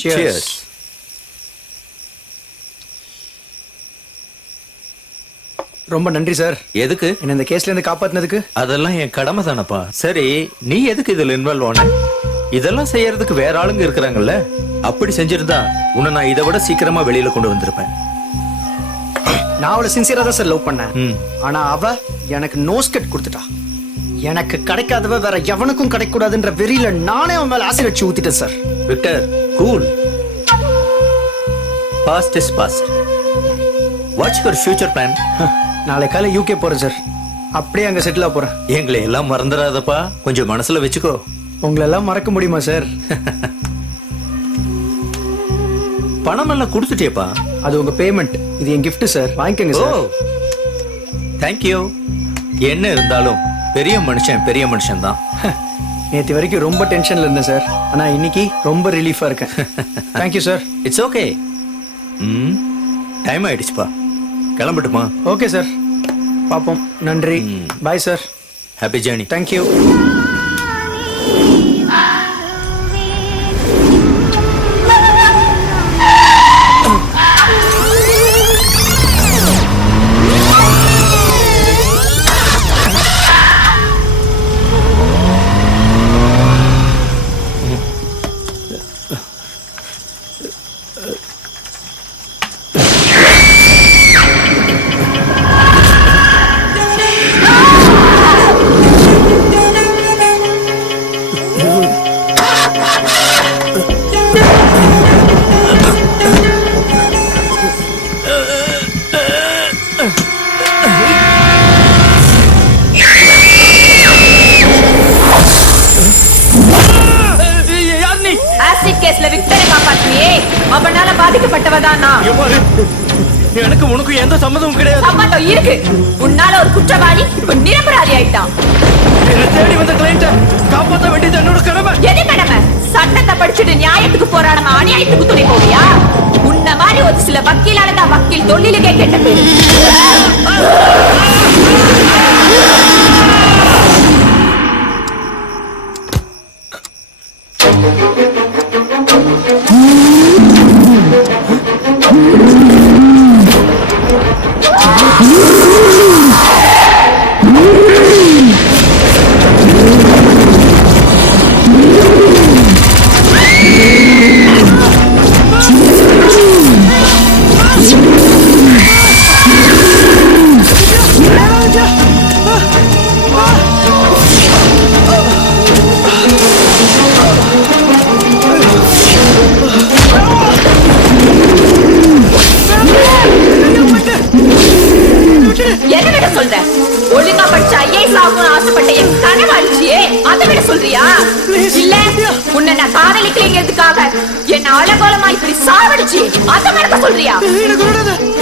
Cheers. ரொம்ப நன்றி sir. எதுக்கு? என்ன இந்த கேஸ்ல இருந்து காப்பாத்தினதுக்கு. அதெல்லாம் என் கடமை தானப்பா. சரி, நீ எதுக்கு இதுல இன்வால்வ் ஆன? இதெல்லாம் செய்யறதுக்கு வேற ஆளுங்க இருக்கிறாங்கல்ல. அப்படி செஞ்சிருந்தா உன்னை நான் இதை விட சீக்கிரமா வெளியில கொண்டு வந்திருப்பேன். நான் அவளை சின்சியரா தான் சார் லவ் பண்ணேன். ஆனா அவ எனக்கு நோஸ்கட் கொடுத்துட்டா. எனக்கு கிடைக்காதவ வேற எவனுக்கும் கிடைக்கூடாதுன்ற வெறியில நானே அவன் மேல ஆசிட் வச்சு ஊத்திட்டேன் sir. Victor, cool. Past is past. Watch your future plan. நாளை காலை யூகே போறேன் சார். அப்படியே அங்க செட்டில் ஆக போறேன். எங்களை எல்லாம் மறந்துடாதப்பா, கொஞ்சம் மனசுல வச்சுக்கோ. உங்களை எல்லாம் மறக்க முடியுமா சார்? பணம் எல்லாம் கொடுத்துட்டேப்பா. அது உங்க பேமெண்ட், இது என் gift சார். வாங்கிக்கங்க சார். தேங்க்யூ. என்ன இருந்தாலும் பெரிய மனுஷன் தான். நேற்று வரைக்கும் ரொம்ப டென்ஷன்ல இருந்தேன் சார். ஆனா இன்னைக்கு ரொம்ப ரிலீஃபா இருக்கேன். Thank you sir. It's okay. Time ஆயிடுச்சுப்பா, கிளம்பட்டுமா? ஓகே சார், பாப்போம். நன்றி. Bye sir. Happy journey. Thank you. அவனால பாதிக்கப்பட்டவதான் நான். எனக்கு உனக்கு எந்த சம்மதமும் கிடையாது. சம்மதம் இருக்கு. உன்னால ஒரு குற்றவாளி இப்ப நிரபராதி ஆயிட்டான். என்ன தேடி வந்த கிளையண்ட காப்பாற்ற வேண்டியது என்னோட கடமை. எது கடமை? சட்டத்தை படிச்சுட்டு நியாயத்துக்கு போராடாம அநியாயத்துக்கு துணை போவியா? உன்ன மாதிரி ஒரு சில வக்கீலால தான் வக்கீல் தொழிலுக்கே கெட்ட பேரு. ஒழுங்கா படிச்ச ஐஏஎஸ் ஆகணும்னு ஆசைப்பட்ட என் கனவாளிச்சியே, அதை விட சொல்றியா? இல்ல உன்னை நான் காதலிக்கலைங்கிறதுக்காக என்ன அலங்கோலமா இப்படி சாவடிச்சு அதை மறக்க சொல்றியா?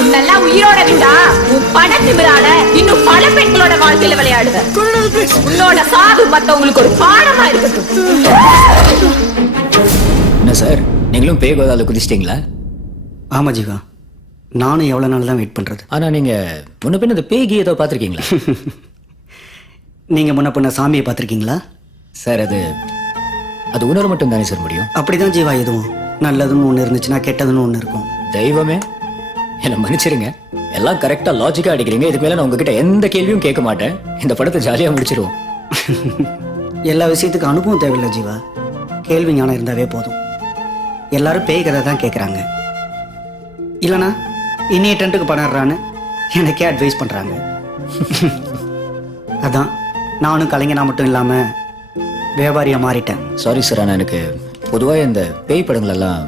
உன்னெல்லாம் உயிரோட விட்டா உன் பண திமிரால இன்னும் பல பெண்களோட வாழ்க்கையில விளையாடுவ. உன்னோட சாவு மத்தவங்களுக்கு ஒரு பாடமா இருக்கட்டும். என்ன சார், நீங்களும் பேய் கோதால குதிச்சிட்டீங்களா? ஆமா ஜீவா, நானும் எவ்வளவு நாள் தான் வெயிட் பண்றது. ஆனா நீங்க முன்ன பின்ன இந்த பேய் கீ ஏதோ பாத்திருக்கீங்களா? நீங்க முன்ன பின்ன சாமியை பாத்திருக்கீங்களா? சார் அது உணர மட்டும் தானே சார் முடியும். அப்படிதான் ஜீவா, எதுவும் நல்லதுன்னு ஒண்ணு இருந்துச்சுன்னா கெட்டதுன்னு ஒண்ணு இருக்கும். தெய்வமே என்ன மன்னிச்சிருங்க, எல்லாம் கரெக்டா லாஜிக்கா அடிக்கிறீங்க. இதுக்கு மேல நான் உங்ககிட்ட எந்த கேள்வியும் கேட்க மாட்டேன். இந்த படத்தை ஜாலியா முடிச்சிருவோம். எல்லா விஷயத்துக்கும் அனுபவம் தேவையில்லை ஜீவா, கேள்வி ஞானம் இருந்தாவே போதும். எல்லாரும் பேய் கதை தான் கேட்கறாங்க. இல்லனா இன்னைய டென்ட்டுக்கு பணறான்னு எனக்கே அட்வைஸ் பண்றாங்க. அதான் நானும் கலைஞனா மட்டும் இல்லாம வியாபாரியா மாறிட்டேன். சாரி சார், ஆனா எனக்கு பொதுவாக இந்த பேய் படங்கள் எல்லாம்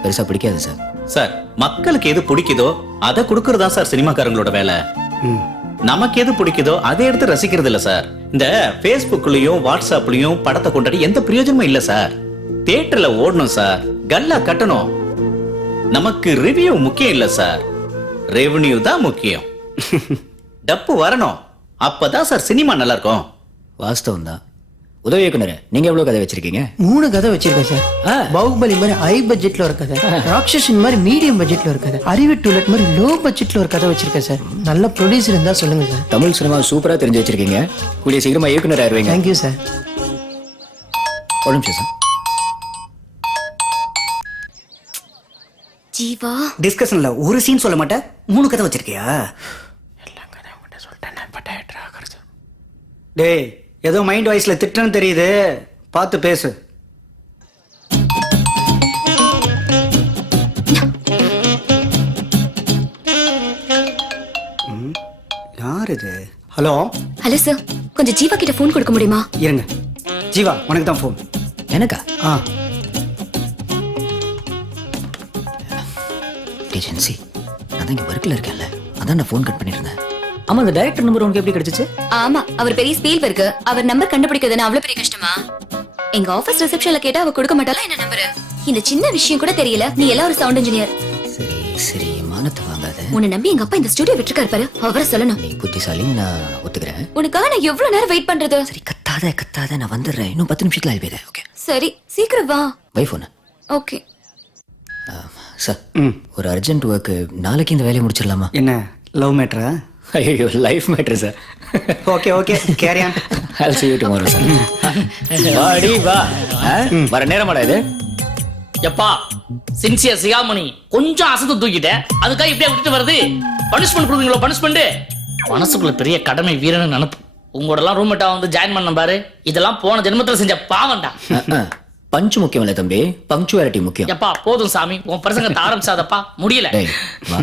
பெருசா பிடிக்காது சார். சார், மக்களுக்கு எது பிடிக்குதோ அதை கொடுக்கறதா சார் சினிமாக்காரங்களோட வேலை. நமக்கு எது பிடிக்குதோ அதை எடுத்து ரசிக்கிறது இல்ல சார். இந்த Facebookலயும் வாட்ஸ்அப்லயும் படத்தை கொண்டாடி எந்த பிரயோஜனமும் இல்ல சார். தியேட்டர்ல ஓடணும் சார், கல்லா கட்டணும். நமக்கு ரிவ்யூ முக்கியம் இல்ல சார், ரெவென்யூ தான் முக்கியம். டப்பு வரணும், அப்பதான் சார் சினிமா நல்லா இருக்கும். வாஸ்தவம் தான். உதவி இயக்குனரே, நீங்க எவ்வளவு கதை வச்சிருக்கீங்க? 3 கதை வச்சிருக்கேன் சார். பாகுபலி மாதிரி ஹை பட்ஜெட்ல ஒரு கதை, ராட்சசன் மாதிரி மீடியம் பட்ஜெட்ல ஒரு கதை, அறிவு டூலெட் மாதிரி லோ பட்ஜெட்ல ஒரு கதை வச்சிருக்கேன் சார். நல்ல ப்ரொடியூசர் இருந்தா சொல்லுங்க சார். தமிழ் சினிமா சூப்பரா தெரிஞ்சு வச்சிருக்கீங்க. கூடிய சீக்கிரமா இயக்குனர் ஆயிருவீங்க. Thank you sir. ஒரு நிமிஷம் சார். ஜீவா டிஸ்கஷன்ல ஒரு சீன் சொல்ல மாட்டேன் 3 கதை வச்சிருக்கியா டேய் ஏதோ மைண்ட் வாய்ஸ்ல திட்டுன்னு தெரியுது பார்த்து பேசு யார் இது ஹலோ ஹலோ சார் கொஞ்சம் ஜீவா கிட்ட ஃபோன் கொடுக்க முடியுமா? இருங்க ஜீவா உனக்கு தான் ஃபோன் எனக்கா? ஆ ஏஜென்சி நான் தான் இங்கே ஒர்க்கில் இருக்கேன்ல, அதான் நான் ஃபோன் கட் பண்ணியிருந்தேன். ஆமா, அந்த டைரக்டர் நம்பர் உனக்கு எப்படி கிடைச்சிச்சு? ஆமா, அவர் பெரிய ஸ்பீல்பர்க். அவர் நம்பர் கண்டுபிடிக்கிறதுன்னு அவ்வளவு பெரிய கஷ்டமா? எங்க ஆபீஸ் ரிசப்ஷன்ல கேட்டா அவ கொடுக்க மாட்டாளா என்ன நம்பர்? இந்த சின்ன விஷயம் கூட தெரியல, நீ எல்லாம் ஒரு சவுண்ட் இன்ஜினியர். சரி சரி, மானத்தை வாங்காத. உன்னை நம்பி எங்க அப்பா இந்த ஸ்டுடியோ விட்டுருக்காரு பாரு, அவரை சொல்லணும். நீ புத்திசாலின்னு நான் ஒத்துக்கிறேன். உனக்காக நான் எவ்வளவு நேரம் வெயிட் பண்றது? சரி, கத்தாத கத்தாத, நான் வந்துடுறேன். இன்னும் 10 நிமிஷத்துல ஆயிடுவேன். ஓகே சரி சீக்கிரம் வா. Bye phone. ஓகே சார், ஒரு அர்ஜென்ட் ஒர்க்கு, நாளைக்கு இந்த வேலையை முடிச்சிடலாமா? என்ன லவ் மேட்டரா? ஐயோ, life matter sir. Okay okay carry on. I'll see you tomorrow sir. வாடி வா. வர நேரமாடா இது? எப்பா சின்சியர் சிகாமணி கொஞ்சம் அசத்து தூக்கிட்ட, அதுக்காக இப்படியே விட்டுட்டு வருது? பனிஷ்மெண்ட் கொடுப்பீங்களோ? பனிஷ்மெண்ட் மனசுக்குள்ள பெரிய கடமை வீரன்னு நினைப்பு. உங்களோட எல்லாம் ரூம்மேட்டா வந்து ஜாயின் பண்ண பாரு, இதெல்லாம் போன ஜென்மத்துல செஞ்ச பாவம்டா. பஞ்சு முக்கியம் இல்ல தம்பி, பங்க்சுவாலிட்டி முக்கியம். எப்பா போதும் சாமி, உன் பிரசங்கத்தை ஆரம்பிச்சாதப்பா, முடியல. டேய் வா.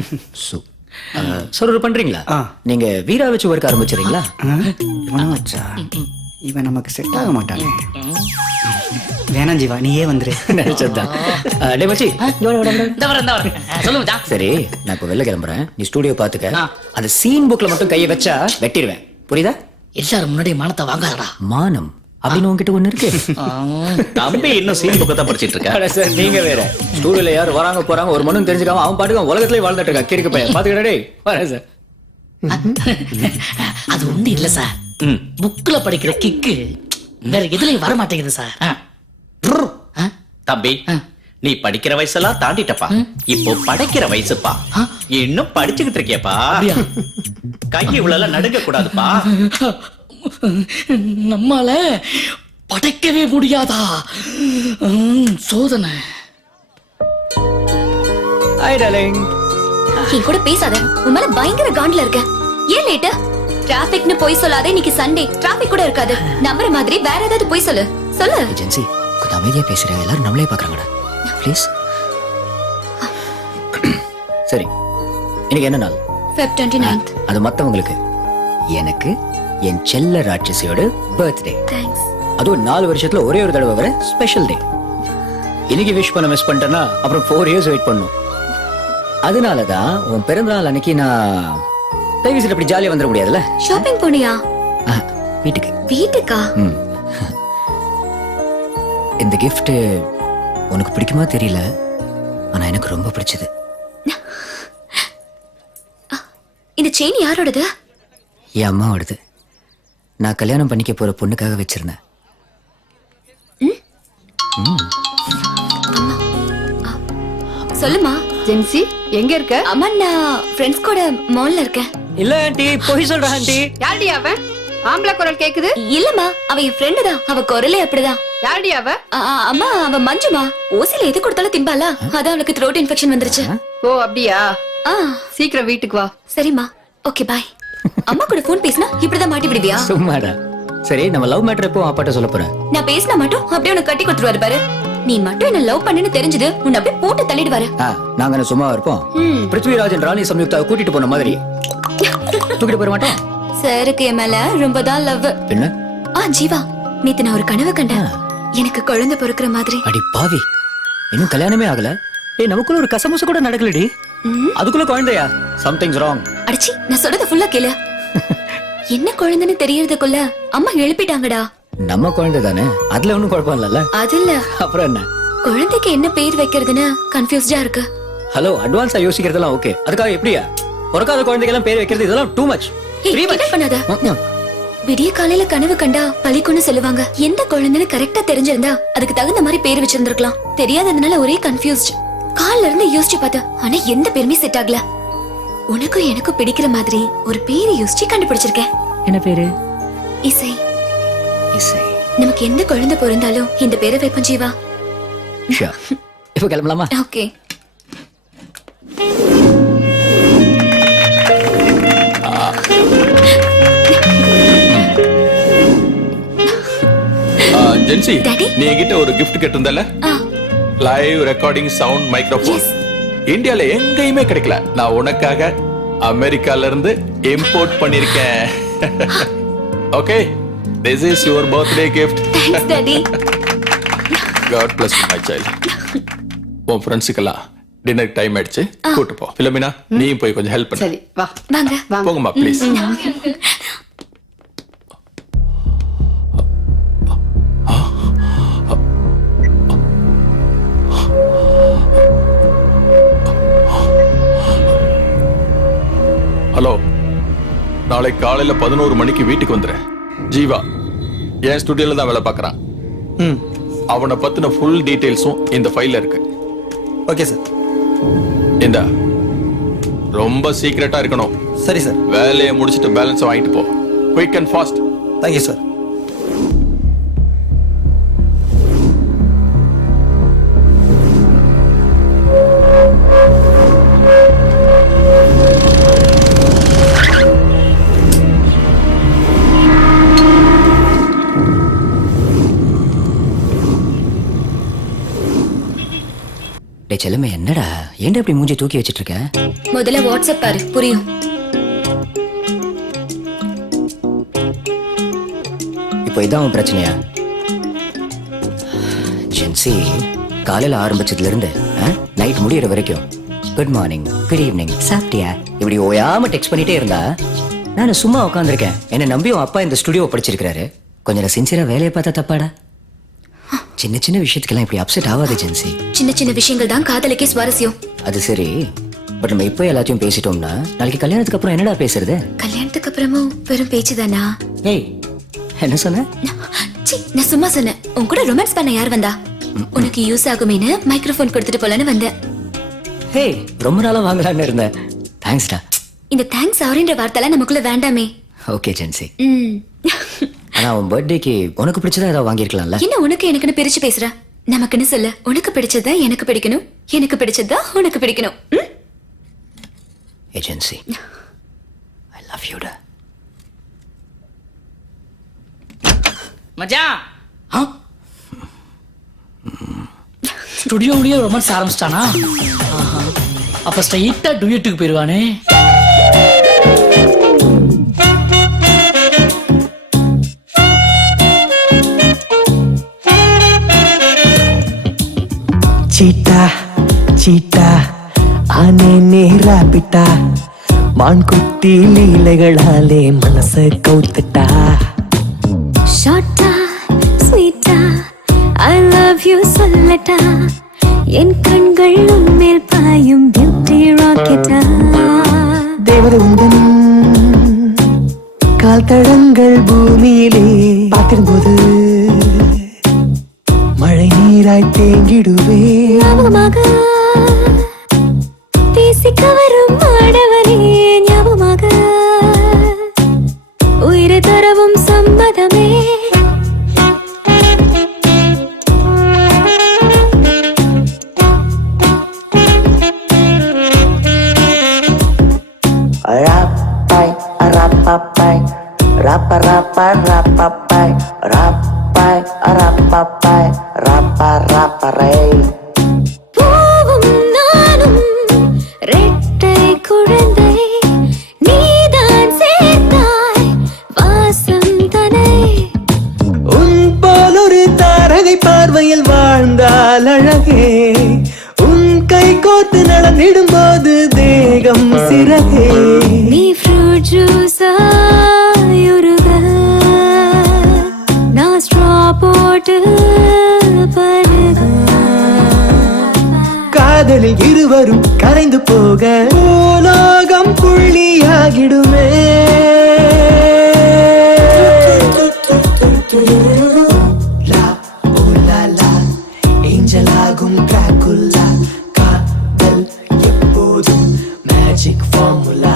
சார் ஒரு பண்றீங்களா? ஆ. நீங்க வீரா வச்சு ஒர்க் ஆரம்பிச்சிடுறீங்களா? இவனா வச்சா இவன் நமக்கு செட் ஆக மாட்டானே. வேணாம் ஜீவா நீயே வந்துரு. நினைச்சதுதான். டேய் மச்சி, இங்க வாடா, வாடா, வாடா. இந்த வரேன் சொல்லு மச்சான். சரி, நான் இப்ப வெளில கிளம்புறேன், நீ ஸ்டுடியோ பாத்துக்க. ஆ. அந்த சீன் புக்ல மட்டும் கையை வச்சா வெட்டிடுவேன், புரியுதா? எல்லாரும் முன்னாடி மானத்தை வாங்காதடா. மானம் அப்படின்னு உங்ககிட்ட ஒண்ணு இருக்கு. தம்பி இன்னும் சீன் புக்கை தான் படிச்சிட்டு இருக்க. அட சார், நீங்க வேற. ஸ்டூடியோல யார் வராங்க போறாங்க ஒரு மண்ணும் தெரிஞ்சுக்காம அவன் பாட்டுக்கு உலகத்திலே வாழ்ந்துட்டு இருக்கா. கிறுக்கு பையன் பாத்துக்கிட்டே வரேன் சார். அது ஒண்ணு இல்ல சார், புக்ல படிக்கிற கிக்கு வேற எதுலயும் வர மாட்டேங்குது சார். தம்பி நீ படிக்கிற வயசெல்லாம் தாண்டிட்டப்பா, இப்போ படைக்கிற வயசுப்பா. இன்னும் படிச்சுக்கிட்டு இருக்கியப்பா. கை இவ்வளவு நடுங்க கூடாதுப்பா. நம்மால படைக்கவே முடியாதா? சோதனை. Hi darling. என் கூட பேசாத, உன் மேல பயங்கர காண்ட்ல இருக்க. ஏன் லேட்டு? டிராபிக்னு போய் சொல்லாதே, இன்னைக்கு சண்டே, டிராபிக் கூட இருக்காது. நம்புற மாதிரி வேற ஏதாவது போய் சொல்லு. சொல்லு. ஏஜென்சி கொஞ்சம் அமைதியா பேசுறேன், எல்லாரும் நம்மளே பாக்குறாங்கடா. ப்ளீஸ். சரி, இன்னைக்கு என்ன நாள்? Feb 29th. அது மத்தவங்களுக்கு, எனக்கு என் செல்ல ராட்சசியோட பர்த்டே. Thanks. அதுவும் 4 வருஷத்துல ஒரே ஒரு தடவை வர ஸ்பெஷல் டே. இன்னைக்கு விஷ் பண்ண மிஸ் பண்ணிட்டேன்னா அப்புறம் 4 இயர்ஸ் வெயிட் பண்ணும். அதனாலதான் உன் பிறந்தநாள் அன்னைக்கு நான் தயவு அப்படி ஜாலியா வந்துட முடியாதுல்ல. ஷாப்பிங் போனியா? வீட்டுக்கு. வீட்டுக்கா? இந்த gift உனக்கு பிடிக்குமா தெரியல, ஆனா எனக்கு ரொம்ப பிடிச்சது. இந்த செயின் யாரோடது? என் அம்மாவோடது. நான் கல்யாணம் பண்ணிக்க போற பொண்ணுக்காக வச்சிருந்தேன். சொல்லுமா. ஜென்சி எங்க இருக்க? அம்மா, நான் ஃப்ரெண்ட்ஸ் கூட மால்ல இருக்கேன். இல்ல ஆண்டி, போய் சொல்ற ஆண்டி. யாருடி அவன்? ஆம்பளை குரல் கேக்குது. இல்லம்மா, அவ என் ஃப்ரெண்டு தான். அவ குரலே அப்படிதான். யாருடி அவ? அம்மா, அவ மஞ்சுமா. ஓசில எது கொடுத்தாலும் திம்பாலா, அதான் அவளுக்கு த்ரோட் இன்ஃபெக்ஷன் வந்துருச்சு. ஓ அப்படியா? ஆ, சீக்கிரம் வீட்டுக்கு வா. சரிம்மா. Okay bye. அம்மா கூட போன் பேசினா இப்படிதான் மாட்டி விடுவியா? சும்மாடா. சரி, நம்ம லவ் மேட்டர் எப்போ அப்பாட்ட சொல்ல போறேன்? நான் பேசினா மட்டும் அப்படியே உனக்கு கட்டி கொடுத்துருவாரு பாரு. நீ மட்டும் என்ன லவ் பண்ணுன்னு தெரிஞ்சது உன்னை அப்படியே போட்டு தள்ளிடுவாரு. நாங்க என்ன சும்மா இருப்போம்? பிருத்விராஜன் ராணி சம்யுக்தாவை கூட்டிட்டு போன மாதிரி தூக்கிட்டு போற மாட்டோம். சாருக்கு என் மேல ரொம்ப தான் லவ். என்ன? ஜீவா, நேத்து நான் ஒரு கனவு கண்டேன். எனக்கு குழந்தை பிறக்கிற மாதிரி. அடி பாவி, இன்னும் கல்யாணமே ஆகல. ஏய், நமக்குள்ள ஒரு கசமுசு கூட நடக்கலடி, அதுக்குள்ள குழந்தையா? Somethings wrong. அடிச்சி, நான் சொல்றத ஃபுல்லா கேளு. என்ன குழந்தைன்னு தெரியறதுக்குள்ள அம்மா எழுப்பிட்டாங்கடா. நம்ம குழந்தை தானே, அதுல ஒண்ணும் குழப்பம் இல்லல்ல. அது இல்ல, அப்புறம் என்ன? குழந்தைக்கு என்ன பேர் வைக்கிறதுன்னு கன்ஃபியூஸ்டா இருக்கு. ஹலோ, அட்வான்ஸா யோசிக்கிறதெல்லாம் ஓகே, அதுக்காக எப்படியா பிறக்காத குழந்தைக்கு எல்லாம் பேர் வைக்கிறது, இதெல்லாம் டூ மச். பண்ணாத. விடிய காலையில கனவு கண்டா பழிக்குன்னு சொல்லுவாங்க. எந்த குழந்தைன்னு கரெக்டா தெரிஞ்சிருந்தா அதுக்கு தகுந்த மாதிரி பேர் வச்சிருந்திருக்கலாம். தெரியாததுனால ஒரே கன்ஃபியூஸ்ட். கால்ல இருந்து யோசிச்சு பார்த்தேன், ஆனா எந்த பேருமே செட் ஆகல. உனக்கும் எனக்கும் பிடிக்கிற மாதிரி ஒரு பேரை யோசிச்சு கண்டுபிடிச்சிருக்கேன். என்ன பேரு? இசை. இசை. நமக்கு எந்த குழந்தை பிறந்தாலும் இந்த பேரை வைப்போம் ஜீவா. இப்ப கிளம்பலாமா? ஓகே. ஜென்சி Daddy? நீ என்கிட்ட ஒரு gift கேட்டிருந்தல ஆ, live recording sound microphone Yes. இந்தியால எங்கேயுமே கிடைக்கல. நான் உனக்காக அமெரிக்கால இருந்து இம்போர்ட் பண்ணிருக்கேன். Okay, this is your birthday gift. thanks daddy. God bless you, my child. உன் ஃப்ரெண்ட்ஸுக்கெல்லாம் டின்னர் டைம் ஆயிடுச்சு, கூட்டு போ. பிலோமினா நீயும் போய் கொஞ்சம் ஹெல்ப் பண்ணு. சரி வா வாங்க. போங்கம்மா ப்ளீஸ். ஹலோ, நாளை காலையில 11 மணிக்கு வீட்டுக்கு வந்துரு. ஜீவா என் ஸ்டுடியோல தான் வேலை பார்க்கறான். அவனை பத்தின ஃபுல் டீடைல்ஸும் இந்த ஃபைல்ல இருக்கு. Okay sir. இந்த ரொம்ப சீக்கிரட்டா இருக்கணும். சரி சார். வேலையை முடிச்சிட்டு பேலன்ஸ் வாங்கிட்டு போ. Quick and fast. Thank you sir. டே செல்லமே, என்னடா ஏன்டா இப்படி மூஞ்சி தூக்கி வச்சிட்டு இருக்க? முதல்ல வாட்ஸ்அப் பாரு, புரியும். இப்போ இதான் உன் பிரச்சனையா? ஜென்சி, காலையில ஆரம்பிச்சதுல இருந்து நைட் முடியற வரைக்கும் குட் மார்னிங், குட் ஈவினிங், சாப்பிட்டியா இப்படி ஓயாம டெக்ஸ்ட் பண்ணிட்டே இருந்தா நான் சும்மா உட்காந்துருக்கேன். என்ன நம்பி உன் அப்பா இந்த ஸ்டுடியோ படிச்சிருக்காரு. கொஞ்சம் சின்சியரா வேலையை பார்த்தா தப்பாடா? சின்ன சின்ன விஷயத்துக்கெல்லாம் இப்படி அப்செட் ஆகாது ஜென்சி. சின்ன சின்ன விஷயங்கள் தான் காதலுக்கே சுவாரஸ்யம். அது சரி, பட் நம்ம இப்போ எல்லாத்தையும் பேசிட்டோம்னா நாளைக்கு கல்யாணத்துக்கு அப்புறம் என்னடா பேசுறது? கல்யாணத்துக்கு அப்புறமும் வெறும் பேச்சுதானா? ஏய், என்ன சொன்ன? சி, நான் சும்மா சொன்னேன். உன் கூட ரொமான்ஸ் பண்ண யார் வந்தா? உனக்கு யூஸ் ஆகுமேனு மைக்ரோஃபோன் கொடுத்துட்டு போலான்னு வந்தேன். ஹே, ரொம்ப நாளா வாங்கலாம்னு இருந்தேன். தேங்க்ஸ்டா. இந்த தேங்க்ஸ் ஆரின்ற வார்த்தைலாம் நமக்குள்ள வேண்டாமே. ஓகே ஜென்சி. ம். ஆனா உன் பர்த்டேக்கு உனக்கு பிடிச்சதா ஏதாவது வாங்கியிருக்கலாம்ல? என்ன உனக்கு எனக்குன்னு பிரிச்சு பேசுற? நமக்குன்னு சொல்ல. உனக்கு பிடிச்சதா எனக்கு பிடிக்கணும், எனக்கு பிடிச்சதா உனக்கு பிடிக்கணும். ஏஜென்சி, ஐ லவ் யூ டா. மச்சான் ஸ்டுடியோலயே ரொமான்ஸ் ஆரம்பிச்சிட்டானா? அப்ப ஸ்ட்ரைட்டா டுயட்டுக்கு போயிருவானே. சீட்டா சீட்டா ஆனே நேரா பிட்டா மான்குட்டி லீலைகளாலே மனச கவுத்துட்டா. ஷார்ட்டா ஸ்வீட்டா ஐ லவ் யூ சொல்லட்டா. என் கண்கள் உன்மேல் பாயும் பியூட்டி ராக்கெட்டா. தேவதை உந்தன் கால் தடங்கள் பூமியிலே பார்த்திருந்தோது மழை நீராய் தேங்கிடுவே. ஞாபகமாக பேசிக்க வரும் ஆடவரே, ஞாபகமாக உயிரை தரவும் சம்மதமே. Rapai, rapapai, rapa rapa rapapai, rapai, rapapai, rapa rapa ray. பூவும் நானும் ரெட்டை குழந்தை, நீதான் சேர்த்தாய் வாசம் தனை. உன் போல் ஒரு தாரகை பார்வையில் வாழ்ந்தால் அழகே. உன் கை கோர்த்து நடந்திடும் போது தேகம் சிறகே. நீ ஃப்ரூட் ஜூஸாயுருக, நான் ஸ்ட்ரா போட்டு பருக. காதலில் இருவரும் கரைந்து போக உலோகம் புள்ளியாகிடுமே. லா ஓ லா லா ஏஞ்சலாகும் டிராகுலா. காதல் எப்போதும் மேஜிக் ஃபார்முலா.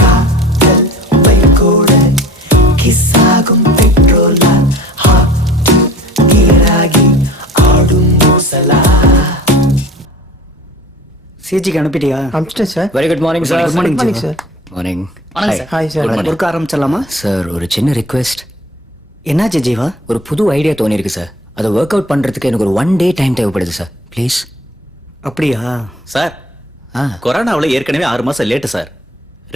காதல் வைகோட கிஸ் ஆகும் பெட்ரோலா. ஹாட் கீராகி ஆடும் மோசலா. சிஜிக்கு அனுப்பிட்டியா? அனுப்பிச்சிட்டேன் sir. Very good morning sir. Good morning, morning Jiva. Sir. Morning. வணக்கம் சார். Hi sir. கொடுக்க ஆரம்பிச்சிடலாமா? சார், ஒரு சின்ன ரிக்வெஸ்ட். என்னாச்சு ஜீவா? ஒரு புது ஐடியா தோணிருக்கு சார். அதை ஒர்க் அவுட் பண்றதுக்கு எனக்கு ஒரு 1 day டைம் தேவைப்படுது சார். ப்ளீஸ். அப்படியா? சார் கொரோனாவில் ஏற்கனவே 6 மாசம் லேட்டு சார்.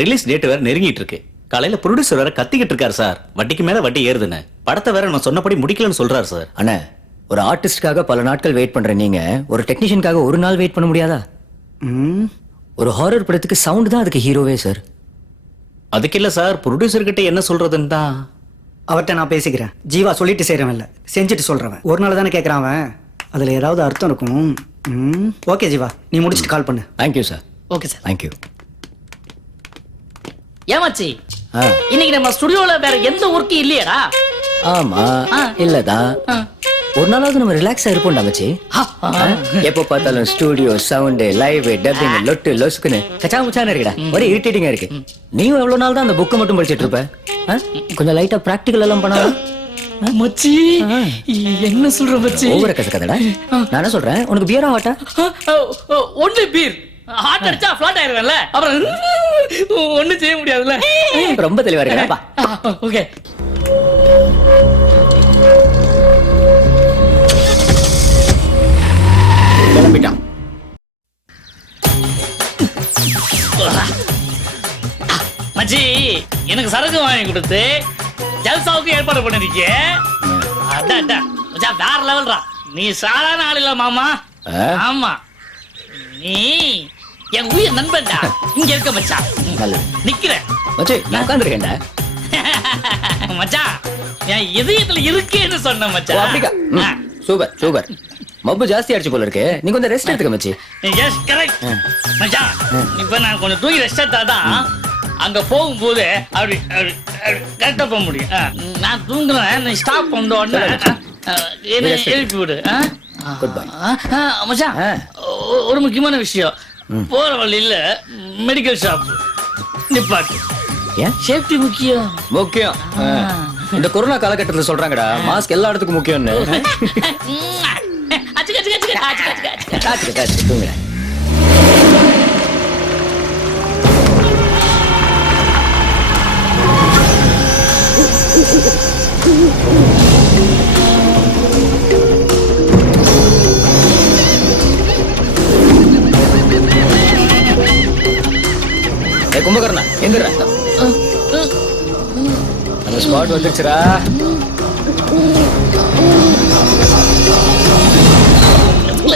ரிலீஸ் டேட் வேற நெருங்கிட்டு இருக்கு. காலையில ப்ரொடியூசர் வேற கத்திக்கிட்டு இருக்காரு சார், வட்டிக்கு மேல வட்டி ஏறுதுன்னு. படத்தை வேற நான் சொன்னபடி முடிக்கலன்னு சொல்றாரு சார். அண்ணா, ஒரு ஆர்டிஸ்டுக்காக பல நாட்கள் வெயிட் பண்ற நீங்க ஒரு டெக்னீஷியனுக்காக ஒரு நாள் வெயிட் பண்ண முடியாதா? ஒரு ஹாரர் படத்துக்கு சவுண்ட் தான் அதுக்கு ஹீரோவே சார். அதுக்கு இல்ல சார், ப்ரொடியூசர் கிட்ட என்ன சொல்றதுன்னு தான். அவர்கிட்ட நான் பேசிக்கிறேன். ஜீவா சொல்லிட்டு செய்கிறவன் இல்லை, செஞ்சுட்டு சொல்கிறவன். ஒரு நாள் தானே கேட்குறான் அவன், அதில் ஏதாவது அர்த்தம் இருக்கும். ஓகே ஜீவா, நீ முடிச்சுட்டு கால் பண்ணு. Thank you sir. Okay sir. Thank you. ஏமாச்சி, இன்னைக்கு நம்ம ஸ்டுடியோல வேற எந்த ஒர்க்கும் இல்லையடா? ஆமா, இல்லதான். ஒரு நாளாவது நம்ம ரிலாக்ஸா இருப்போம் மச்சி. எப்போ பார்த்தாலும் ஸ்டுடியோ சவுண்ட், லைவ், டப்பிங், லொட்டு லொசுக்குன்னு கச்சா முச்சான்னு இருக்குடா. ஒரே இரிட்டேட்டிங்கா இருக்கு. நீயும் எவ்வளவு நாள் தான் அந்த புக்கை மட்டும் படிச்சிட்டு இருப்ப? கொஞ்சம் லைட்டா பிராக்டிகல் எல்லாம் பண்ணா மச்சி. என்ன சொல்ற மச்சி? ஓவர கசக்கதடா. நான் என்ன சொல்றேன், உனக்கு பியரா வாட்டா? Only beer. ஹார்ட் அடிச்சா ஃபிளாட் ஆயிருவேன்ல, அப்புறம் ஒண்ணும் செய்ய முடியாதுல்ல. ரொம்ப தெளிவா இருக்கா? ஓகே. கிளம்பிட்டான். மச்சி, எனக்கு சரக்கு வாங்கி கொடுத்து ஜல்சாவுக்கு ஏற்பாடு பண்ணிருக்கே. அதான் மச்சான், வேற லெவல்ரா. நீ சாதாரண ஆள் இல்ல மாமா. ஆமா, நீ என் உயிர் நண்பன்டா. இங்க இருக்க மச்சான், நிக்கிறேன் மச்சி. நான் உட்கார்ந்திருக்கேன்டா மச்சான். என் இதயத்துல இருக்கேன்னு சொன்ன மச்சான். அப்படிக்கா? Super super. மப்பு ஜாஸ்தி ஆயிடுச்சு போல இருக்கு. நீ கொஞ்சம் ரெஸ்ட் எடுத்துக்க மச்சி. எஸ் கரெக்ட் மச்சான். இப்ப நான் கொஞ்சம் தூங்கி ரெஸ்ட் எடுத்தாதான் அங்க போகும்போது அப்படி கரெக்டா போக முடியும். நான் தூங்குறேன், நீ ஸ்டாப் பண்ண உடனே என்ன எழுப்பி விடு. குட் பை மச்சான், ஒரு முக்கியமான விஷயம். போற வழியில மெடிக்கல் ஷாப் நிப்பாட்டு. ஏன்? சேஃப்டி முக்கியம். முக்கியம். இந்த கொரோனா காலகட்டத்தில் சொல்றாங்கடா, மாஸ்க் எல்லா இடத்துக்கும் முக்கியம்னு. தூங்குற. கும்பகர்ணா எந்திர. அந்த ஸ்பாட் வந்துருச்சுரா.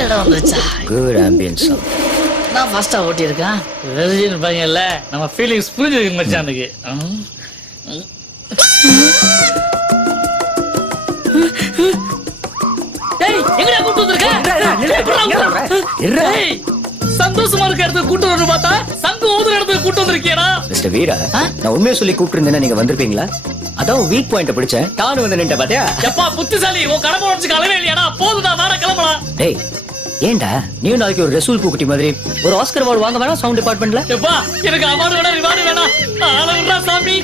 இடம் வந்துருச்சா? Good ambience. நான் ஃபாஸ்டா ஓட்டி இருக்கேன். ரெஜின் பையன்ல நம்ம ஃபீலிங்ஸ் புரிஞ்சிருக்கு மச்சானுக்கு. டேய், எங்கடா கூட்டி வந்திருக்க? டேய், சந்தோஷமா இருக்க இடத்துக்கு கூட்டி வந்து பார்த்தா சங்கு ஊதுற இடத்துக்கு கூட்டி வந்திருக்கியடா. மிஸ்டர் வீரா, நான் உண்மையை சொல்லி கூப்பிட்டு இருந்தேன்னா நீங்க வந்திருப்பீங்களா? அதான் வீக் பாயிண்ட் பிடிச்சேன். டானு வந்து நின்ற பாத்தியா? எப்பா புத்திசாலி, உன் கடமை உடச்சு கலவே இல்லையாடா? போதுடா, வேற கிளம்பலாம். டேய், ஏன்டா நீ நாளைக்கு ஒரு ரசூல் பூக்குட்டி மாதிரி ஒரு ஆஸ்கர் அவார்டு வாங்க வேணாம் சவுண்ட் டிபார்ட்மெண்ட்ல? எப்பா, எனக்கு அவார்டு வேணா, ரிவார்டு வேணா. ஆளவுடா சாமி.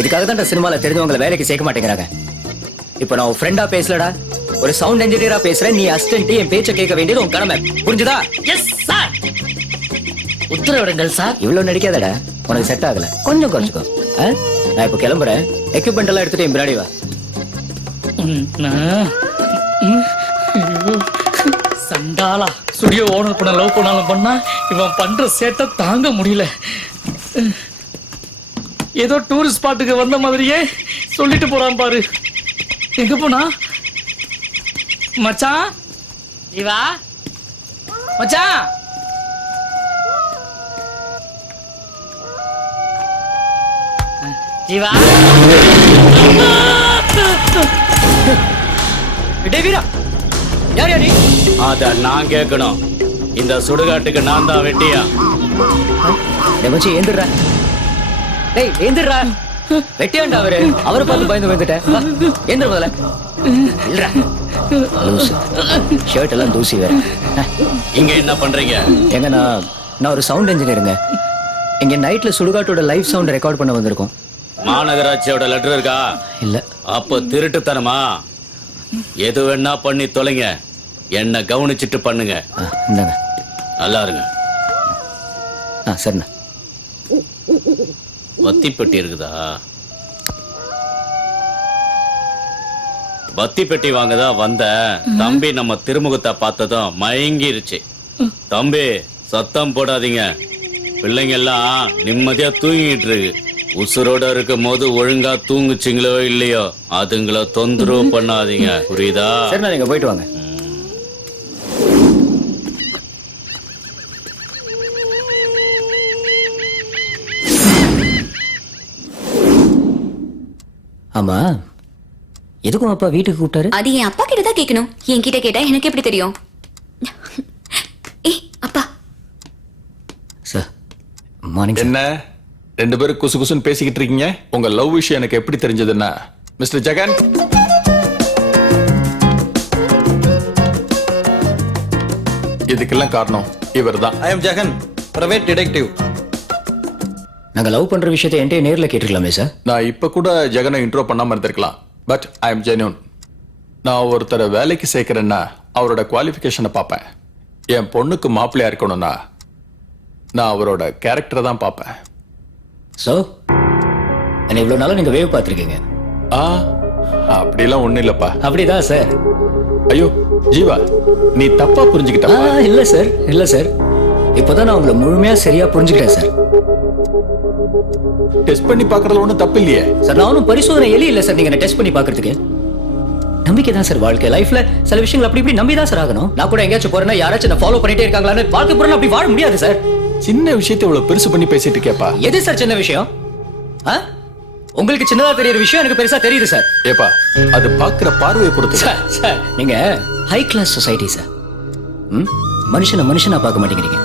இதுக்காக தான் சினிமால தெரிஞ்சவங்களை வேலைக்கு சேர்க்க மாட்டேங்கிறாங்க. இப்போ நான் ஒரு ஃப்ரெண்டா பேசலடா, ஒரு சவுண்ட் இன்ஜினியரா பேசுறேன். நீ அசிஸ்டன்ட், என் பேச்ச கேட்க வேண்டியது உன் கடமை. புரிஞ்சுதா? Yes sir. உத்தரவிடுங்கள் சார். இவ்வளவு நடிக்காதடா, உனக்கு செட் ஆகல. கொஞ்சம் குறைச்சுக்கோ. நான் இப்போ கிளம்புறேன். எக்யூப்மெண்ட் எல்லாம் எடுத்துட்டு என் பின்னாடி வா. சண்டாளா, ஸ்டுடியோ ஓனர் பண்ண லவ் பண்ணாலும் பண்ணா இவன் பண்ற சேட்டை தாங்க முடியல. ஏதோ டூரிஸ்ட் ஸ்பாட்டுக்கு வந்த மாதிரியே சொல்லிட்டு போறான் பாரு. எங்க போனா? மச்சான், ஜீவா மச்சான். ஜீவா. டேய் வீரா, யார் யார் நீ? அத நான் கேட்கணும். இந்த சுடுகாட்டுக்கு நான் தான் வெட்டியா? டேய் மச்சி, ஏந்திரா. டேய் ஏந்திரா. வெட்டியாண்டா அவரு. அவரை பார்த்து பயந்து வந்துட்டேன். ஏந்திர முதல்ல. இல்லடா. லூசு. ஷர்ட் எல்லாம் தூசி வேற. இங்க என்ன பண்றீங்க? எங்க நான் ஒரு சவுண்ட் இன்ஜினியருங்க. இங்க நைட்ல சுடுகாட்டோட லைவ் சவுண்ட் ரெக்கார்ட் பண்ண வந்திருக்கோம். மாநகராட்சியோட லெட்டர் இருக்கா? இல்ல. அப்ப திருட்டுத்தனமா? எது வேணா பண்ணி தொலைங்க, என்ன கவனிச்சிட்டு பண்ணுங்க. இந்தாங்க. நல்லா இருங்க. சரிண்ணா. வத்தி பெட்டி இருக்குதா? பத்தி பெட்டி வாங்கதான் வந்த தம்பி நம்ம திருமுகத்தை பார்த்ததும் மயங்கிருச்சு. தம்பி சத்தம் போடாதீங்க, பிள்ளைங்க எல்லாம் நிம்மதியா தூங்கிட்டு இருக்கு. உசுரோட இருக்கும் போது ஒழுங்கா தூங்குச்சிங்களோ இல்லையோ அதுங்கள தொந்தரவு பண்ணாதீங்க, புரியுதா? சரி, நீங்க போயிட்டு வாங்க. ஆமா, எதுக்கும் அப்பா வீட்டுக்கு கூப்பிட்டாரு? அது என் அப்பா கிட்ட தான் கேட்கணும். என்கிட்ட கேட்டா எனக்கு எப்படி தெரியும்? ஏய் அப்பா. Sir morning. என்ன ரெண்டு பேரும் குசு குசுன்னு பேசிக்கிட்டு இருக்கீங்க? உங்க லவ் விஷயம் எனக்கு எப்படி தெரிஞ்சதுன்னா, மிஸ்டர் ஜெகன், இதுக்கெல்லாம் காரணம் இவர்தான். I am Jagan, private detective. நாங்க லவ் பண்ற விஷயத்தை என்கிட்ட நேர்ல கேட்டுக்கலாமே சார்? நான் இப்ப கூட ஜெகனை இன்ட்ரோ பண்ணாம இருந்திருக்கலாம். But I am genuine. நான் ஒருத்தரை வேலைக்கு சேர்க்கிறேன்னா அவரோட குவாலிஃபிகேஷனை பார்ப்பேன். என் பொண்ணுக்கு மாப்பிள்ளையா இருக்கணும்னா நான் அவரோட கேரக்டரை தான் பார்ப்பேன். சோ என்ன இவ்வளவு நாளா நீங்க வேவ் பார்த்திருக்கீங்க? அப்படிலாம் ஒண்ணும் இல்லப்பா. அப்படிதான் சார். ஐயோ ஜீவா, நீ தப்பா புரிஞ்சுக்கிட்ட. இல்ல சார், இல்ல சார், இப்பதான் நான் உங்களை முழுமையா சரியா புரிஞ்சுக்கிட்டேன் சார். டெஸ்ட் பண்ணி பார்க்கறதுல ஒண்ணும் தப்பு இல்லையே சார். நான் ஒன்றும் பரிசோதனை எலி இல்ல சார். நீங்க டெஸ்ட் பண்ணி பார்க்கிறதுக்கு நம்பிக்கை தான் சார் வாழ்க்கை. லைஃப்ல சில விஷயங்கள் அப்படி இப்படி நம்பி தான் சார் ஆகணும். நான் கூட எங்கேயாச்சும் போறேன்னா யாராச்சும் என்ன ஃபாலோ பண்ணிட்டே இருக்காங்களான்னு வாழ்க்கை பூரா அப்படி வாழ முடியாது சார். சின்ன விஷயத்தை இவ்வளவு பெருசு பண்ணி பேசிட்டு கேப்பா. எது சார் சின்ன விஷயம்? உங்களுக்கு சின்னதா தெரியற விஷயம் எனக்கு பெருசா தெரியுது சார். ஏப்பா, அது பாக்குற பார்வையை பொறுத்து. சார் நீங்க ஹை கிளாஸ் சொசைட்டி சார். மனுஷனை மனுஷனா பார்க்க மாட்டேங்கிறீங்க.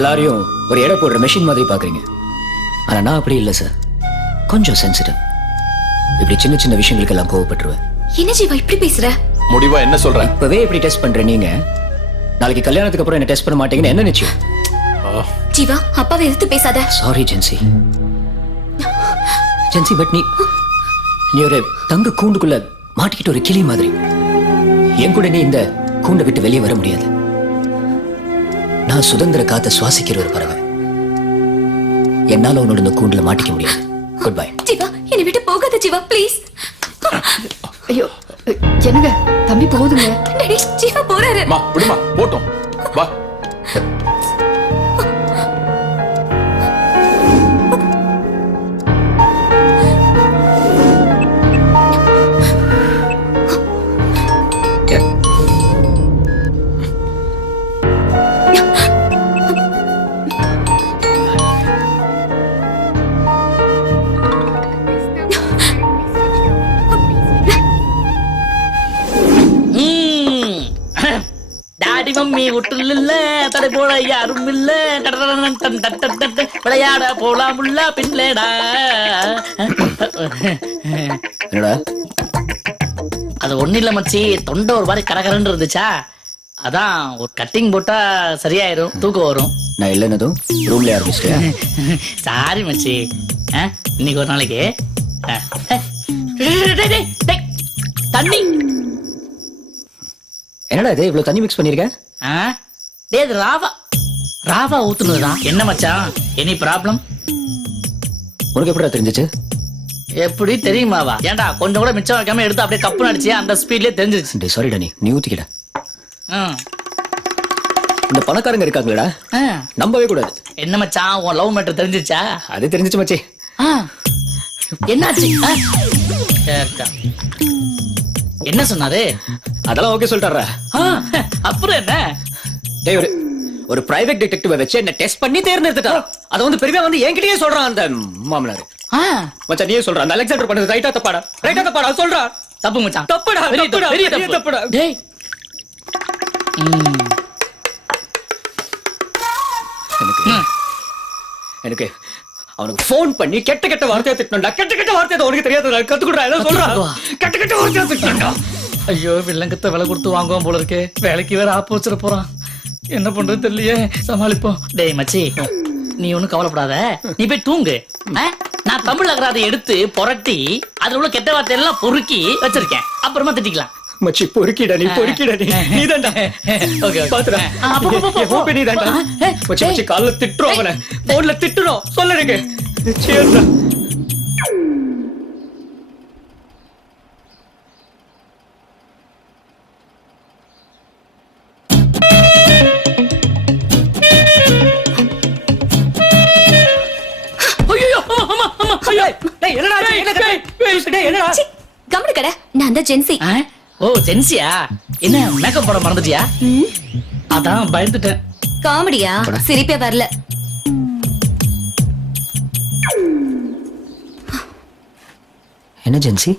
எல்லாரையும் ஒரு எடை போடுற மெஷின் மாதிரி பாக்குறீங்க. ஆனா நான் அப்படி இல்லை சார். கொஞ்சம் சென்சிட்டிவ். இப்படி சின்ன சின்ன விஷயங்களுக்கு எல்லாம் கோவப்பட்டுருவேன். என்ன ஜீவா இப்படி பேசுற? முடிவா என்ன சொல்ற? இப்பவே இப்படி டெஸ்ட் பண்ற நீங்க நாளைக்கு கல்யாணத்துக்கு அப்புறம் என்ன டெஸ்ட் பண்ண மாட்டீங்கன்னு என்ன நிச்சயம்? ஜீவா அப்பாவை எதிர்த்து பேசாத. Sorry gen Z. ஜென்சி, பட் நீ ஒரு தங்க கூண்டுக்குள்ள மாட்டிக்கிட்டு ஒரு கிளி மாதிரி. என் கூட நீ இந்த கூண்டை விட்டு வெளியே வர முடியாது. நான் சுதந்திர காத்த சுவாசிக்கிற ஒரு பறவை. என்னால உன்னோட இந்த கூண்டுல மாட்டிக்க முடியாது. Good bye. ஜீவா என்னை விட்டு போகாத ஜீவா, ப்ளீஸ். ஐயோ என்னங்க தம்பி போகுதுங்க. டேடி ஜீவா போறாரு. மா விடுமா, போட்டும் வா. டாடி மம்மி விட்டுல இல்ல, தடை போல யாரும் இல்ல, விளையாட போலாமுல்ல பின்லேடா. என்னடா அது ஒண்ணு இல்ல மச்சி, தொண்டை ஒரு மாதிரி கரகரன்னு இருந்துச்சா, அதான் ஒரு கட்டிங் போட்டா சரியாயிரும், தூக்கம் வரும். நான் இல்லைன்னதும் ரூம்ல ஆரம்பிச்சிட்டேன். சாரி மச்சி. இன்னைக்கு ஒரு நாளைக்கு தண்ணி. என்னடா இது இவ்வளவு தண்ணி மிக்ஸ் பண்ணிருக்க? டேய் இது ராவா, ராவா ஊத்துனதுடா. என்ன மச்சான் எனி ப்ராப்ளம்? உனக்கு எப்படிடா தெரிஞ்சிச்சு? எப்படி தெரியுமாவா? ஏன்டா கொஞ்சம் கூட மிச்சம் வைக்காம எடுத்து அப்படியே கப்பு அடிச்சு அந்த ஸ்பீட்லயே தெரிஞ்சிருச்சு. சாரிடா, நீ ஊத்திக்கிட. இந்த பணக்காரங்க இருக்காங்களா, நம்பவே கூடாது. என்ன மச்சான் உன் லவ் மேட்டர் தெரிஞ்சிச்சா? அது தெரிஞ்சிச்சு மச்சி. என்னாச்சு? என்ன சொன்னாரு? அதெல்லாம் ஓகே சொல்லிட்டாரா? அப்புறம் என்ன? டேய் ஒரு பிரைவேட் டிடெக்டிவ் வச்சு என்ன டெஸ்ட் பண்ணி தேர்ந்தெடுத்துட்டா. அத வந்து பெரியவா வந்து என்கிட்டயே சொல்றான் அந்த மாமனார். மச்சான் நீயே சொல்ற, அந்த அலெக்சாண்டர் பண்ணது ரைட்டா தப்பாடா? ரைட்டா தப்பாடா சொல்றா? தப்பு மச்சான், தப்புடா, தப்புடா, பெரிய தப்புடா. டேய் எனக்கு அவனுக்கு போன் பண்ணி கெட்ட கெட்ட வார்த்தையை திட்டணும்டா. கெட்ட கெட்ட வார்த்தை உனக்கு தெரியாது, கத்துக்குடா. ஏதோ சொல்றான், கெட்ட கெட்ட வார்த்தையை திட்டணும்டா. ஐயோ வில்லங்கத்தை விலை கொடுத்து வாங்குவான் போல இருக்கே. வேலைக்கு வேற ஆப்பு வச்சிட போறான். என்ன பண்றது தெரியலையே, சமாளிப்போம். டேய் மச்சி, நீ ஒண்ணும் கவலைப்படாத, நீ போய் தூங்கு. நான் தமிழ் அகராதை எடுத்து புரட்டி அதுல உள்ள கெட்ட வார்த்தை எல்லாம் பொறுக்கி வச்சிருக்கேன், அப்புறமா திட்டிக்கலாம். மச்சி பொறுக்கிடா, நீ பொறுக்கிடா, நீ தான்டா. ஓகே பாத்துடா, நீ தான்டா. மச்சி மச்சி கால்ல திட்டுறோம், அவனை போன்ல திட்டுறோம், சொல்லுங்க. சேர்டா. நான் தான் ஜென்சி. ஆ? ஓ ஜென்சியா? என்ன மேக்கப் போட மறந்துட்டியா? அதான் பயந்துட்டேன். காமெடியா? சிரிப்பே வரல. என்ன ஜென்சி?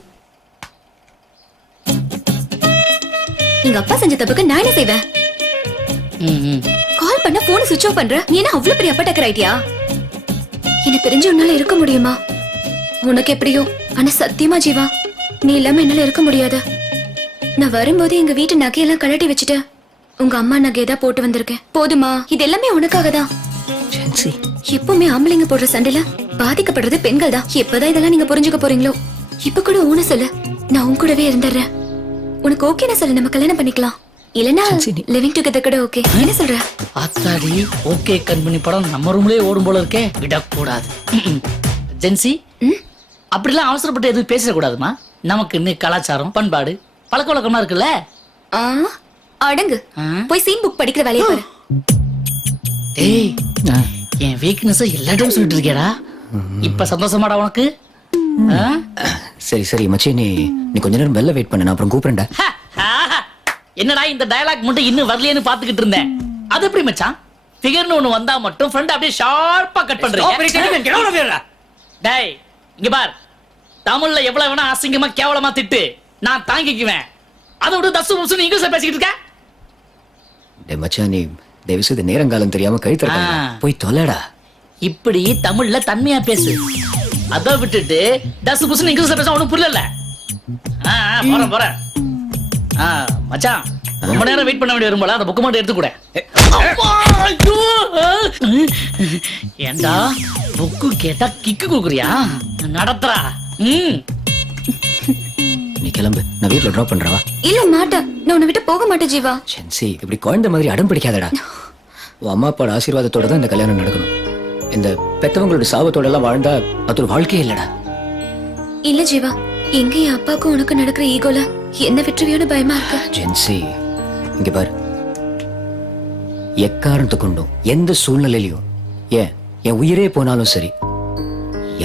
எங்க அப்பா செஞ்ச தப்புக்கு நான் என்ன செய்வேன்? கால் பண்ண போன் சுவிட்ச் ஆஃப் பண்ற. நீ என்ன அவ்வளவு பெரிய அப்பா டக்கர் ஆயிட்டியா? என்ன பிரிஞ்சு உன்னால இருக்க முடியுமா? உனக்கு எப்படியோ, ஆனா சத்தியமா ஜீவா, நீ இல்லாம என்னால இருக்க முடியாது. நான் வரும்போது எங்க வீட்டு நகையெல்லாம் கழட்டி வச்சுட்டு உங்க அம்மா நகையதான் போட்டு வந்திருக்கேன். போதுமா? இது எல்லாமே உனக்காக தான். ஜென்சி, எப்பவுமே ஆம்பளைங்க போடுற சண்டையில பாதிக்கப்படுறது பெண்கள் தான். எப்பதான் இதெல்லாம் நீங்க புரிஞ்சுக்க போறீங்களோ? இப்ப கூட ஊன சொல்லு, நான் உன் கூடவே இருந்துடுறேன். உனக்கு ஓகேனா சொல்லு, நம்ம கல்யாணம் பண்ணிக்கலாம். இல்லனா லிவிங் டுகெதர் கூட ஓகே. என்ன சொல்ற? ஆத்தாடி, ஓகே கண்மணி படம் நம்ம ரூம்லயே ஓடும் போல இருக்கே. விடக்கூடாது. ஜென்சி, அப்படிலாம் அவசரப்பட்டு எதுவும் பேசக்கூடாதுமா. நமக்கு இன்னும் கலாச்சாரம், பண்பாடு, பழக்க வழக்கமா இருக்குல்ல. ஆ, அடங்கு. போய் சீன் புக் படிக்கிற வேலையை பாரு. டேய், என் வீக்னஸ் எல்லா டைம் சொல்லிட்டு இருக்கேடா. இப்ப சந்தோஷமாடா உனக்கு? ஆ? சரி சரி மச்சி, நீ கொஞ்ச நேரம் வெளில வெயிட் பண்ணு, நான் அப்புறம் கூப்பிடுறேன்டா. என்னடா இந்த டயலாக் மட்டும் இன்னும் வரலையேன்னு பாத்துக்கிட்டு இருந்தேன். அது எப்படி மச்சான்? ஃபிகர்னு ஒண்ணு வந்தா மட்டும் ஃப்ரெண்ட் அப்படியே ஷார்ப்பா கட் பண்றீங்க. டேய், இங்க பார். தமிழ்ல எவ்வளவு வேணா அசிங்கமா கேவலமா திட்டு, நான் தாங்கிக்குவேன். அதை விட தசு புசுன்னு இங்கிலீஷ்ல பேசிக்கிட்டு இருக்க. டேய் மச்சான், நீ தயவு செய்து நேரங்காலம் தெரியாம கழுத்தற போய் தொலைடா. இப்படி தமிழ்ல தன்மையா பேசு. அத விட்டுட்டு தசு புசுன்னு இங்கிலீஷ்ல பேச உனக்கு புரியல. போறேன். மச்சான், ரொம்ப நேரம் வெயிட் பண்ண வேண்டிய வரும்போல அந்த புக்கு மட்டும் எடுத்து கூட. ஏண்டா புக்கு கேட்டா கிக்கு குக்குறியா? நடத்துறா. நீ கிளம்பு, நான் வீட்ல டிராப் பண்றவா. இல்ல மாட்டேன், நான் உன்னை விட்டு போக மாட்டேன் ஜீவா. ஜென்சி, இப்படி குழந்தை மாதிரி அடம் பிடிக்காதடா. உன் அம்மா அப்பாவோட ஆசீர்வாதத்தோட தான் இந்த கல்யாணம் நடக்கணும். இந்த பெத்தவங்களோட சாபத்தோட எல்லாம் வாழ்ந்தா அது ஒரு வாழ்க்கையே இல்லடா. இல்ல ஜீவா, எங்க என் அப்பாவுக்கும் உனக்கு நடக்கிற ஈகோல என்ன விட்டுருவியோன்னு பயமா இருக்கு. ஜென்சி, இங்க பாரு, எக்காரணத்தை கொண்டும் எந்த சூழ்நிலையிலையும் ஏன் என் உயிரே போனாலும் சரி,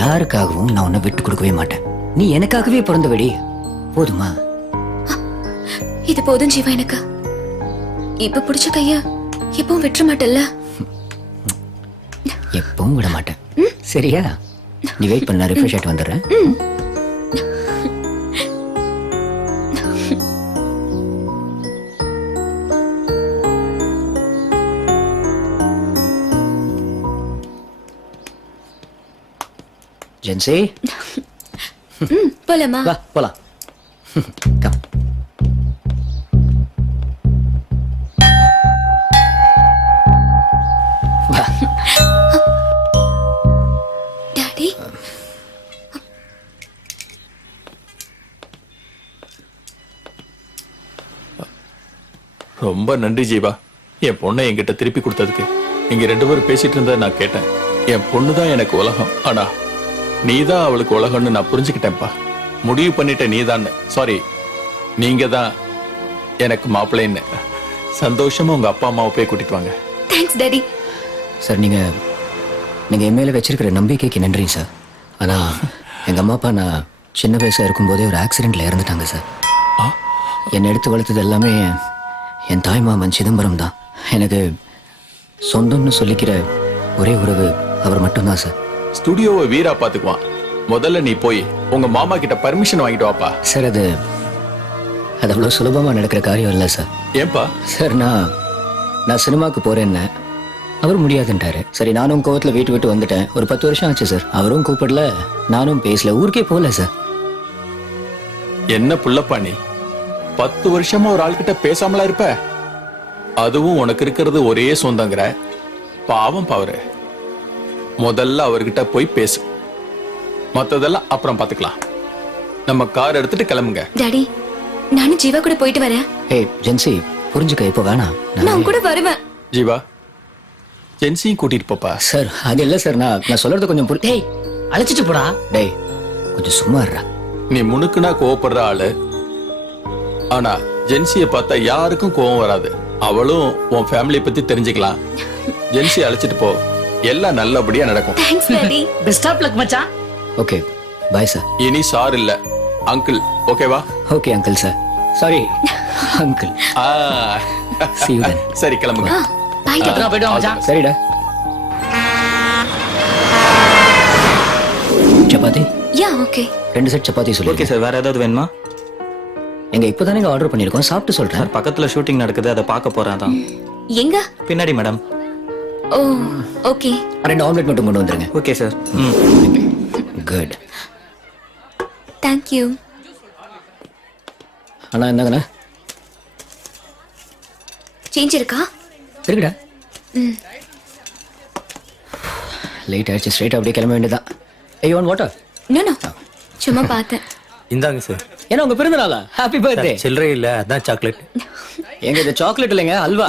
யாருக்காகவும் நான் உன்னை விட்டு கொடுக்கவே மாட்டேன். நீ எனக்காகவே பிறந்தபடி, போதுமா? இது போதும் ஜீவா எனக்கு. இப்ப பிடிச்ச கைய எப்பவும் விட்டுற மாட்டல்ல? எப்பவும் விட மாட்டேன். சரியா? நீ வெயிட் பண்ண, ரிஃப்ரெஷ் ஆயிட்டு வந்துடுறேன். ஜென்சி, போலாமா? வா போலாம். கம். வா. டாடி, ரொம்ப நன்றி ஜீவா, என் பொண்ணை என்கிட்ட திருப்பி கொடுத்ததுக்கு. நீங்க 2 பேரும் பேசிட்டு இருந்ததை நான் கேட்டேன். என் பொண்ணு தான் எனக்கு உலகம், ஆனா நீதான் அவளுக்கு உலகம்னு நான் புரிஞ்சுக்கிட்டேன்ப்பா. முடிவு பண்ணிட்ட நீதான். சாரி, நீங்க தான் எனக்கு மாப்பிள்ளைன்னு. சந்தோஷமா உங்க அப்பா அம்மாவை போய் கூட்டிட்டு வாங்க. Thanks daddy. சார், நீங்க என் மேல வச்சிருக்கிற நம்பிக்கைக்கு நன்றி சார். ஆனா எங்க அம்மா அப்பா நான் சின்ன வயசா இருக்கும்போதே ஒரு ஆக்சிடென்ட்ல இறந்துட்டாங்க சார். என்னை எடுத்து வளர்த்தது எல்லாமே என் தாய் மாமன் சிதம்பரம் தான். எனக்கு சொந்தம்னு சொல்லிக்கிற ஒரே உறவு அவர் மட்டும்தான் சார். ஸ்டுடியோவை வீரா பாத்துக்குவான். முதல்ல நீ போய் உங்க மாமா கிட்ட பர்மிஷன் வாங்கிட்டு வாப்பா. சார், அது அவ்வளவு சுலபமா நடக்கிற காரியம் இல்லை சார். ஏன்பா? சார், நான் சினிமாவுக்கு போறேன்னு அவர் முடியாதுன்ட்டாரு. சரி, நானும் கோவத்துல வீட்டு விட்டு வந்துட்டேன். ஒரு 10 வருஷம் ஆச்சு சார். அவரும் கூப்பிடல, நானும் பேசல, ஊருக்கே போகல சார். என்ன புள்ளப்பா நீ? 10 வருஷமா ஒரு ஆள்கிட்ட பேசாமலா இருப்ப? அதுவும் உனக்கு இருக்கிறது ஒரே சொந்தங்கிற. பாவம் பாவரு. முதல்ல அவர்கிட்ட போய் பேசு, மத்ததெல்லாம் அப்புறம் பாத்துக்கலாம். நம்ம கார் எடுத்துட்டு கிளம்புங்க. டாடி, நானும் ஜீவா கூட போயிட்டு வரேன். ஏய் ஜென்சி, புரிஞ்சுக்க, இப்போ வேணாம். நான் கூட வருவேன். ஜீவா, ஜென்சியும் கூட்டிட்டு போப்பா. சார், அது இல்ல சார், நான் சொல்றது கொஞ்சம் டேய், அழைச்சிட்டு போடா. டேய், கொஞ்சம் சும்மா இருடா. நீ முணுக்குனா கோவப்படுற ஆளு, ஆனா ஜென்சியை பார்த்தா யாருக்கும் கோவம் வராது. அவளும் உன் ஃபேமிலி பத்தி தெரிஞ்சுக்கலாம். ஜென்சி அழைச்சிட்டு போ, எல்லாம் நல்லபடியா நடக்கும். Thanks daddy. Best of luck மச்சான். ஓகே, பை சார். இனி சார் இல்ல, அங்கிள் ஓகேவா? Okay uncle sir. Sorry uncle. See you then. சரி கிளம்புங்க. பாய். பத்திரமா போயிட்டு வாங்க மச்சான். சரிடா. சப்பாத்தி யா ஓகே. 2 செட் சப்பாத்தி சொல்லு. ஓகே சார், வேற ஏதாவது வேணுமா? எங்க இப்பதானே ஆர்டர் பண்ணிருக்கோம், சாப்பிட்டு சொல்றேன். பக்கத்துல ஷூட்டிங் நடக்குது, அதை பார்க்க போறேன். அதான் எங்க? பின்னாடி மேடம். ஓ ஓகே. 2 ஆம்லெட் மட்டும் கொண்டு வந்துருங்க. Okay sir. Good. Thank you. அண்ணா என்னங்கண்ணா? சேஞ்ச் இருக்கா? இருக்குடா. லேட் ஆயிடுச்சு, ஸ்ட்ரைட் அப்படியே கிளம்ப வேண்டியதான். ஐயோ ஒன் வாட்டர். நோ நோ, சும்மா பார்த்தேன். இந்தாங்க சார். ஏன்னா உங்க பிறந்த நாளா? Happy birthday. சில்லறை இல்ல, அதான் சாக்லேட். எங்க இது சாக்லேட் இல்லைங்க, அல்வா.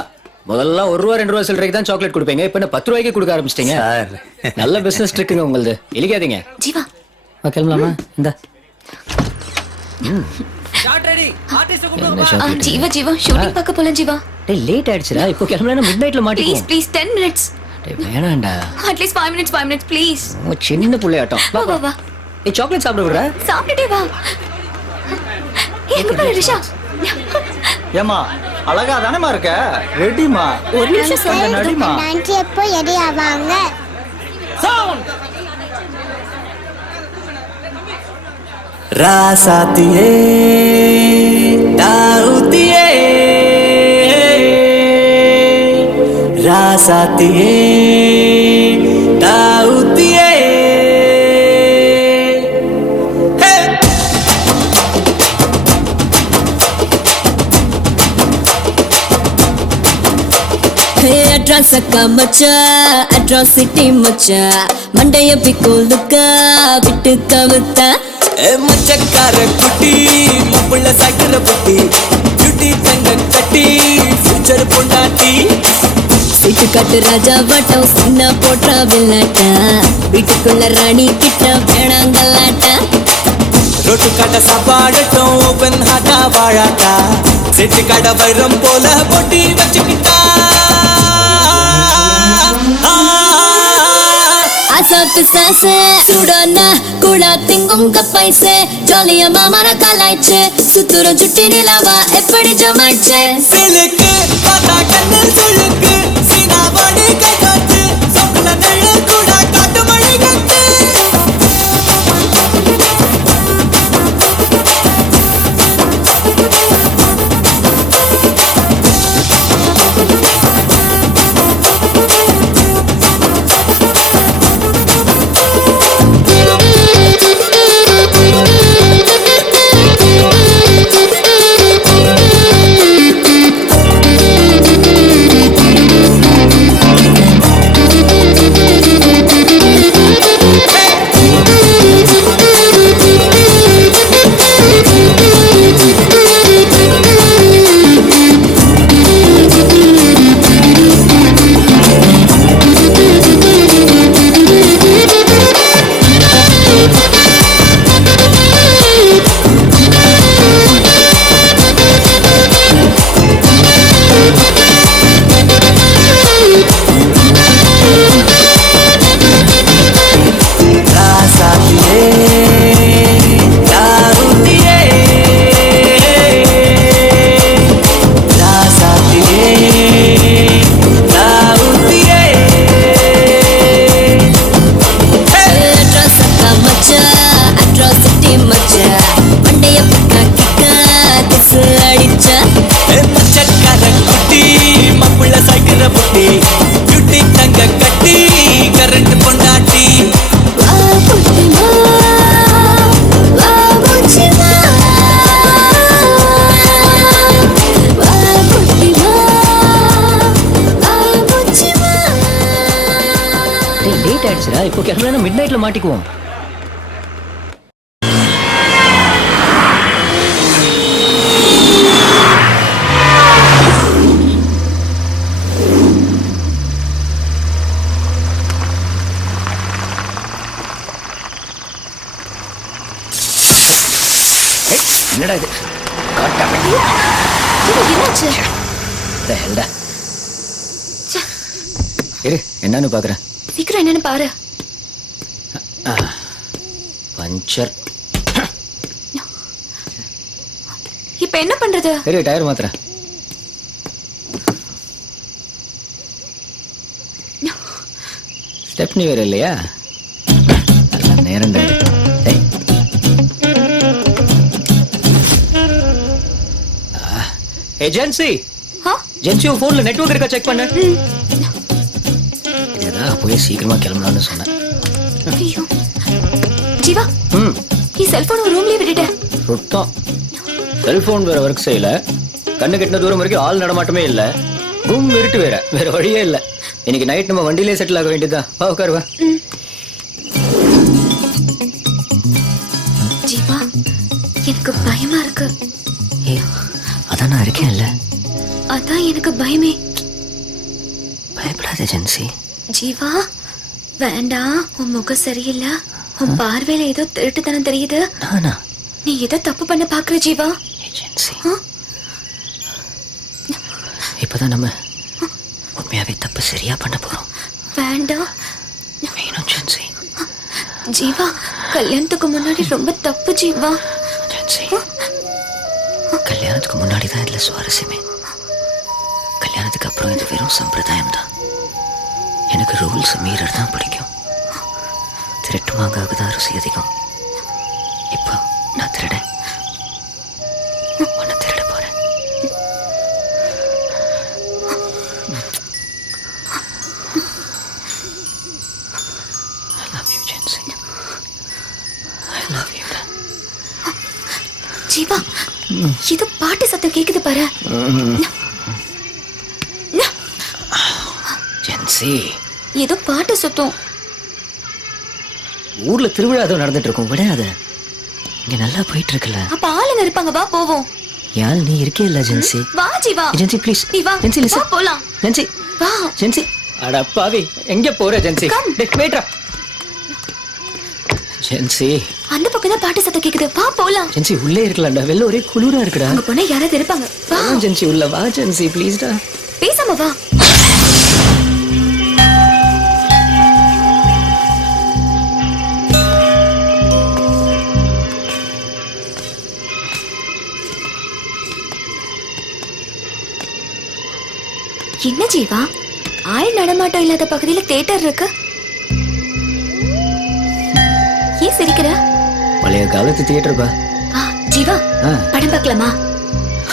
முதல்ல 1 ரூபா 2 ரூபா சில்லறைக்கு தான் சாக்லேட் கொடுப்பீங்க, இப்ப என்ன 10 ரூபாய்க்கு கொடுக்க ஆரம்பிச்சிட்டீங்க. சார். நல்ல பிசினஸ் ட்ரிக்குங்க உங்களுது, இழிக்காதீங்க. ஜீவா கிளம்பலாமா? இந்த ஜீவா ஜீவா ஷூட்டிங் பார்க்க போலாம் ஜீவா. டேய் லேட் ஆயிடுச்சுடா, இப்போ கிளம்பலனா மிட் நைட்ல ப்ளீஸ் மாட்டிக்குவோம். Please 10 minutes. டேய் வேணாம்டா, அட்லீஸ்ட் 5 minutes ப்ளீஸ். உன் சின்ன புள்ளையாட்டம். வா வா வா. நீ சாக்லேட் சாப்பிட விடுற? சாப்பிட்டுட்டே வா. எங்க போற ரிஷா? ஏமா அழகா தானேமா இருக்க? ரெடிமா? ஒரு நிமிஷம் சார். நடிமா. ஆண்டி எப்போ ரெடி ஆவாங்க? ராசாத்தியே தாவுத்தியே ராசாத்தியே தாவுத்தியே அட்ராஸ் அக்கா மச்சா, அட்ராசிட்டி மச்சா, மண்டைய பிக்கோலுக்க விட்டு கவுத்தா. மச்சக்கார குட்டி முப்புள்ள சாக்கிற புட்டி குட்டி தங்க கட்டி ஃபியூச்சர் பொண்டாட்டி. சீட்டு காட்டு ராஜா வட்டம் சின்ன போட்டா வில்லாட்டா, வீட்டுக்குள்ள ராணி கிட்ட வேணாங்கல்லாட்டா. ரொட்டு கடை சாப்பாடட்டும் ஓபன் ஹாட்டா வாழாட்டா, செட்டு கடை வைரம் போல பொட்டி வச்சுக்கிட்டா. அசோத்து சாசே சுடோன்னா கூட திங்குங்க பைசே, ஜாலியா மாமன கலாய்ச்சு சுத்துற ஜுட்டி நிலவா எப்படி ஜமாய்ச்சு. சிலுக்கு பார்த்தா கண்ணு சுழுக்கு, சீனாவோடு கை காட்டு, சொக்குல நெழு கூட காட்டு மழை கட்டு. இப்போ கிளம்பலனா மிட் நைட்ல மாட்டிக்குவோம். என்னடா இது? என்னாச்சு? இரு என்னன்னு பாக்குறேன். சீக்கிரம் என்னன்னு பாரு. பஞ்சர். இப்ப என்ன பண்றது? சரி டயர் மாத்திரேன். ஸ்டெப்னி வேற இல்லையா? நல்ல நேரம் தான். ஏஜென்சி ஜென்சி போன்ல நெட்வொர்க் இருக்கா செக் பண்ண. இதுதான் போய் சீக்கிரமா கிளம்பலாம்னு சொன்னேன். ஐயோ ஜீவா, நீ செல்போன் ரூம்லயே விட்டுட்ட. சுத்தம் செல்போன் வேற ஒர்க் செய்யல. கண்ணு கெட்டின தூரம் வரைக்கும் ஆள் நடமாட்டமே இல்ல. ரூம் இருட்டு வேற வழியே இல்ல. இன்னைக்கு நைட் நம்ம வண்டியிலே செட்டில் ஆக வேண்டியதுதான். வா உட்காருவா. ஜீவா, எனக்கு பயமா இருக்கு. அதான் நான் இருக்கேன்ல. அதான் எனக்கு பயமே. பயப்படாத ஜென்சி. ஜீவா வேண்டாம், உன் முகம் சரியில்லை. உன் பார்வையில ஏதோ திருட்டுத்தனம் தெரியுது. நீ ஏதோ தப்பு பண்ண பாக்குற ஜீவா. இப்பதான் நம்ம உண்மையாவே தப்பு சரியா பண்ண போறோம். வேண்டாம் வேணும் ஜென்சி. ஜீவா, கல்யாணத்துக்கு முன்னாடி ரொம்ப தப்பு ஜீவா. ஜென்சி, கல்யாணத்துக்கு முன்னாடி தான் இதுல சுவாரஸ்யமே. கல்யாணத்துக்கு அப்புறம் இது வெறும் சம்பிரதாயம் தான். எனக்கு ரூல்ஸ் மீறர் தான் பிடிக்கும். திருட்டு மாங்காவுக்கு தான் ருசி அதிகம். இப்போ நான் திருடேன். உன்னை திருட போறேன். I love you, Jensi. I love you. Jeeva, இது பாட்டு சத்தம் கேக்குது பாரு. ஜென்சி, ஏதோ பாட்டு சத்தம். ஊர்ல திருவிழா ஏதோ நடந்துட்டு இருக்கும். விடாத, இங்க நல்லா போயிட்டு இருக்குல்ல. அப்ப ஆளுங்க இருப்பாங்க, வா போவோம். யாழ் நீ இருக்கே இல்ல ஜென்சி. வா ஜீவா. Gen Z please. நீ வா. ஜென்சி வா லிசன். போலாம். ஜென்சி வா. ஜென்சி, அட பாவி, எங்க போற ஜென்சி? டேய் வெயிட்ரா. ஜென்சி, அந்த பக்கம் தான் பாட்டு சத்தம் கேக்குது, வா போலாம். ஜென்சி உள்ளே இருக்கலாம்டா. வெளில ஒரே குளிரா இருக்குடா. அங்க போனா யாராவது இருப்பாங்க, வா. ஜென்சி உள்ள வா ஜென்சி ப்ளீஸ்டா. பேசாம வா. என்ன ஜீவா, ஆள் நடமாட்டம் இல்லாத பகுதியில தியேட்டர் இருக்கு. ஏன் சிரிக்கிற? பழைய காலத்து தியேட்டர் பா. ஜீவா, படம் பார்க்கலாமா?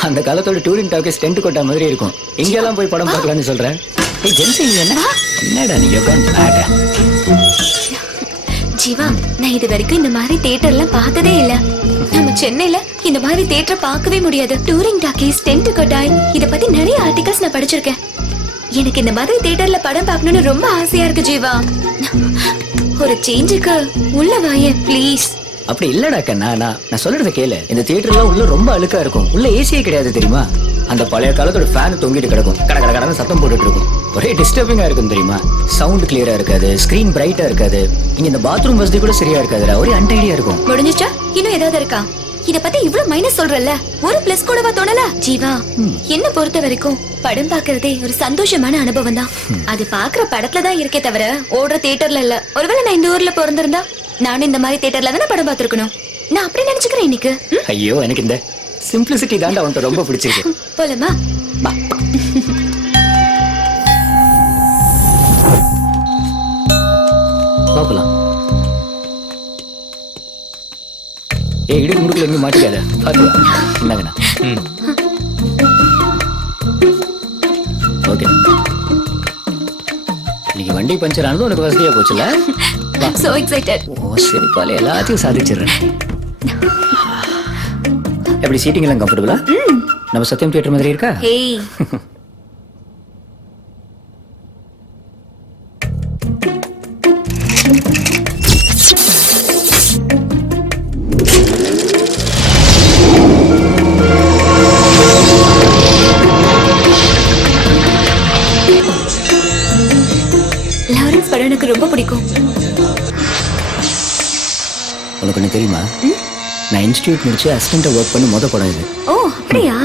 அந்த காலத்தோட டூரிங் டாக்கீஸ் டென்ட் கொட்டா மாதிரி இருக்கும். இங்க எல்லாம் போய் படம் பார்க்கலாம்னு சொல்றேன். ஏய் ஜென்சி, என்னடா நீ யோகான்? ஜீவா, நான் இது வரைக்கும் இந்த மாதிரி தியேட்டர்லாம் பார்த்ததே இல்ல. நம்ம சென்னையில இந்த மாதிரி தியேட்டர் பார்க்கவே முடியாது. டூரிங் டாக்கீஸ், டென்ட் கொட்டாய், இத பத்தி நிறைய ஆர்டிகல்ஸ் நான் படிச்சிருக்கேன். எனக்கு இந்த மாதிரி தியேட்டர்ல படம் பார்க்கணும்னு ரொம்ப ஆசையா இருக்கு ஜீவா. ஒரு சேஞ்சுக்கு உள்ள வாயே ப்ளீஸ். அப்படி இல்லடா கண்ணா, நான் சொல்றத கேளு. இந்த தியேட்டர்லாம் உள்ள ரொம்ப அழுக்கா இருக்கும். உள்ள ஏசியே கிடையாது தெரியுமா? அந்த பழைய காலத்தோட ஃபேன் தொங்கிட்டு கிடக்கும். கடகடன்னு சத்தம் போட்டுட்டு இருக்கும். ஒரே டிஸ்டர்பிங்கா இருக்கும் தெரியுமா? சவுண்ட் கிளியரா இருக்காது, ஸ்கிரீன் பிரைட்டா இருக்காது. இங்க இந்த பாத்ரூம் வசதி கூட சரியா இருக்காதுடா. ஒரே அன்டைடியா இருக்கும். முடிஞ்சிச்சா? இன்னும் ஏதாவது இருக்கா? இத பத்தி இவ்ளோ மைனஸ் சொல்றல்ல, ஒரு பிளஸ் கூடவா தோணல? ஜீவா, என்ன பொறுத்த வரைக்கும் படம் பாக்குறதே ஒரு சந்தோஷமான அனுபவம் தான். அது பாக்குற படத்துல தான் இருக்கே தவிர ஓடுற தியேட்டர்ல இல்ல. ஒருவேளை நான் இந்த ஊர்ல பிறந்திருந்தா நானும் இந்த மாதிரி தியேட்டர்ல தானே படம் பார்த்திருக்கணும். நான் அப்படி நினைச்சுக்கிறேன் இன்னைக்கு. ஐயோ, எனக்கு இந்த சிம்பிளிசிட்டி தான்டா உன்கிட்ட ரொம்ப பிடிச்சிருக்கு. போலாமா? போலாம். ஏய், இடுக்கு முடுக்குல எங்கேயும் மாட்டிக்காத. பாத்து என்னங்கண்ணா. ஓகே, இன்னைக்கு வண்டி பஞ்சர் ஆனது உனக்கு வசதியா போச்சுல. I'm so excited. ஓ சரி, பாலே எல்லாத்தையும் சாதிச்சிடுறேன். எப்படி சீட்டிங் எல்லாம் கம்ஃபர்டபுளா? நம்ம சத்தியம் தியேட்டர் மாதிரி இருக்கா? ஏய், லாரன்ஸ் படம் எனக்கு ரொம்ப பிடிக்கும். உனக்கு ஒண்ணு தெரியுமா? நான் இன்ஸ்டிடியூட் முடிச்சு அசிஸ்டண்டா ஒர்க் பண்ணி மொத படம் இது. ஓ அப்படியா?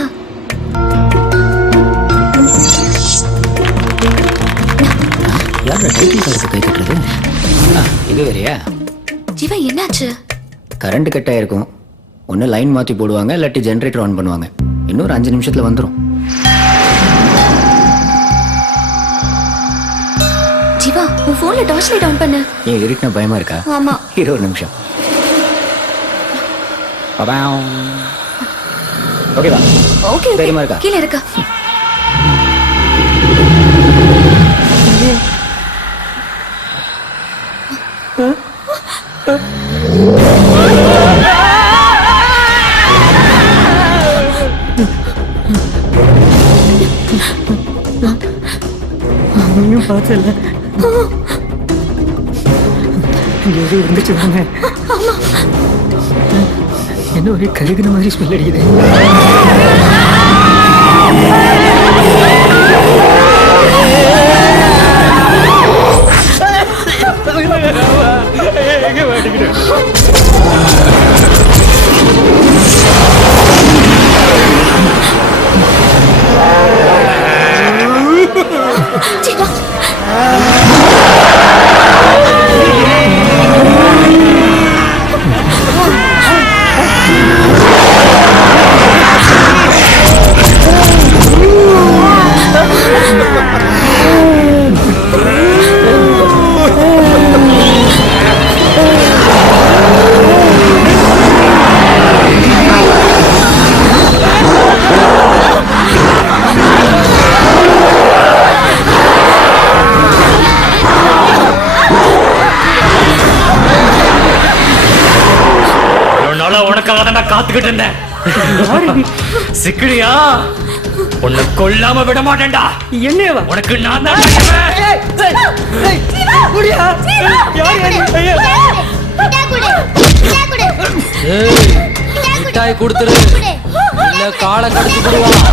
யாரோட டைட்டில் கார்டுக்கு கை கட்டுறது? இது வேறையா? ஜீவா, என்னாச்சு? கரண்ட் கட் ஆயிருக்கும். ஒன்னு லைன் மாத்தி போடுவாங்க, இல்லாட்டி ஜெனரேட்டர் ஆன் பண்ணுவாங்க. இன்னொரு 5 நிமிஷத்துல வந்துரும். ஜீவா உன் போன்ல டார்ச் லைட் ஆன் பண்ணு. ஏன் இருட்டுனா பயமா இருக்கா? ஆமா. இரு ஒரு நிமிஷம். ஓகேவா? ஓகே தைரியமா இருக்கா? கீழே இருக்கா? ஒன்றும் பார்த்தல இங்கே எதுவும் இருந்துச்சு தானே? என்ன ஒரே கருகுன மாதிரி ஸ்மெல் அடிக்குது. காத்துக்கிட்டு இருந்தேன். சிக்கிரியா உன்னை கொல்லாம விட மாட்டேன்டா. என்னவா உனக்கு நான் தான் மிட்டாய் கொடுத்துரு இல்ல காலை கடிச்சு போடுவான்.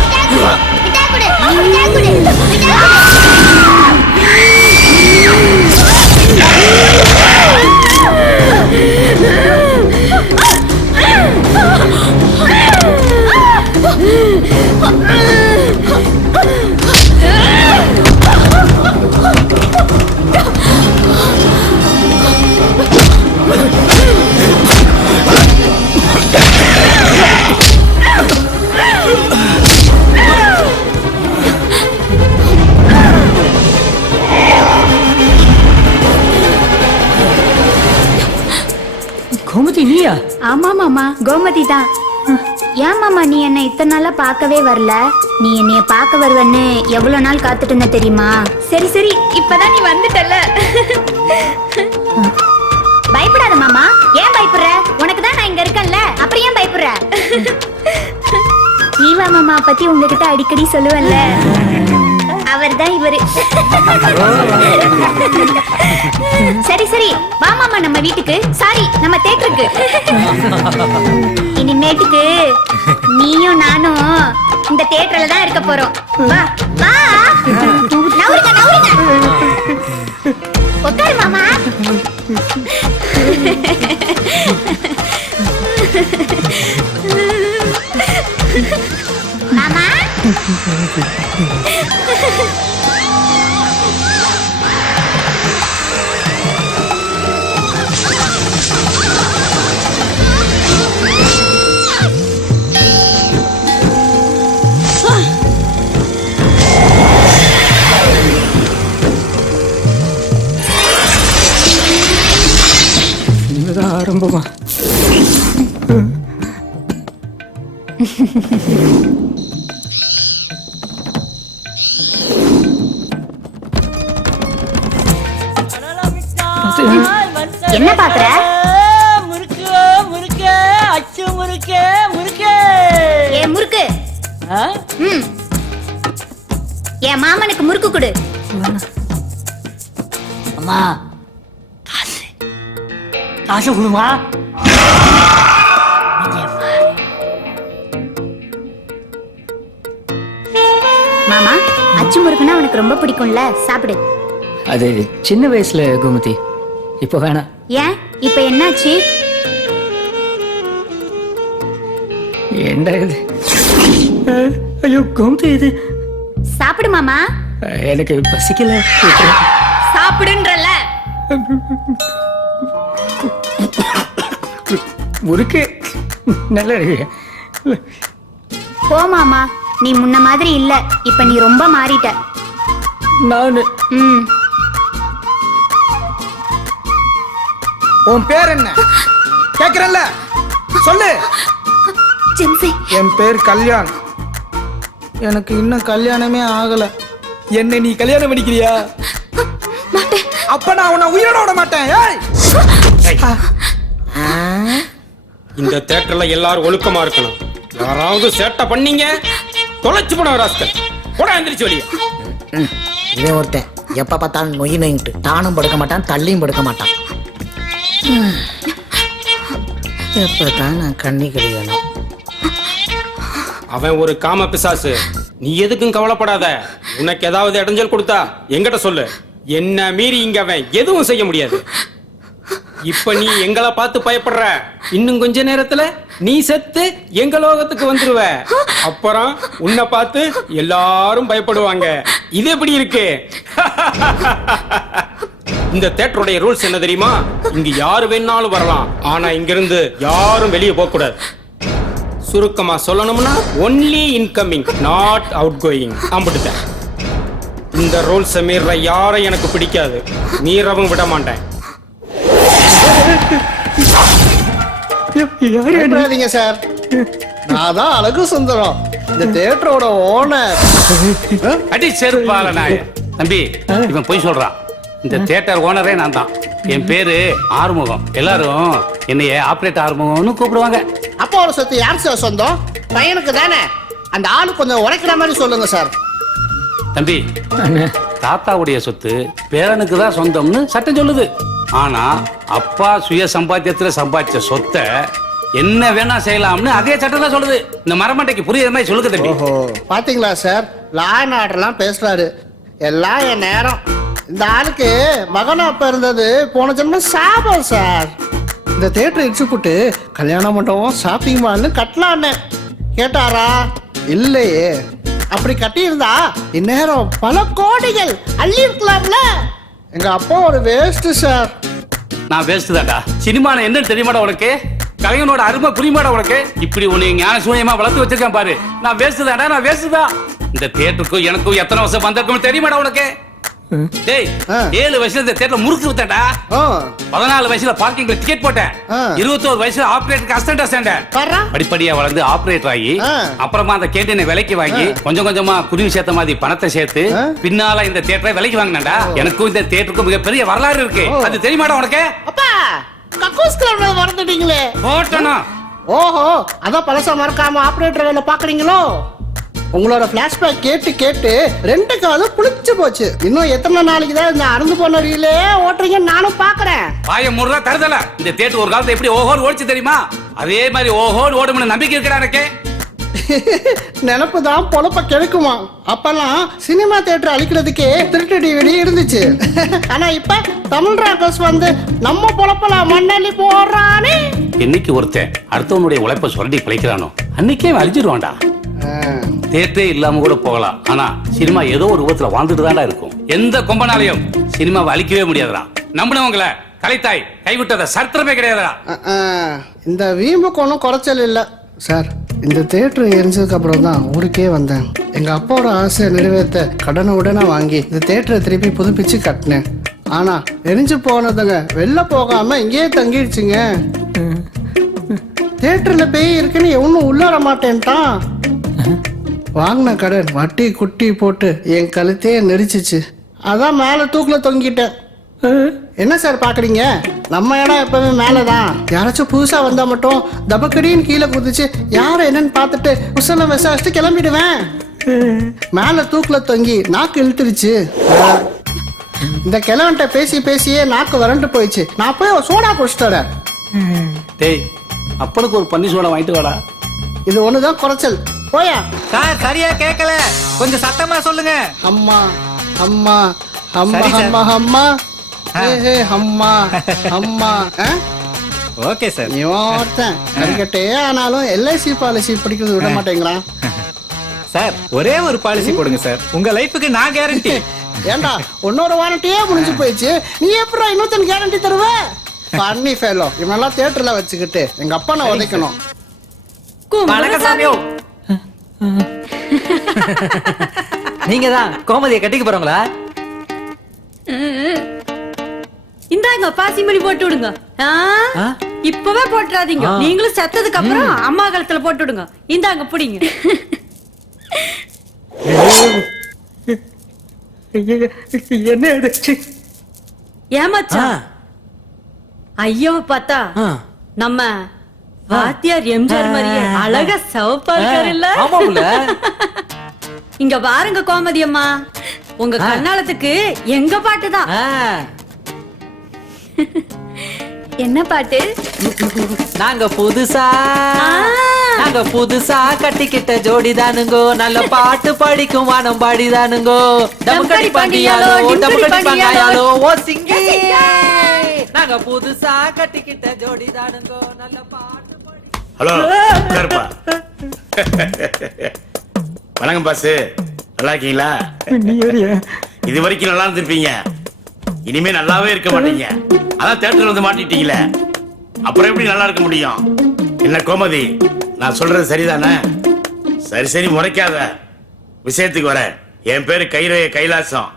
கோமதி நீயா? ஆமா மாமா, கோமதி தான். ஏன் மாமா நீ என்ன இத்தனை நாளா பார்க்கவே வரல? நீ என்னைய பார்க்க வருவன்னு எவ்வளவு நாள் காத்துட்டு இருந்த தெரியுமா? சரி சரி, இப்பதான் நீ வந்துட்டல. பயப்படாத மாமா. ஏன் பயப்படுற? உனக்கு தான் நான் இங்க இருக்கேன்ல, அப்புறம் ஏன் பயப்படுற? ஜீவா மாமா பத்தி உங்ககிட்ட அடிக்கடி சொல்லுவல்ல, அவர் தான் இவரு. சரி சரி, வா மாமா நம்ம வீட்டுக்கு, சாரி நம்ம தேட்டருக்கு. இனிமேட்டுக்கு நீயும் நானும் இந்த தியேட்டர்ல தான் இருக்க போறோம். வா வா, நவுருங்க நவுருங்க, உட்காரு மாமா. மாமா இதுதான் ஆரம்பமா? என்ன பாக்குற? முறுக்கு முறுக்கு அச்சு முறுக்கு முறுக்கு. ஏ முறுக்கு, என் மாமனுக்கு முறுக்கு கொடு. அம்மா காசு கொடுமா. மாமா, அச்சு முறுக்குன்னா உனக்கு ரொம்ப பிடிக்கும்ல, சாப்பிடு. அது சின்ன வயசுல கோமதி, இப்போ வேணாம். ஏன் இப்ப என்னாச்சு? ஏண்டா இது? ஐயோ கோமதி, இது சாப்பிடு மாமா. எனக்கு பசிக்கல. சாப்பிடுன்றல. முறுக்கு நல்லா இருக்கு. போமாமா, நீ முன்ன மாதிரி இல்ல. இப்ப நீ ரொம்ப மாறிட்ட. நானு உன் பேர் என்ன கேக்குறல்ல, சொல்லு. ஜென்சி, என் பேர் கல்யாண். எனக்கு இன்னும் கல்யாணமே ஆகல. என்ன நீ கல்யாணம் பண்ணிக்கிறியா? அப்ப நான் உன்னை உயிரோட விட மாட்டேன். ஏய்! இந்த தேட்டர்ல எல்லாரும் ஒழுக்கமா இருக்கணும். யாராவது சேட்டை பண்ணீங்க தொலைச்சு போன ராஸ்கல் கூட எந்திரிச்சு வெளியே. இவன் ஒருத்தன் எப்ப பார்த்தாலும் நொய் நொயிட்டு தானும் படுக்க மாட்டான், தள்ளியும் படுக்க மாட்டான். எப்பதான் நான் கண்ணி கிடையாது. அவன் ஒரு காம பிசாசு. நீ எதுக்கும் கவலைப்படாத. உனக்கு ஏதாவது இடைஞ்சல் கொடுத்தா என்கிட்ட சொல்லு. என்ன மீறி இங்க அவன் எதுவும் செய்ய முடியாது. இப்ப நீ எங்களை பார்த்து பயப்படுற. இன்னும் கொஞ்ச நேரத்துல நீ செத்து எங்க லோகத்துக்கு வந்துருவ. அப்புறம் உன்னை பார்த்து எல்லாரும் பயப்படுவாங்க. இது எப்படி இருக்கு? இந்த தேட்டருடைய ரூல்ஸ் என்ன தெரியுமா? இங்க யாரு வேணாலும் வரலாம், ஆனா இங்க இருந்து யாரும் வெளியே போக கூடாது. சுருக்கமா சொல்லணும்னா only incoming, not outgoing. அம்பிட்டுட்டேன். இந்த ரூல்ஸை மீற யாரும் எனக்கு பிடிக்காது, மீறவும் விட மாட்டேன். சார், நான் தான் அழகு சுந்தரம், இந்த தியேட்டரோட ஓனர். அடி செருப்பால நாய. தம்பி, இவன் போய் சொல்றான். இந்த தியேட்டர் ஓனரே நான் தான். என் பேரு ஆறுமுகம். எல்லாரும் என்னைய ஆபரேட் ஆறுமுகம்னு கூப்பிடுவாங்க. அப்பா ஒரு சொத்து யார் சார் சொந்தம்? பையனுக்கு தானே. அந்த ஆளு கொஞ்சம் உரைக்கிற மாதிரி சொல்லுங்க சார். தம்பி, தாத்தாவுடைய சொத்து பேரனுக்கு தான் சொந்தம்னு சட்டம் சொல்லுது. ஆனா அப்பா சுய சம்பாத்தியத்துல சம்பாதிச்ச சொத்தை என்ன வேணா செய்யலாம்னு அதே சட்டம் தான் சொல்லுது. இந்த மரமண்டைக்கு புரியுற மாதிரி சொல்லுங்க தம்பி. ஓஹோ, பாத்தீங்களா சார், லா அண்ட் ஆர்டர்லாம் பேசுறாரு. எல்லாம் என் நேரம். இந்த ஆளுக்கு மகனா அப்ப இருந்தது போன ஜென்மம் சாபம் சார். இந்த தியேட்டர் இடிச்சு போட்டு கல்யாண மண்டபம் ஷாப்பிங் மால்னு கட்டலான்னு கேட்டாரா? இல்லையே. அப்படி கட்டியிருந்தா இந்நேரம் பல கோடிகள் அள்ளி இருக்கலாம்ல. எங்க அப்பா ஒரு வேஸ்ட் சார். நான் வேஸ்ட் தான்டா. சினிமான என்னன்னு தெரியுமாடா உனக்கு? கலைஞனோட அருமை புரியுமாடா உனக்கு? இப்படி உன்னை ஞான சூன்யமா வளர்த்து வச்சிருக்கேன் பாரு. நான் வேஸ்ட் தான்டா, நான் வேஸ்ட் தான். இந்த தியேட்டருக்கும் எனக்கும் எத்தனை வருஷம் வந்திருக்கும் தெரியுமாடா உனக்கு? டேய், 7 வயசுல இந்த தியேட்டர் முறுக்கு வித்தேன்டா. 14 வயசுல பார்க்கிங்ல டிக்கெட் போட்டேன். 21 வயசுல ஆபரேட்டருக்கு அசிஸ்டன்ட் சேர்ந்தேன். படிப்படியா வளர்ந்து ஆபரேட்டர் ஆகி அப்புறமா அந்த கேண்டீனை விலைக்கு வாங்கி கொஞ்சம் கொஞ்சமா குருவி சேர்த்த மாதிரி பணத்தை சேர்த்து பின்னால இந்த தியேட்டரை விலைக்கு வாங்கினேன்டா. எனக்கும் இந்த தியேட்டருக்கும் மிகப்பெரிய வரலாறு இருக்கு. அது தெரியுமாடா உனக்கு? அப்பா, கக்கூஸ் கிளப்ல மறந்துட்டீங்களே. போட்டனா? ஓஹோ, அதான் பழசா மறக்காம ஆபரேட்டர் வேலை பாக்குறீங்களோ? உங்களோட பிளாஷ்பேக் கேட்டு கேட்டு 2 காலும் புளிச்சு போச்சு. இன்னும் எத்தனை நாளைக்கு தான் இந்த அறுந்து போன ரீலே ஓட்டுறீங்கன்னு நானும் பாக்குறேன். பாய முருகா தருதல. இந்த தேட்டர் ஒரு காலத்துல எப்படி ஓஹோன்னு ஓடிச்சு தெரியுமா? அதே மாதிரி ஓஹோன்னு ஓடும்னு நம்பிக்கை இருக்கா எனக்கு? நினப்பு தான் பொழப்ப கெடுக்குமா? அப்பெல்லாம் சினிமா தியேட்டர் அழிக்கிறதுக்கே திருட்டு டிவிடி இருந்துச்சு. ஆனா இப்ப தமிழ் ராக்கர்ஸ் வந்து நம்ம பொழப்பலாம் மண்ணள்ளி போடுறானே. என்னைக்கு ஒருத்தன் அடுத்தவனுடைய உழைப்ப சுரண்டி பிழைக்கிறானோ அன்னைக்கே அழிஞ்சிருவான்டா. தேட்டரே இல்லாம கூட போகலாம், ஆனா சினிமா ஏதோ ஒரு ரூபத்துல வாழ்ந்துட்டு தான்டா இருக்கும். எந்த கொம்பனாலையும் சினிமாவை அழிக்கவே முடியாதுடா. நம்பினவங்களை கலைத்தாய் கைவிட்டத சரித்திரமே கிடையாதுடா. இந்த வீம்புக்கு ஒன்றும் குறைச்சல் இல்லை சார். இந்த தேட்டர் எரிஞ்சதுக்கு அப்புறம் தான் ஊருக்கே வந்தேன். எங்க அப்பாவோட ஆசையை நிறைவேற்ற கடனை உடனே வாங்கி இந்த தேட்டரை திருப்பி புதுப்பிச்சு கட்டினேன். ஆனா எரிஞ்சு போனதுங்க வெளில போகாம இங்கேயே தங்கிடுச்சுங்க. தேட்டர்ல பேய் இருக்குன்னு எவனும் உள்ளார மாட்டேன்ட்டான். வாங்கின கடன் வட்டி குட்டி போட்டு என் கழுத்தையே நெரிச்சிச்சு. அதான் மேலே தூக்கில் தொங்கிட்டேன். என்ன சார் பாக்குறீங்க? நம்ம இடம் எப்பவுமே மேலதான். யாராச்சும் புதுசா வந்தா மட்டும் தபக்கடின்னு கீழே குதிச்சு யார என்னன்னு பார்த்துட்டு உசல விசாரிச்சுட்டு கிளம்பிடுவேன். மேல தூக்குல தொங்கி நாக்கு இழுத்துருச்சு. இந்த கிழவன்ட்ட பேசி பேசியே நாக்கு வறண்டு போயிடுச்சு. நான் போய் ஒரு சோடா குடிச்சிட்டேன். டேய், அப்பனுக்கு ஒரு பன்னி சோடா வாங்கிட்டு வாடா. இது ஒண்ணுதான் குறைச்சல். போயா சார், சரியா கேட்கல, கொஞ்சம் சத்தமா சொல்லுங்க. அம்மா அம்மா அம்மா அம்மா அம்மா அம்மா அம்மா. Okay sir. இவன் ஒருத்தன் கறிக்கட்டே ஆனாலும் எல்ஐசி பாலிசி பிடிக்கிறது விட மாட்டேங்கிறான். சார், ஒரே ஒரு பாலிசி போடுங்க சார், உங்க லைஃபுக்கு நான் கேரண்டி. ஏண்டா, இன்னொரு வாரண்டியே முடிஞ்சு போயிடுச்சு, நீ எப்படி இன்னொருத்தன் கேரண்டி தருவ? பண்ணி ஃபெலோ இவனெல்லாம் தியேட்டர்ல வச்சுக்கிட்டு எங்க அப்பா நான் உதைக்கணும். வணக்கம் சாமியோ. நீங்க தான் கோமதியை கட்டிக்க போறவங்களா? இந்தாங்க பாசிமணி போட்டு விடுங்க. இப்பவே போட்டுறாதீங்க. நீங்களும் செத்ததுக்கு அப்புறம் அம்மா காலத்துல போட்டு விடுங்க. இந்தாங்க புடிங்க. என்ன ஏமாச்சா ஐயோ பார்த்தா நம்ம வாத்தியார் எம்ஜிஆர் மாதிரியே அழகா சிவப்பா இருக்காரு இல்ல? இங்க பாருங்க கோமதி அம்மா, உங்க கண்ணாலத்துக்கு எங்க பாட்டுதான். என்ன பாட்டு? நாங்க புதுசா கட்டிக்கிட்ட ஜோடிதானுங்கோ, நல்ல பாட்டு படிக்கும் வானம் பாடிதானுங்கோ. டமுக்கடி பாண்டியாலோ டமுக்கடி பாண்டியாலோ ஓ சிங்கி. நாங்க புதுசா கட்டிக்கிட்ட ஜோடிதானுங்கோ, நல்ல பாட்டு படி. ஹலோ உட்காருப்பா. வணக்கம் பாஸ், நல்லா இருக்கீங்களா? இது வரைக்கும் நல்லா இருந்திருப்பீங்க, இனிமே நல்லாவே இருக்க மாட்டீங்க. அதான் தேட்டர்ல வந்து மாட்டிட்டீங்களே, அப்புறம் எப்படி நல்லா இருக்க முடியும்? என்ன கோமதி, நான் சொல்றது சரிதானே? சரி முறைக்காத, விஷயத்துக்கு வர. என் பேரு கைரேய கைலாசம்.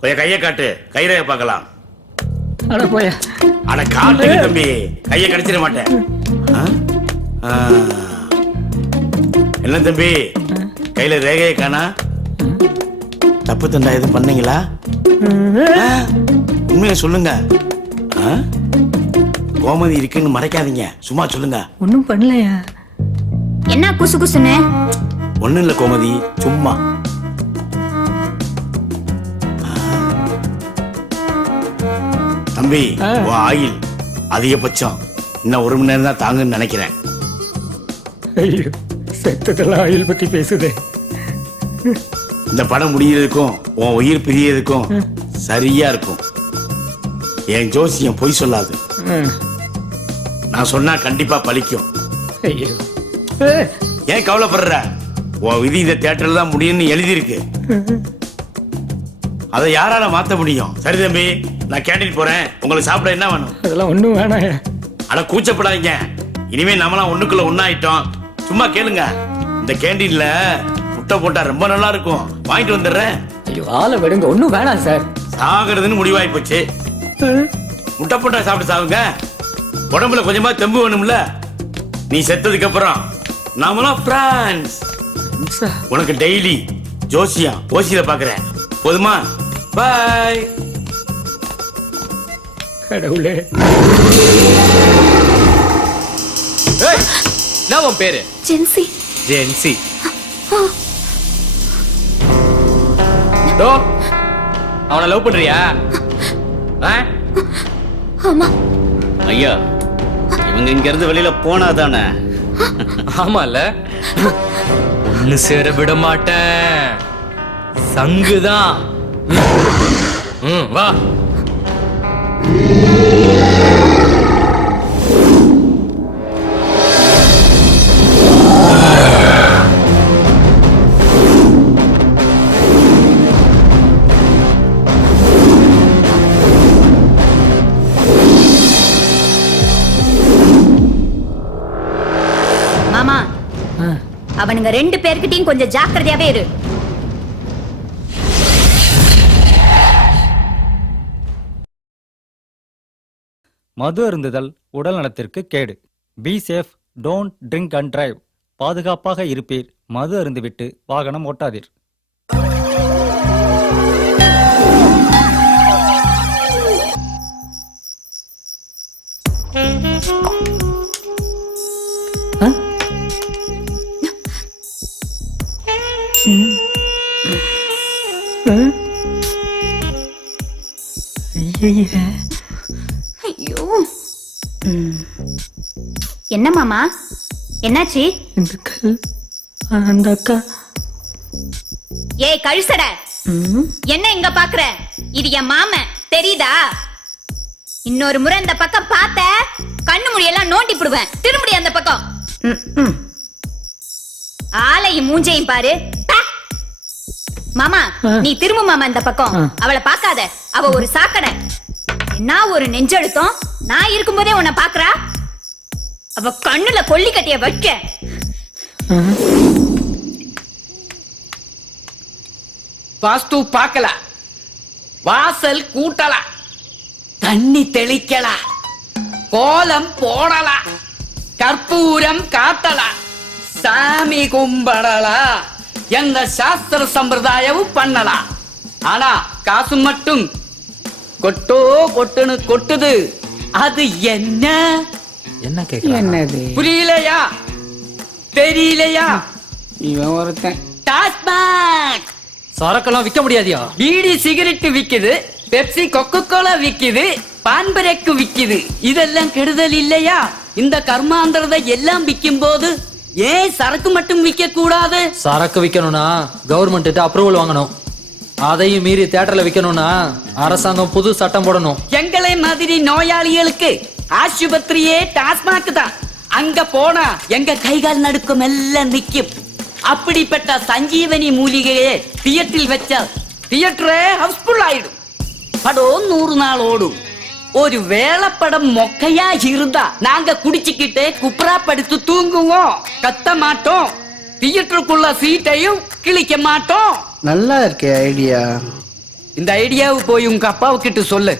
கொஞ்சம் கையை காட்டு, கைரேய பார்க்கலாம். அட காட்டுங்க தம்பி, கையை கடிச்சிட மாட்டேன். என்ன தம்பி, கையில ரேகையை காணா? தப்பு தண்டா எதுவும் பண்ணீங்களா? உண்மையை சொல்லுங்க. கோமதி இருக்குன்னு மறைக்காதீங்க, சும்மா சொல்லுங்க. ஒண்ணும் பண்ணலையா? என்ன குசு குசுன்னு? ஒண்ணும் இல்ல கோமதி, சும்மா. தம்பி, உன் ஆயில் அதிகபட்சம் இன்னும் 1 மணி நேரம் தான் தாங்குன்னு நினைக்கிறேன். ஐயோ, செத்ததெல்லாம் ஆயில் பத்தி பேசுதே. இந்த படம் முடியறதுக்கும் உன் உயிர் பிரியறதுக்கும் சரியா இருக்கும். என் ஜோசியம் பொய் சொல்லாது. நான் சொன்னா கண்டிப்பா பலிக்கும். ஏன் கவலைப்படுற? உன் விதி இந்த தியேட்டர்ல தான் முடியும்னு எழுதியிருக்கு. அதை யாரால மாத்த முடியும்? சரி தம்பி, நான் கேண்டீன் போறேன். உங்களுக்கு சாப்பிட என்ன வேணும்? அதெல்லாம் ஒண்ணும் வேணாம். அட கூச்சப்படாதீங்க, இனிமே நம்மளாம் ஒண்ணுக்குள்ள ஒண்ணாயிட்டோம். சும்மா கேளுங்க. இந்த கேண்டீன்ல முட்டை போட்டா ரொம்ப நல்லா இருக்கும், வாங்கிட்டு வந்துடுறேன். ஐயோ ஆளை விடுங்க, ஒண்ணும் வேணாம் சார். சாகிறதுன்னு முடிவாய் போச்சு. முட்டை போட்டா சாப்பிட்டு சாவுங்க. உடம்புல கொஞ்சமா தெம்பு வேணும்ல. நீ செத்ததுக்கு அப்புறம் நாமலாம் பிரான்ஸ். உனக்கு டெய்லி ஜோசியா ஓசியில பாக்குறேன். போதுமா? பாய். கடவுளே. என்ன உன் பேரு? ஜென்சி. ஜென்சி. டோ, அவனை லவ் பண்றியா? ஆமா. ஐயா, இவங்க இங்க இருந்து வெளியில போனாதானே? ஆமால, ஒண்ணு சேர விட மாட்டேன். சங்குதான். வா. மாமா, அவனுங்க 2 பேர்கிட்டயும் கொஞ்சம் ஜாக்கிரதையாவே இரு. மது அருந்துதல் உடல் நலத்திற்கு கேடு. Be safe, don't drink and drive. பாதுகாப்பாக இருப்பீர், மது அருந்துவிட்டு வாகனம் ஓட்டாதீர். ஐயோ, என்ன மாமா, என்னாச்சு? இந்த கல், அந்த அக்கா. ஏய் கழுசட, என்ன இங்க பாக்குற? இது என் மாமன், தெரியுதா? இன்னொரு முறை இந்த பக்கம் பார்த்த கண்ணு முடியெல்லாம் நோண்டி போடுவேன். திரும்படி அந்த பக்கம். ஆளையும் மூஞ்சையும் பாரு. மாமா, நீ திரும்ப மாமா இந்த பக்கம். அவளை பார்க்காத, அவ ஒரு சாக்கடை. நான் ஒரு நெஞ்செழுத்தம். நான் இருக்கும்போதே உன்னை பாக்குறா. அவ கண்ணுல கொல்லி கட்டிய வைக்க. வாஸ்து பார்க்கல, வாசல் கூட்டல, தண்ணி தெளிக்கல, கோலம் போடல, கற்பூரம் காட்டல, சாமி கும்பிடல, எந்த சாஸ்திர சம்பிரதாயமும் பண்ணல. ஆனா காசு மட்டும் கொட்டோ கொட்டுன்னு கொட்டுது. அது என்ன? என்ன கேக்குற? என்னது புரியலையா? தெரியலையா? இவன் ஒருத்தன். டாஸ்மாக் சரக்கெல்லாம் விற்க முடியாதியா? பீடி சிகரெட் விக்குது, பெப்சி கொக்கோ கோலா விக்குது, பான்பரேக்கு விக்குது. இதெல்லாம் கெடுதல் இல்லையா? இந்த கர்மாந்திரதை எல்லாம் விற்கும் போது ஏன் சரக்கு மட்டும் விற்க கூடாது? சரக்கு விற்கணும்னா கவர்மெண்ட் அப்ரூவல் வாங்கணும். அதையும் மீறி தியேட்டர்ல விற்கணும்னா அரசாங்கம் புது சட்டம் போடணும். எங்களை மாதிரி நோயாளிகளுக்கு ஆஸ்பத்திரியே டாஸ்மாக் தான். அங்க போனா எங்க கைகால் நடுக்கம் எல்லாம் நிக்கும். அப்படிப்பட்ட சஞ்சீவனி மூலிகையே தியேட்டரில் வச்சா தியேட்டரே ஹவுஸ்ஃபுல் ஆயிடும். படம் 100 நாள் ஓடும். ஒரு வேளை படம் மொக்கையா இருந்தா நாங்க குடிச்சுக்கிட்டே குப்புறா படுத்து தூங்குவோம், கத்த மாட்டோம், தியேட்டருக்குள்ள சீட்டையும் கிழிக்க மாட்டோம். நல்லா இருக்கே ஐடியா. இந்த ஐடியாவை போய் உங்க அப்பாவுக்கிட்ட சொல்லு,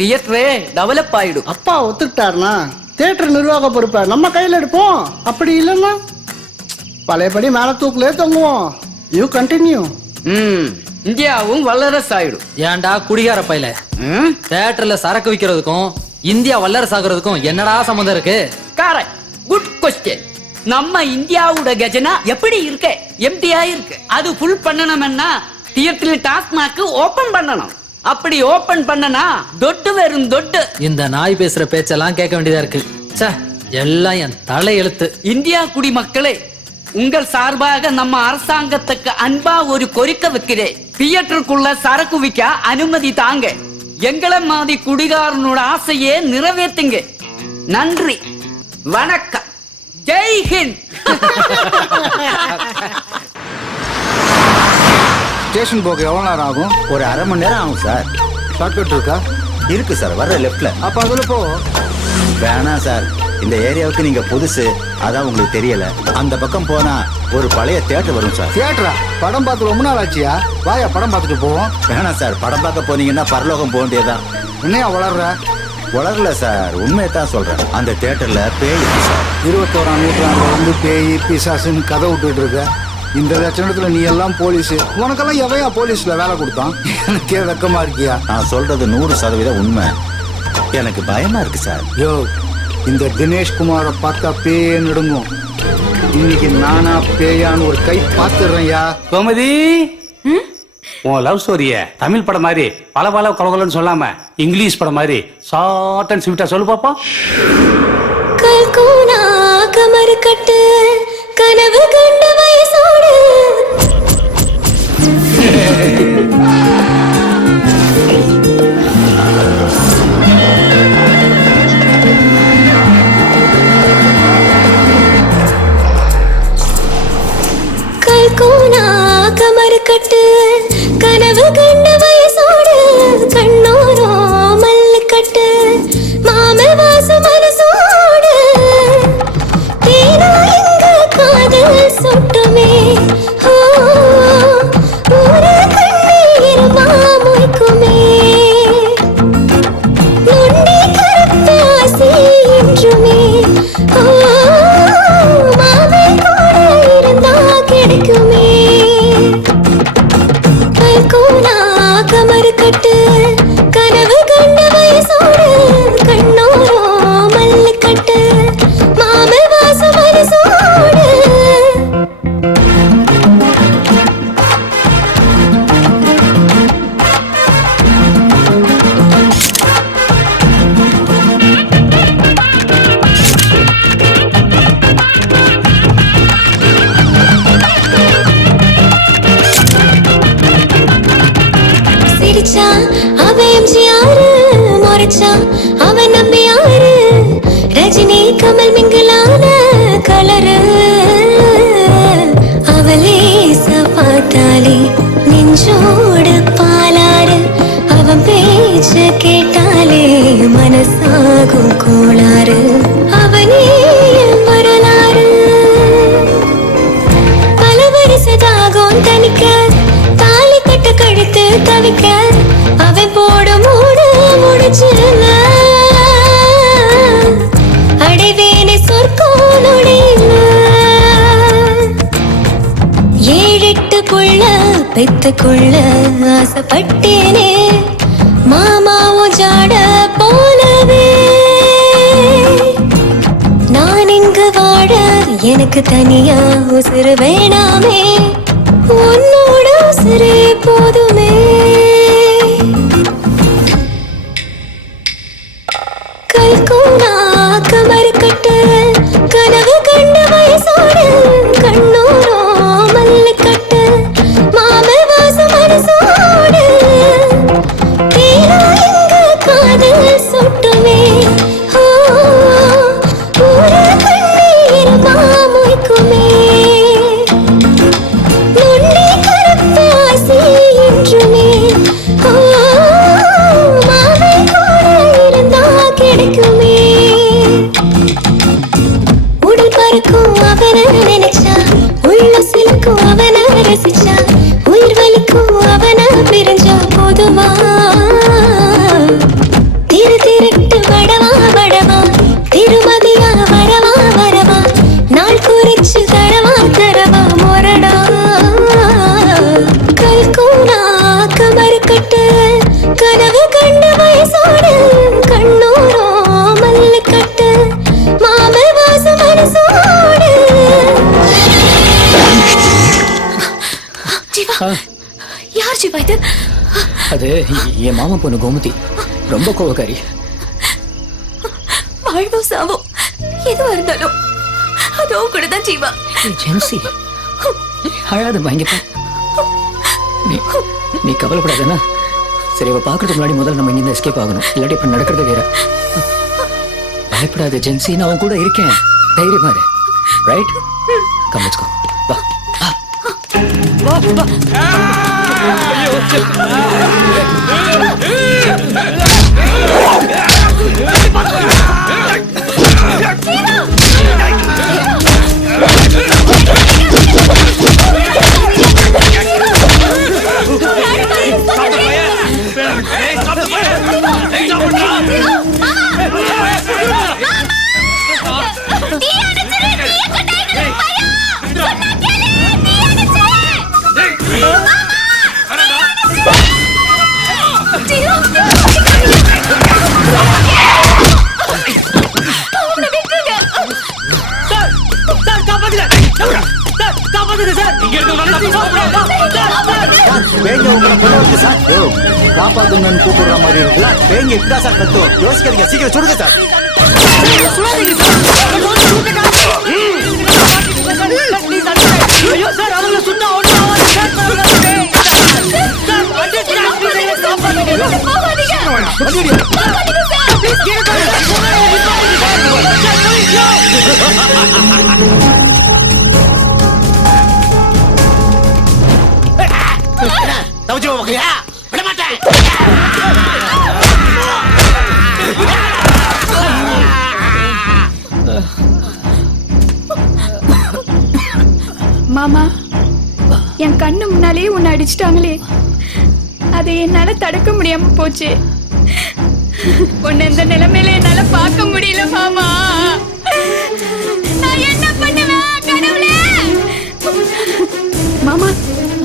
தியேட்டரே டெவலப் ஆயிடும். அப்பா ஒத்துக்கிட்டாருனா தியேட்டர் நிர்வாக பொறுப்பை நம்ம கையில் எடுப்போம். அப்படி இல்லைன்னா பழையபடி மேல தூக்குலே தொங்குவோம். You continue. இந்தியாவும் வல்லரசு ஆயிடும். ஏன்டா குடிகார பையல, தியேட்டர்ல சரக்கு விற்கிறதுக்கும் இந்தியா வல்லரசு ஆகுறதுக்கும் என்னடா சம்மந்தம் இருக்கு? Correct, good question. நம்ம இந்தியாவோட கஜனா எப்படி இருக்கு? எம்டியா இருக்கு. அது ஃபுல் பண்ணணும்னா தியேட்டர்ல டாஸ்மாக் ஓபன் பண்ணணும். அப்படி ஓபன் பண்ணனா தொட்டு வெறும் தொட்டு. இந்த நாய் பேசுற பேச்செல்லாம் கேட்க வேண்டியதா இருக்கு. ச்சே, எல்லாம் என் தலை எழுத்து. இந்தியா குடிமக்களே, உங்கள் சார்பாக நம்ம அரசாங்கத்துக்கு அன்பா ஒரு கோரிக்கை வைக்கிறேன். தியேட்டருக்குள்ள சரக்கு விற்க அனுமதி தாங்க. எங்களை மாதிரி குடிகாரனோட ஆசையே நிறைவேற்றுங்க. நன்றி, வணக்கம், ஜெய் ஹிந்த். ஸ்டேஷன் போக எவ்வளோ நேரம் ஆகும்? ஒரு அரை மணி நேரம் ஆகும் சார். ஷார்ட்கட் இருக்கா? இருக்கு சார், வர்ற லெஃப்ட்ல. அப்போ அதில் போ. வேணாம் சார், இந்த ஏரியாவுக்கு நீங்க புதுசு, அதான் உங்களுக்கு தெரியல. அந்த பக்கம் போனா ஒரு பழைய தியேட்டர் வரும் சார். தியேட்டரா? படம் பார்த்து ரொம்ப நாள் ஆச்சியா? வாயா படம் பார்த்துட்டு போவோம். வேணாம் சார், படம் பார்க்க போனீங்கன்னா பரலோகம் போக வேண்டியதுதான். என்னையா வளர்ற? வளரல சார், உண்மையை தான் சொல்றேன். அந்த தியேட்டர்ல பேய் இருக்கு சார். 21ஆம் நூற்றாண்டுல வந்து பேய் பிசாசுன்னு கதை விட்டுட்டு இருக்க. இந்த லட்சணத்துல நீ எல்லாம் போலீஸ். உனக்கெல்லாம் எவையா போலீஸ்ல வேலை கொடுத்தான்? எனக்கே வெக்கமா இருக்கியா? நான் சொல்றது 100% உண்மை. எனக்கு பயமா இருக்கு சார். யோ, இந்த தினேஷ் குமாரை பார்த்தா பேயே நடுங்கும். இன்னைக்கு நானா பேயான்னு ஒரு கை பார்த்துடுறேன்யா. கோமதி, உன் லவ் ஸ்டோரிய தமிழ் படம் மாதிரி பல பல கலகலன்னு சொல்லாம இங்கிலீஷ் படம் மாதிரி ஷார்ட் அண்ட் ஸ்வீட்டா சொல்லு பாப்பா. கல்கோனா கமர் கட்டு கனவு கண்ட வயசோடு கல்கோனா கமர் கட்டு கனவு கண்ட வயசோடு கண்ணோரோ மல்லு கட்டு மாமல் வாசம் மனசோடு தேனா எங்க காதல் சொட்டுமே. ஊரு கண்ணீர் மாமுய்க்குமே. நொண்டி கருப்பாசி என்றுமே மாமே கூட இருந்தா கிடைக்குமே. கல்கோனா கமர் கட்டு கனவு கண்ட வயசோடு கண்ணோரோ மல்லு கட்டு மாமல் வாசம் மனசோடு. சிரிச்சா அவ எம்ஜிஆர், முறைச்சா அவ நம்பியாரு. ரஜினி கமல் மிங்கலான கலரு. அவளே பார்த்தாலே நெஞ்சோடு பாலாறு. அவன் பேச்ச கேட்டாலே மனசாகும் கோளாறு. அவனே வரலாறு. பல வருஷதாகும் தனிக்க தாலி கட்ட உள்ளத்துக்குள்ள ஆசைப்பட்டேனே மாமாவும் ஜாட போலவே நான் இங்கு வாழ எனக்கு தனியா உசுறு வேணாமே உன்னோட உசுரே போதுமே கல்கூனா கமர் கட்டு கனவு கண்ட வயசோடு கண்ணூரோ மல்லு கட்டு மாம வாச மனசோடு தேரா எங்க காதல் சுட்டுமே ஊர கண்ணீர் மாமுய்க்குமே நொண்டி கருப்பாசி என்றுமே மாமை கூட இருந்தா கிடைக்குமே உடல் பறக்கும் அவனை நினைச்சா உள்ள சிலுக்கும் அவனை ரசிச்சா உயிர் வலிக்கும் அவனை பிரிஞ்சா போதுமா திரு திருட்டு வடவா வடவா திருமதியா வரவா வரவா நாள் குறிச்சு தரவா தரவா மொரடா கல்கூனா கமர் கட்டு கனவு கண்ட வயசோடு கண்ணூரோ மல்லு கட்டு மாம வாச மனசோடு ஜீவா யார் ஜீவா இது அது என் மாமா பொண்ணு கோமதி ரொம்ப கோவக்காரி. வாழ்வோ சாவோ எதுவா இருந்தாலும் அதோ கூட தான் ஜீவா. ஜென்சி அழாதம்மா, இங்க பா. நீ கவலைப்படாதனா? சரி, அவ பாக்குறதுக்கு முன்னாடி முதல்ல நம்ம இங்க எஸ்கேப் ஆகணும், இல்லாட்டி இப்ப நடக்கிறது வேற. பயப்படாத ஜென்சி, நான் உன் கூட இருக்கேன், தைரியமா இரு. Right, come let's go. வா காப்பாத்துங்கன்னு கூப்பிடுற மாதிரி இருக்குல்ல, பேங்க இப்படிதான் சார் கத்தும். யோசிக்காதீங்க, சீக்கிரம் சுடுங்க சார். மாமா, என் கண்ணு முன்னாலேயே உன்னை அடிச்சிட்டாங்களே, அதை என்னால தடுக்க முடியாம போச்சு. உன்னை இந்த நிலைமையில என்னால பார்க்க முடியல மாமா. நான் என்ன பண்ணுவேன் கடவுளே? மாமா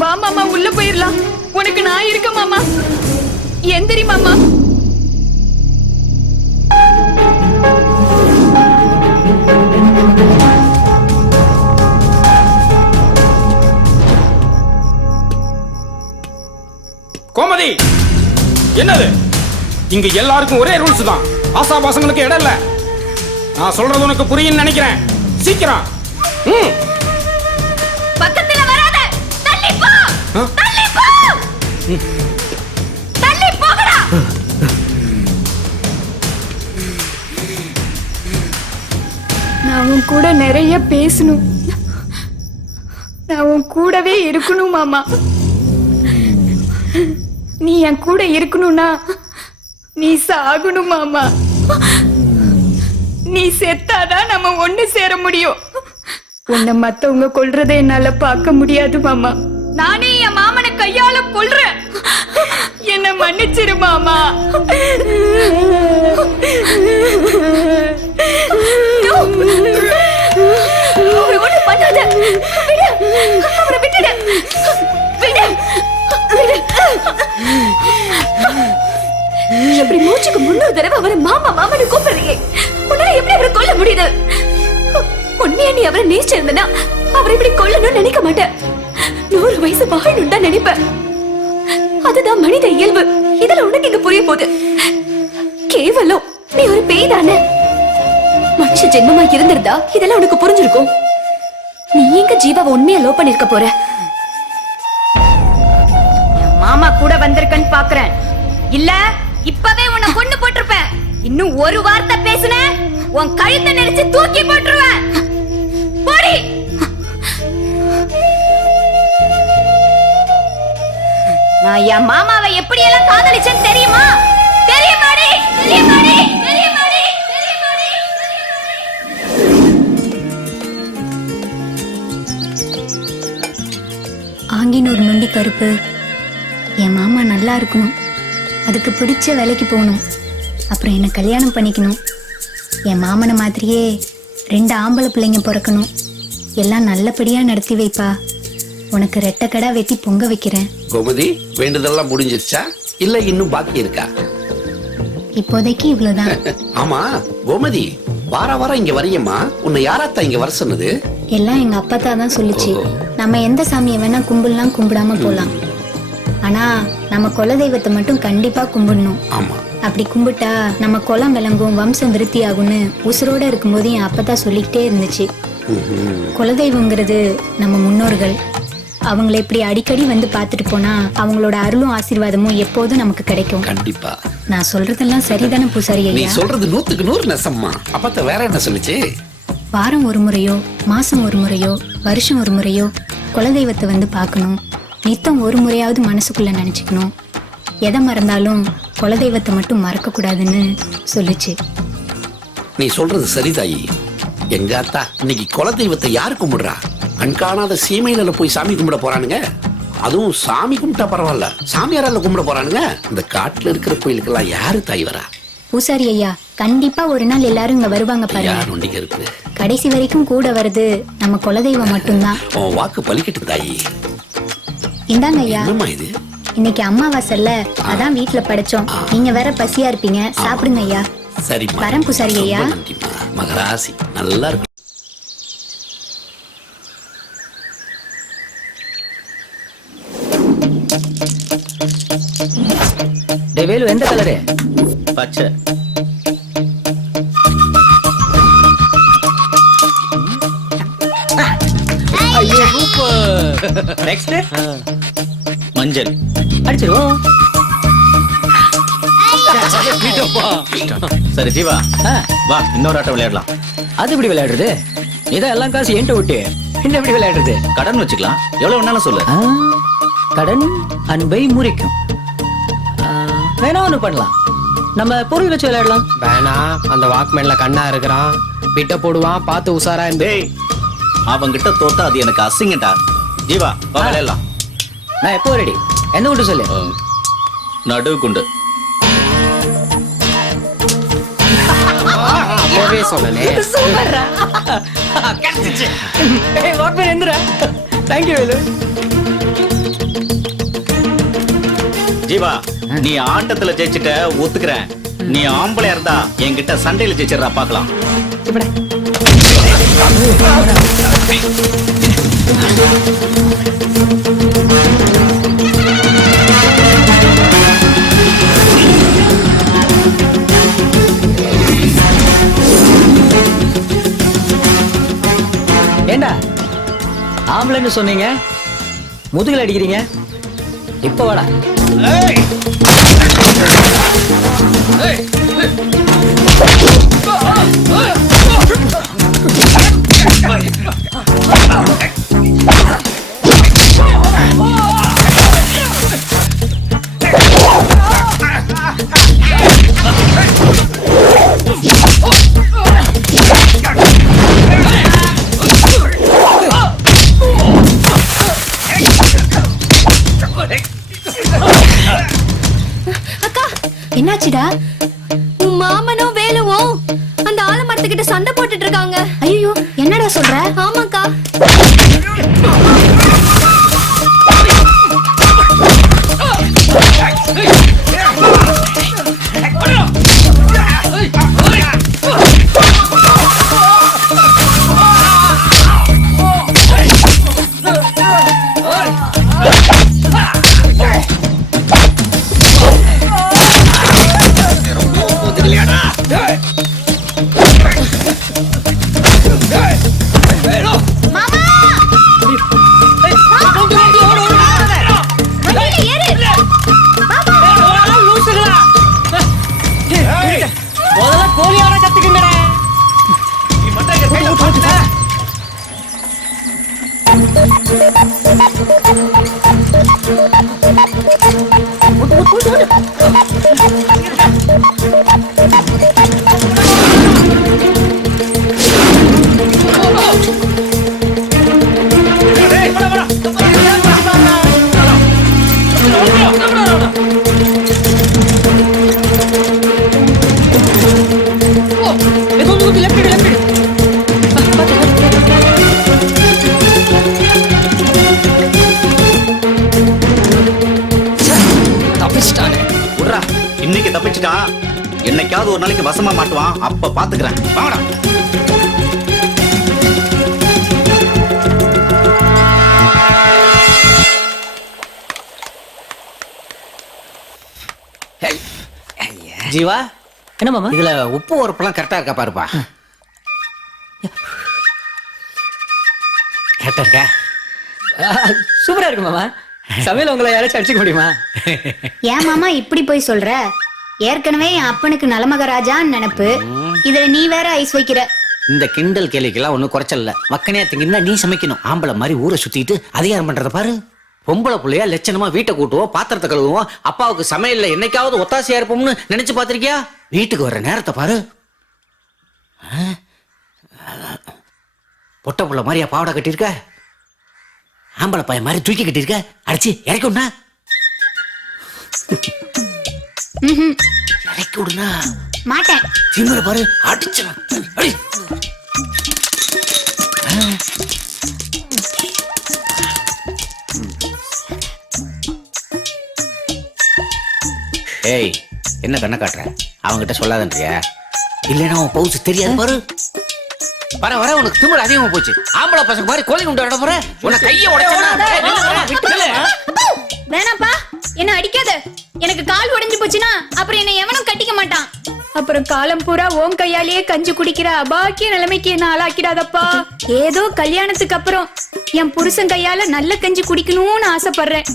வா மாமா, உள்ள போயிடலாம். உனக்கு நான் இருக்க மாமா. எந்திரி மாமா. கோமதி, என்னது? இங்க எல்லாருக்கும் ஒரே ரூல்ஸ் தான், ஆசாபாசங்களுக்கு இடம் இல்ல. நான் சொல்றது உனக்கு புரியும் நினைக்கிறேன். சீக்கிரம். பக்கத்துல வராத, தள்ளி போ. தள்ளி போ. தள்ளி போகடா. நான் உன் கூட நிறைய பேசணும். நான் உன் கூடவே இருக்கணும் மாமா. நீ என் கூட இருக்கணும்னா நீ சாகணும் மாமா. நீ செத்தாதான் நம்ம ஒண்ணு சேர முடியும். உன்னை மத்தவங்க கொல்றதை என்னால பார்க்க முடியாது மாமா. நானே என் மாமனை கையால கொல்றேன். என்ன மன்னிச்சிரு மாமா. ஒண்ணு பண்ணாத. விடு, அவரை விட்டுடு. விடு. இன்னொரு தடவை அவரை மாமா மாமான்னு கூப்பிடுறீங்க. உன்னால எப்படி அவரை கொல்ல முடியுது? உண்மையா நீ அவரை நேசிச்சிருந்தனா அவரை இப்படி கொல்லணும்னு நினைக்க மாட்டேன். 100 வயசு வாழணும் தான் நினைப்பேன். அதுதான் மனித இயல்பு. இதுல உனக்கு இங்க புரிய போகுது. கேவலம் நீ ஒரு பேய் தானே. மனுஷ ஜென்மமா இருந்திருந்தா இதெல்லாம் உனக்கு புரிஞ்சிருக்கும். நீ எங்க ஜீவாவை உண்மையா லவ் பண்ணிருக்க போற? மாமா கூட வந்திருக்கன்னு பாக்குறேன். இல்ல இப்பவே உன்னை கொண்டு போட்டிருப்பேன். இன்னும் ஒரு வார்த்தை பேசுன உன் கழுத்தை நெரிச்சு தூக்கி போட்டுருவேன். போடி. நான் என் மாமாவை எப்படி எல்லாம் காதலிச்சேன்னு தெரியுமா? தெரியுமாடி? தெரியுமாடி? தெரியுமாடி? தெரியுமாடி? ஆங்கின்னு ஒரு நொண்டி கருப்பு. என் மாமா நல்லா இருக்கணும், அதுக்கு பிடிச்ச வேலைக்கு போகணும், அப்புறம் என்னை கல்யாணம் பண்ணிக்கணும். என் மாமனை மாதிரியே 2 ஆம்பளை பிள்ளைங்க பிறக்கணும். எல்லாம் நல்லபடியா நடத்தி வைப்பா. உனக்கு ரெட்டக்கடா வெட்டி பொங்க வைக்கிறேன். கோமதி, வேண்டுதெல்லாம் முடிஞ்சிருச்சா இல்ல இன்னும் பாக்கி இருக்கா? இப்போதைக்கு இவ்வளவுதான். ஆமா கோமதி, வாரம் இங்க வரையம்மா. உன்னை யாராத்தான் இங்க வர சொன்னது? எல்லாம் எங்க அப்பா தான் சொல்லுச்சு. நம்ம எந்த சாமியை வேணா கும்பிடலாம், கும்பிடாம போலாம். ஆனா நம்ம குலதெய்வத்தை மட்டும் கண்டிப்பா கும்பிடணும். ஆமா, அப்படி கும்பிட்டா நம்ம குலம் விளங்கும், வம்சம் விருத்தி ஆகும்னு உசுரோட இருக்கும்போது என் அப்பா சொல்லிக்கிட்டே இருந்துச்சு. குலதெய்வங்கிறது நம்ம முன்னோர்கள். அவங்களை இப்படி அடிக்கடி வந்து பார்த்துட்டு போனா அவங்களோட அருளும் ஆசீர்வாதமும் எப்போதும் நமக்கு கிடைக்கும். கண்டிப்பா. நான் சொல்றதெல்லாம் சரிதானே பூசாரி நீ ஐயா? சொல்றது 100க்கு 100 நெசம்மா. அப்பத்த வேற என்ன சொல்லுச்சு? வாரம் ஒரு முறையோ, மாசம் ஒரு முறையோ, வருஷம் ஒரு முறையோ குலதெய்வத்தை வந்து பார்க்கணும். நித்தம் ஒரு முறையாவது மனசுக்குள்ள நினைச்சுக்கணும். எதை மறந்தாலும் குலதெய்வத்தை மட்டும் மறக்க கூடாதுன்னு சொல்லுச்சு. நீ சொல்றது சரிதாயி. எங்க அத்தா இன்னைக்கு குலதெய்வத்தை யாரு கும்பிடுறா? கண்காணாத சீமையில போய் சாமி கும்பிட போறானுங்க. அதுவும் சாமி கும்பிட்டா பரவாயில்ல, சாமியாரால கும்பிட போறானுங்க. இந்த காட்டுல இருக்கிற கோயிலுக்கெல்லாம் யாரு தாய் வரா? பூசாரி ஐயா, கண்டிப்பா ஒரு நாள் எல்லாரும் இங்க வருவாங்க பாருங்க. இருக்கு. கடைசி வரைக்கும் கூட வருது நம்ம குலதெய்வம் மட்டும்தான். உன் வாக்கு பலிக்கட்டும் தாயி. இந்தாங்க ஐயா. என்னம்மா இது? இன்னைக்கு அம்மாவாசைல, அதான் வீட்டுல படைச்சோம். நீங்க வேற பசியா இருப்பீங்க, சாப்பிடுங்க ஐயா. சரி வரேன் பூசாரி ஐயா. மகராசி நல்லா இருக்கும். வேலு, எந்த கலரு? பச்சை. நெக்ஸ்ட் மஞ்சள். அடிச்சிருவோம். சரி ஜீவா, வா இன்னொரு ஆட்டம் விளையாடலாம். அது எப்படி விளையாடுறது? இதான் எல்லாம் காசு என்கிட்ட விட்டு என்ன எப்படி விளையாடுறது? கடன் வச்சுக்கலாம், எவ்வளவு வேணாலும் சொல்லு. கடன் அன்பை முறிக்கும். வேணா ஒண்ணு பண்ணலாம், நம்ம பொருள் வச்சு விளையாடலாம். வேணா, அந்த வாக்மேன்ல கண்ணா இருக்கிறான், பிட்ட போடுவான், பார்த்து உசாரா இருந்தே. அவங்கிட்ட தோத்தா அது எனக்கு அசிங்கடா. ஜீவா வா விளையாடலாம். நான் எப்போ ரெடி? என்ன கொண்டு சொல்லு. நடு குண்டு. அப்பவே சொன்னனே. சூப்பர்ரா. கரெக்ட். ஏய் Walkman Enthira. Thank you Velu. Jeeva, நீ ஆட்டத்துல ஜெயிச்சிட்ட ஒத்துக்கிறேன். நீ ஆம்பளையா இருந்தா என்கிட்ட சண்டையில ஜெயிச்சிடறா, பாக்கலாம். ஏண்டா ஆம்பளைன்னு சொன்னீங்க, முதுகுல அடிக்கிறீங்க. இப்ப வாடா. என்னாச்சுடா? உன் மாமனும் வேலுவும் அந்த ஆலமரத்துக்கிட்ட சண்டை போட்டுட்டு இருக்காங்க. ஐயோ, என்னடா சொல்ற? ஆமாக்கா. முதல்ல கோழியாட கத்துக்குங்கடா. இன்னைக்கு தப்பிச்சுட்டா என்னைக்காவது ஒரு நாளைக்கு வசமா மாட்டுவான், அப்ப பாத்துக்கிறேன். வாங்கடா. ஜீவா, என்ன மாமா? இதுல உப்பு உரப்பெல்லாம் கரெக்டா இருக்கா பாருப்பா. கரெக்டா இருக்கா? சூப்பரா இருக்கு மாமா. சமையல் உங்களை யாராச்சும் அடிச்சுக்க முடியுமா? ஏன் மாமா இப்படி போய் சொல்ற? ஏற்கனவே என் அப்பனுக்கு நலமகராஜான்னு நினைப்பு, இதுல நீ வேற ஐஸ் வைக்கிற. இந்த கிண்டல் கேலிக்கெல்லாம் ஒன்றும் குறைச்சல் இல்ல. மக்கனையா திங்கன்னா நீ சமைக்கணும். ஆம்பளை மாதிரி ஊரை சுத்திட்டு அதிகாரம் பண்றத பாரு. பொம்பளை புள்ளையா லட்சணமா வீட்டை கூட்டுவோம், பாத்திரத்தை கழுவுவோம், அப்பாவுக்கு சமையல்ல என்னைக்காவது ஒத்தாசையா இருப்போம்னு நினைச்சு பாத்திருக்கியா? வீட்டுக்கு வர்ற நேரத்தை பாரு. பொட்ட புள்ள மாதிரியா பாவடை கட்டியிருக்க? ஆம்பளை பையன் மாதிரி தூக்கி கட்டியிருக்க? அடிச்சு இறக்கி விடனா? இறக்கி விடுனா? மாட்டேன். திமுற பாரு, அடிச்சு அடி. ஏய், என்ன கண்ணை காட்டுற? அவன்கிட்ட சொல்லாதன்றியா? இல்லைன்னா அவன் பவுச்சு தெரியாது பாரு. வர வர உனக்கு திமிரு அதிகமா போச்சு. ஆம்பளை பசங்க மாதிரி கோழி குண்டு விட போற. உன்னை கையை உடைச்சா வேணாப்பா, என்ன அடிக்காத. எனக்கு கால் உடைஞ்சு போச்சுன்னா அப்புறம் என்ன எவனும் கட்டிக்க மாட்டான். அப்புறம் காலம் பூரா ஓம் கையாலேயே கஞ்சி குடிக்கிற அபாக்கிய நிலைமைக்கு என்ன ஆளாக்கிடாதப்பா. ஏதோ கல்யாணத்துக்கு அப்புறம் என் புருஷன் கையால நல்ல கஞ்சி குடிக்கணும்னு ஆசைப்படுறேன்.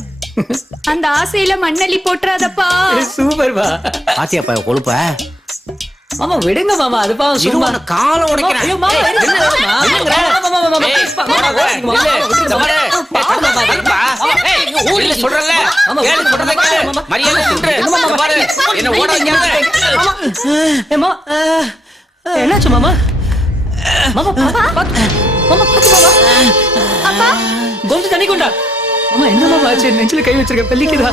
அந்த ஆசையில மண்ணள்ளி போட்டுறாதப்பா. சூப்பர்பா. பாத்தியாப்பா கொழுப்ப? மாமா விடுங்க மாமா, அது பாவம். சும்மா காலம் உடைக்கிறேன். ஐயோ மாமா, என்னாச்சு மாமா? மாமா பாத்து மாமா, கொஞ்சம் தண்ணி கொண்டா. மாமா என்ன மாமா ஆச்சு? நெஞ்சில கை வச்சிருக்க, பெல்லிக்குதா?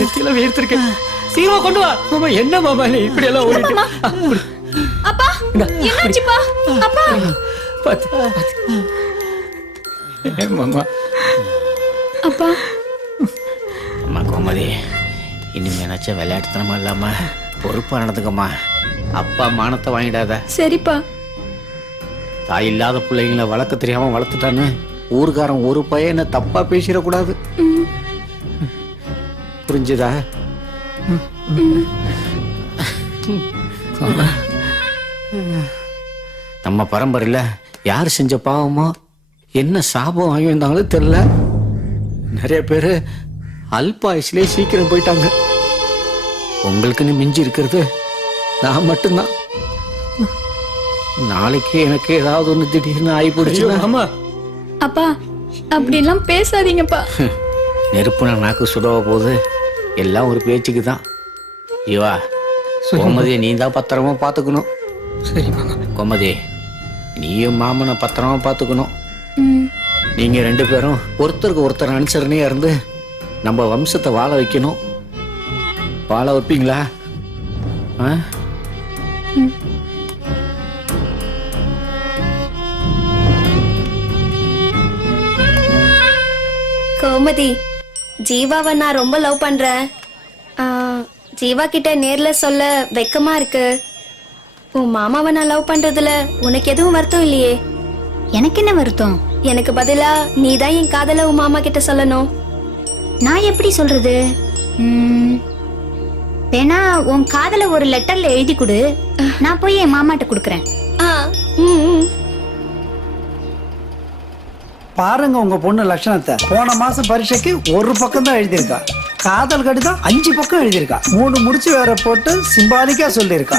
நெத்தியில வேர்த்திருக்கேன். சீக்கிரமா கொண்டு வா. மாமா என்ன மாமா நீ இப்படி எல்லாம் ஓடிட்டு? அப்பா என்னாச்சுப்பா? அப்பா பாத்து மாமா. அப்பா அம்மா கோமதி, இனிமே நினைச்ச விளையாட்டுத்தனமா இல்லாம பொறுப்பா நடந்துக்கம்மா. அப்பா மானத்தை வாங்கிடாத. சரிப்பா. தாய் இல்லாத பிள்ளைங்களை வளர்க்க தெரியாம வளர்த்துட்டான்னு ஊருக்காரன் ஒரு பையனை தப்பா பேசிடக்கூடாது. புரிஞ்சுதா? நம்ம பரம்பரையில யார் செஞ்ச பாவமோ என்ன சாபம் வாங்கி வந்தாங்களும் தெரியல. நிறைய பேரு அல்பாயுஸ்லயே சீக்கிரம் போயிட்டாங்க. உங்களுக்குன்னு மிஞ்சி இருக்கிறது நான் மட்டும்தான். நாளைக்கு எனக்கு ஏதாவது ஒண்ணு திடீர்னு ஆகி போடுச்சு. அப்பா அப்படிலாம் பேசாதீங்கப்பா. நெருப்புனா நாக்கு சுடவ போகுது. எல்லாம் ஒரு பேச்சுக்கு தான். ஐயோ கோமதியை நீ தான் பத்திரமா பாத்துக்கணும். சரி மாமா. கோமதி, நீயும் மாமனை பத்திரமா பாத்துக்கணும். நீங்க ரெண்டு பேரும் ஒருத்தருக்கு ஒருத்தர் அனுசரணையா இருந்து நம்ம வம்சத்தை வாழ வைக்கணும். வாழ வைப்பீங்களா? கோமதி, ஜீவாவை நான் ரொம்ப லவ் பண்றேன். ஜீவா கிட்ட நேர்ல சொல்ல வெக்கமா இருக்கு. உன் மாமாவை நான் லவ் பண்றதுல உனக்கு எதுவும் வருத்தம் இல்லையே? எனக்கு என்ன வருத்தம்? எனக்கு பதிலா நீ தான் என் காதல உன் மாமா கிட்ட சொல்லணும். நான் எப்படி சொல்றது? வேணா உன் காதல ஒரு லெட்டர்ல எழுதி கொடு, நான் போய் என் மாமாட்ட கொடுக்கறேன். பாருங்க உங்க பொண்ணு லட்சணத்தை. போன மாசம் பரீட்சைக்கு ஒரு பக்கம் தான் எழுதியிருக்கா. காதல் கடிதம் 5 பக்கம் எழுதியிருக்கா. 3 முடிச்சு வேற போட்டு சிம்பாலிக்கா சொல்லியிருக்கா.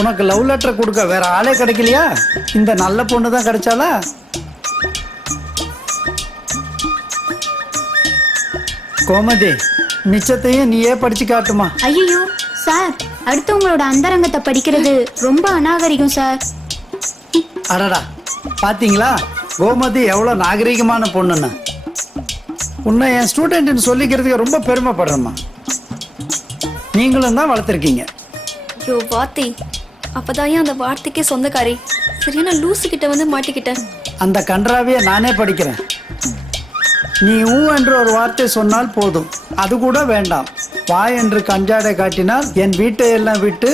உனக்கு லவ் லெட்டர் கொடுக்க வேற ஆளே கிடைக்கலையா? இந்த நல்ல பொண்ணு தான் கிடைச்சாலா? கோமதி, மிச்சத்தையும் நீயே படிச்சு காட்டுமா. ஐயோ சார், அடுத்தவங்களோட அந்தரங்கத்தை படிக்கிறது ரொம்ப அநாகரிகம் சார். அடடா, பாத்தீங்களா கோமதி எவ்வளவு நாகரிகமான பொண்ணுன்னு. உன்னை என் ஸ்டூடெண்ட்னு சொல்லிக்கிறதுக்கு ரொம்ப பெருமைப்படுறேம்மா. நீங்களும் தான் வளர்த்துருக்கீங்க. யோ வார்த்தை, அப்பதான் அந்த வார்த்தைக்கே சொந்தக்காரி. சரியான லூசு கிட்ட வந்து மாட்டிக்கிட்டேன். அந்த கன்றாவிய நானே படிக்கிறேன். நீ ஊ என்று ஒரு வார்த்தை சொன்னால் போதும், அது கூட வேண்டாம். வாய் என்று கஞ்சாடை காட்டினால் என் வீட்டை எல்லாம் விட்டு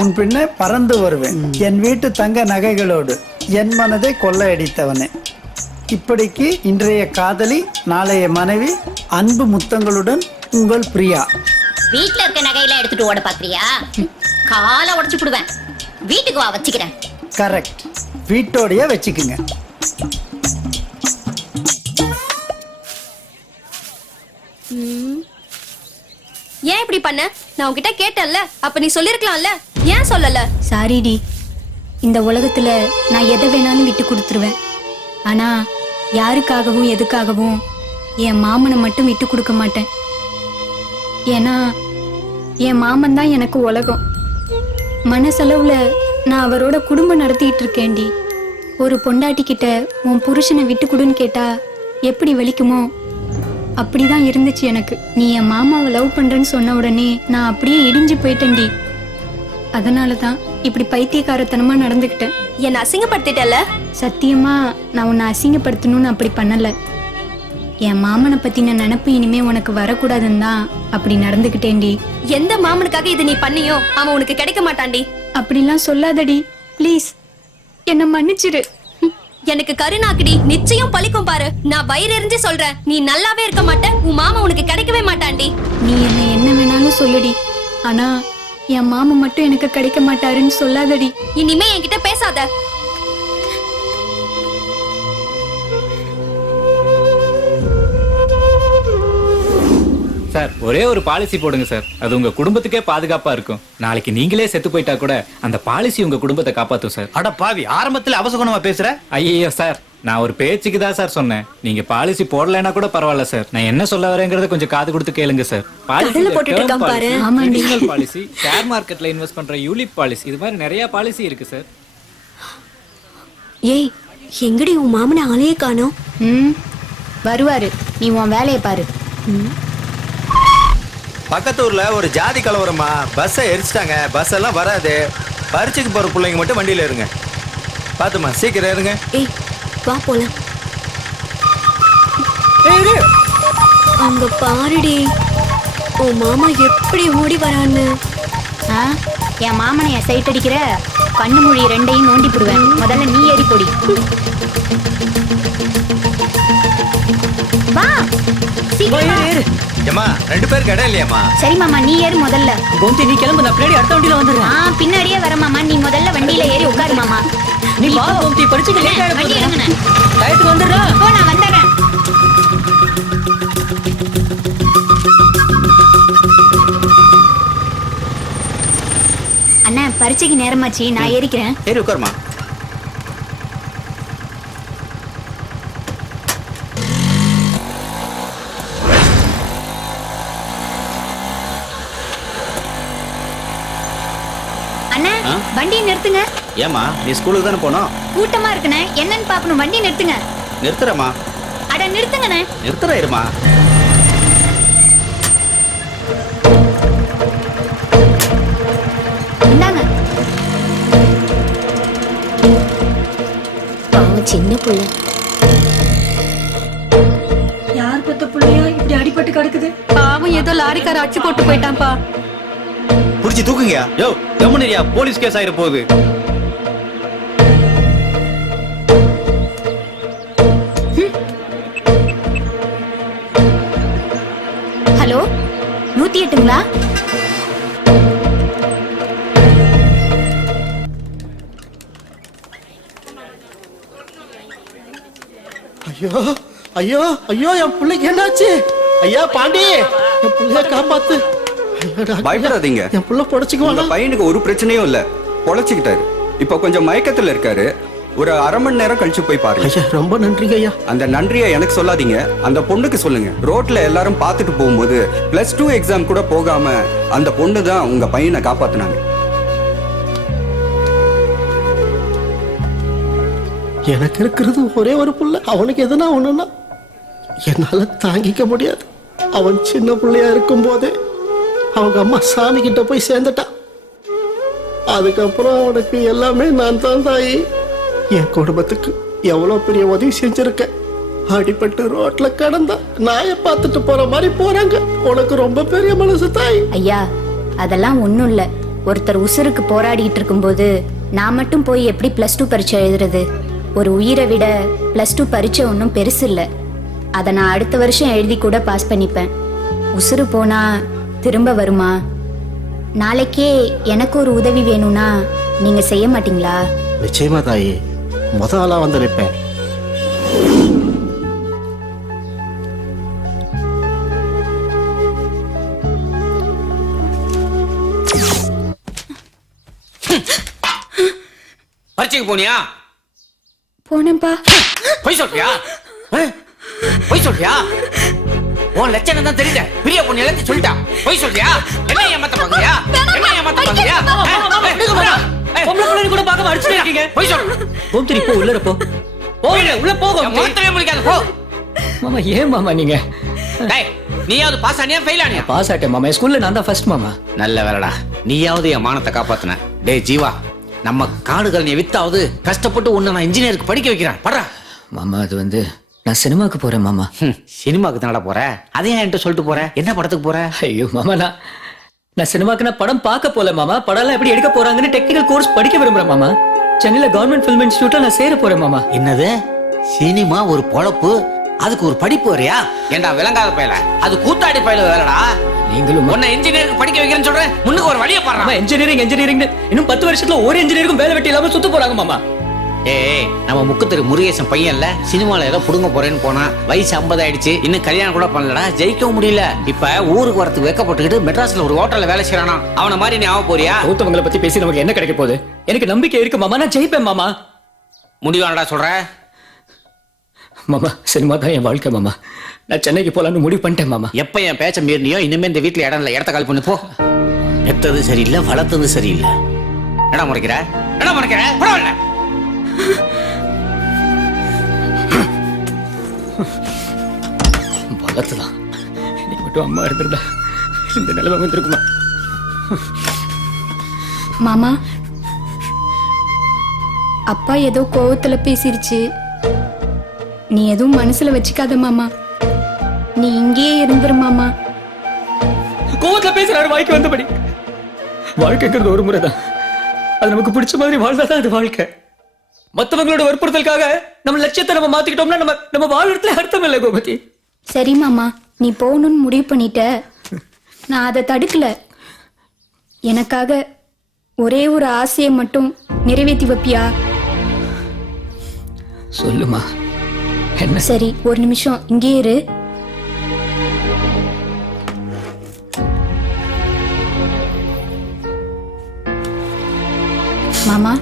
உன் பின்னே பறந்து வருவேன். என் வீட்டு தங்க நகைகளோடு என் மனதை கொள்ளையடித்தவனே. இப்படிக்கு இன்றைய காதலி, நாளைய மனைவி, அன்பு முத்தங்களுடன் உங்கள் பிரியா. வீட்ல இருக்க நகையெல்லாம் எடுத்துட்டு ஓட பாக்குறியா? காலை உடைச்சு போடுவேன். வீட்டுக்கு வா, வச்சுக்கிறேன். கரெக்ட், வீட்டோடைய வச்சுக்குங்க. ஏன் இப்படி பண்ண? நான் உன்கிட்ட கேட்டேன்ல, அப்ப நீ சொல்லிருக்கலாம்ல, ஏன் சொல்லல? சாரிடி, இந்த உலகத்துல நான் எதை வேணாலும் விட்டு கொடுத்துருவேன். ஆனா யாருக்காகவும் எதுக்காகவும் என் மாமனை மட்டும் விட்டு கொடுக்க மாட்டேன். ஏன்னா என் மாமன் தான் எனக்கு உலகம். மனசளவுல நான் அவரோட குடும்பம் நடத்திட்டு இருக்கேன்டி. ஒரு பொண்டாட்டி கிட்ட உன் புருஷனை விட்டு கொடுன்னு கேட்டா எப்படி வலிக்குமோ அப்படிதான் இருந்துச்சு எனக்கு. நீ என் மாமாவை லவ் பண்றேன்னு சொன்ன உடனே நான் அப்படியே இடிஞ்சு போயிட்டேன்டி. அதனாலதான் இப்படி பைத்தியக்காரத்தனமா நடந்துக்கிட்டேன். என்ன அசிங்கப்படுத்திட்டல? சத்தியமா நான் உன்னை அசிங்கப்படுத்தணும்னு அப்படி பண்ணல. என் மாமனை பத்தின நினைப்பு இனிமே உனக்கு வரக்கூடாதுன்னு தான் அப்படி நடந்துக்கிட்டேன்டி. எந்த மாமனுக்காக இது நீ பண்ணியோ அவன் உனக்கு கிடைக்க மாட்டான்டி. அப்படிலாம் சொல்லாதடி ப்ளீஸ், என்ன மன்னிச்சிரு. எனக்கு கருணாக்குடி, நிச்சயம் பழிக்கும் பாரு. நான் வயிறு எரிஞ்சு சொல்றேன், நீ நல்லாவே இருக்க மாட்ட. உன் மாமா உனக்கு கிடைக்கவே மாட்டான்டி. நீ என்ன என்ன வேணாலும் சொல்லுடி, ஆனா என் மாமா மட்டும் எனக்கு கிடைக்க மாட்டாருன்னு சொல்லாதடி. இனிமே என்கிட்ட பேசாத. சார், ஒரே ஒரு பாலிசி போடுங்க சார். அது உங்க குடும்பத்துக்கே பாதுகாப்பா இருக்கும். நாளைக்கு நீங்களே செத்து போயிட்டா கூட அந்த பாலிசி உங்க குடும்பத்தை காப்பாத்தும் சார். அட பாவி, ஆரம்பத்துல அவசகுணமா பேசுற. ஐயோ சார், நான் ஒரு பேச்சுக்கு தான் சார் சொன்னேன். நீங்க பாலிசி போடலைன்னா கூட பரவாயில்ல சார். நான் என்ன சொல்ல வரேங்கிறத கொஞ்சம் காது கொடுத்து கேளுங்க சார். பாலிசி, ஷேர் மார்க்கெட்ல இன்வெஸ்ட் பண்ற யூலிப் பாலிசி, இது மாதிரி நிறைய பாலிசி இருக்கு சார். ஏய், எங்கடி உன் மாமனை ஆளையே காணோம்? வருவாரு, நீ உன் வேலையை பாரு. பக்கத்தூர்ல ஒரு ஜாதி கலவரமா, பஸ்ஸை எரிச்சிட்டாங்க. பஸ் எல்லாம் வராது. பரீட்சைக்கு போற பிள்ளைங்க மட்டும் வண்டியில இருங்க. பாத்துமா, சீக்கிரம் இருங்க. ஏய் வா போலாம். அங்க பாருடி, உன் மாமா எப்படி ஓடி வரான்னு. என் மாமனை என் சைட் அடிக்கிற, கண்ணு மொழி ரெண்டையும் நோண்டி போடுவேன். முதல்ல நீ ஏறி போடி. வா சீக்கிரம். ஏமா, 2 பேருக்கு இடம் இல்லையாமா? சரி மாமா, நீ ஏறு முதல்ல. கோமதி, நீ கிளம்பு, நான் பின்னாடி அடுத்த வண்டியில வந்துடுறேன். பின்னாடியே வர மாமா, நீ முதல்ல வண்டியில ஏறி உட்காரு மாமா. நீ வா கோமதி, படிச்சுக்க லேட் ஆயிட வண்டி போகுது. எடுங்கண்ணே. டயத்துக்கு வந்துடுறா. போ, நான் வந்துடுறேன். அண்ணா, பரீட்சைக்கு நேரமாச்சு, நான் ஏறிக்கிறேன். ஏறி உட்காருமா. அண்ணா, வண்டியை நிறுத்துங்க. ஏமா, நீ ஸ்கூலுக்கு தானே போனோம்? கூட்டமா இருக்குண்ணே, என்னன்னு பாக்கணும். வண்டியை நிறுத்துங்க. நிறுத்துறமா? அட நிறுத்துங்கண்ணே. நிறுத்துற இருமா. இந்தாங்க. அவன் சின்ன புள்ள. யார் பத்த புள்ளையா இப்படி அடிபட்டு கிடக்குது? பாவம், ஏதோ லாரிக்கார அடிச்சு போட்டு போயிட்டான்ப்பா. புடிச்சு தூக்குங்க. யோ, கம்முனியா, போலீஸ் கேஸ் ஆயிர போகுது. ஹலோ, 108ங்களா? ஐயோ ஐயோ ஐயோ என் பிள்ளைக்கு என்னாச்சு? ஐயா பாண்டி, என் பிள்ளைய காப்பாத்து. பயப்படாதீங்க, என் பிள்ளை பொழைச்சுக்குவானா? பையனுக்கு ஒரு பிரச்சனையும் இல்ல, பொழைச்சுக்கிட்டாரு. இப்ப கொஞ்சம் மயக்கத்துல இருக்காரு. ஒரு அரை மணி நேரம் கழிச்சு போய் பாருங்க. ஐயா ரொம்ப நன்றிங்க ஐயா. அந்த நன்றியை எனக்கு சொல்லாதீங்க, அந்த பொண்ணுக்கு சொல்லுங்க. ரோட்ல எல்லாரும் பார்த்துட்டு போகும்போது +2 எக்ஸாம் கூட போகாம அந்த பொண்ணு தான் உங்க பையனை காப்பாத்துனாங்க. எனக்கு இருக்கிறது ஒரே ஒரு புள்ள. அவனுக்கு எதுனா ஒண்ணுன்னா என்னால தாங்கிக்க முடியாது. அவன் சின்ன பிள்ளையா இருக்கும் போதே அவங்க அம்மா சாமி கிட்ட போய் சேர்ந்துட்டான். அதுக்கப்புறம் அவனுக்கு எல்லாமே நான் தான் தாயி. என் குடும்பத்துக்கு எவ்வளவு பெரிய உதவி செஞ்சிருக்கேன். அடிபட்டு ரோட்ல கடந்தா நாயை பார்த்துட்டு போற மாதிரி போறாங்க. உனக்கு ரொம்ப பெரிய மனசு தாய். ஐயா அதெல்லாம் ஒண்ணும் இல்ல. ஒருத்தர் உசுருக்கு போராடிட்டு இருக்கும்போது நான் மட்டும் போய் எப்படி +2 பரீட்சை எழுதுறது? ஒரு உயிரை விட +2 பரீட்சை ஒன்றும் பெருசு இல்லை. அதை நான் அடுத்த வருஷம் எழுதி கூட பாஸ் பண்ணிப்பேன். உசுறு போனா திரும்ப வருமா? நாளைக்கே எனக்கு ஒரு உதவி வேணும்னா நீங்க செய்ய மாட்டீங்களா? நிச்சயமா தாயி, முத ஆளா வந்து நிற்பேன். பரீட்சைக்கு போனியா? போனேன்பா. பொய் சொல்றியா? பொய் சொல்றியா? உன் லட்சணம் தான் தெரியல. பெரிய பொண்ணு எல்லாத்தையும் சொல்லிட்டா. பொய் சொல்றியா? என்ன ஏமாத்த பாக்குறியா? என்ன ஏமாத்த பாக்குறியா? பொம்பளை கூட பார்க்க அடிச்சுட்டே இருக்கீங்க. பொய் சொல்லு. கோமதி போ, உள்ள போ. உள்ள போக மாத்திரமே முடிக்காத போ. மாமா ஏன் மாமா நீங்க? டேய் நீயாவது பாஸ் ஆனியா ஃபெயில் ஆனியா? பாஸ் ஆட்டேன் மாமா. ஸ்கூல்ல நான் தான் ஃபர்ஸ்ட் மாமா. நல்ல வேலைடா, நீயாவது என் மானத்தை காப்பாத்துன. டேய் ஜீவா, நம்ம காடுகள் நீ வித்தாவது கஷ்டப்பட்டு உன்னை நான் இன்ஜினியருக்கு படிக்க வைக்கிறேன். படுறா மாமா. அது வந்து நான் சினிமாக்கு போறேன் மாமா. சினிமாக்கு தானடா போற? அதையும் என்கிட்ட சொல்லிட்டு போற? என்ன படத்துக்கு போற? ஐயோ மாமா, நான் சினிமாக்கு நான் படம் பார்க்க போல மாமா. படம் எப்படி எடுக்க போறாங்கன்னு டெக்னிக்கல் கோர்ஸ் படிக்க விரும்புறேன் மாமா. சென்னையில கவர்மெண்ட் ஃபிலிம் இன்ஸ்டிடியூட்ல நான் சேர போறேன் மாமா. என்னது சினிமா ஒரு பொழப்பு, அதுக்கு ஒரு படிப்பு வரையா? ஏண்டா விளங்காத பயல, அது கூத்தாடி பயல வேலைடா. நீங்களும் உன்னை இன்ஜினியருக்கு படிக்க வைக்கிறேன்னு சொல்றேன். முன்னுக்கு ஒரு வழியை பாருங்க. இன்ஜினியரிங் இன்னும் 10 வருஷத்துல ஒரு இன்ஜினியருக்கும் வேலை வெட்டி இல்லாம சுத்த போறாங்க மாமா. ஏய் நம்ம முக்குத்திரு முருகேசன் பையன்ல சினிமால ஏதோ புடுங்க போறேன்னு போனா. வயசு 50 ஆயிடுச்சு, இன்னும் கல்யாணம் கூட பண்ணலடா. ஜெயிக்கவும் முடியல. இப்ப ஊருக்கு வரத்துக்கு வெக்கப்பட்டுக்கிட்டு மெட்ராஸ்ல ஒரு ஹோட்டல்ல வேலை செய்யறானா. அவனை மாதிரி நீ ஆக போறியா? கௌதமங்களை பத்தி பேசி நமக்கு என்ன கிடைக்க போகுது? எனக்கு நம்பிக்கை இருக்கு மாமா, நான் ஜெயிப்பேன் மாமா. முடிவானடா சொல்ற மாமா? சினிமா தான் என் வாழ்க்கை மாமா. நான் சென்னைக்கு போலான்னு முடிவு பண்ணிட்டேன் மாமா. எப்ப என் பேச்ச மீறினியோ இனிமே இந்த வீட்டுல இடம் இல்ல. இடத்த கால் பண்ணி போ. எத்தது சரியில்லை, வளர்த்தது சரியில்லை. என்ன முறைக்கிற? என்ன முறைக்கிற? பரவாயில்ல. வளர்த்துதான் நீ மட்டும் அம்மா இருந்திருந்தா இந்த நிலைமை வந்திருக்குமா? மாமா, அப்பா ஏதோ கோவத்துல பேசிருச்சு. நீ எதுவும் மனசுல வச்சுக்காத மாமா. நீ இங்கேயே இருந்துரு மாமா. கோவத்துல பேசுறாரு வாய்க்கு வந்தபடி. வாழ்க்கைங்கிறது ஒரு முறைதான். அது நமக்கு பிடிச்ச மாதிரி வாழ்ந்தாதான் அது வாழ்க்கை. மத்தவங்களோட வற்புறுத்தலுக்காக நம்ம லட்சியத்தை நம்ம மாத்திக்கிட்டோம்னா நம்ம வாழ்றதுல அர்த்தம் இல்லை கோமதி. சரி மாமா, நீ போகணும்னு முடிவு பண்ணிட்ட. நான் அதை தடுக்கல. எனக்காக ஒரே ஒரு ஆசையை மட்டும் நிறைவேற்றி வைப்பியா? சொல்லுமா. என்ன? சரி, ஒரு நிமிஷம் இங்கே இரு. மாமா,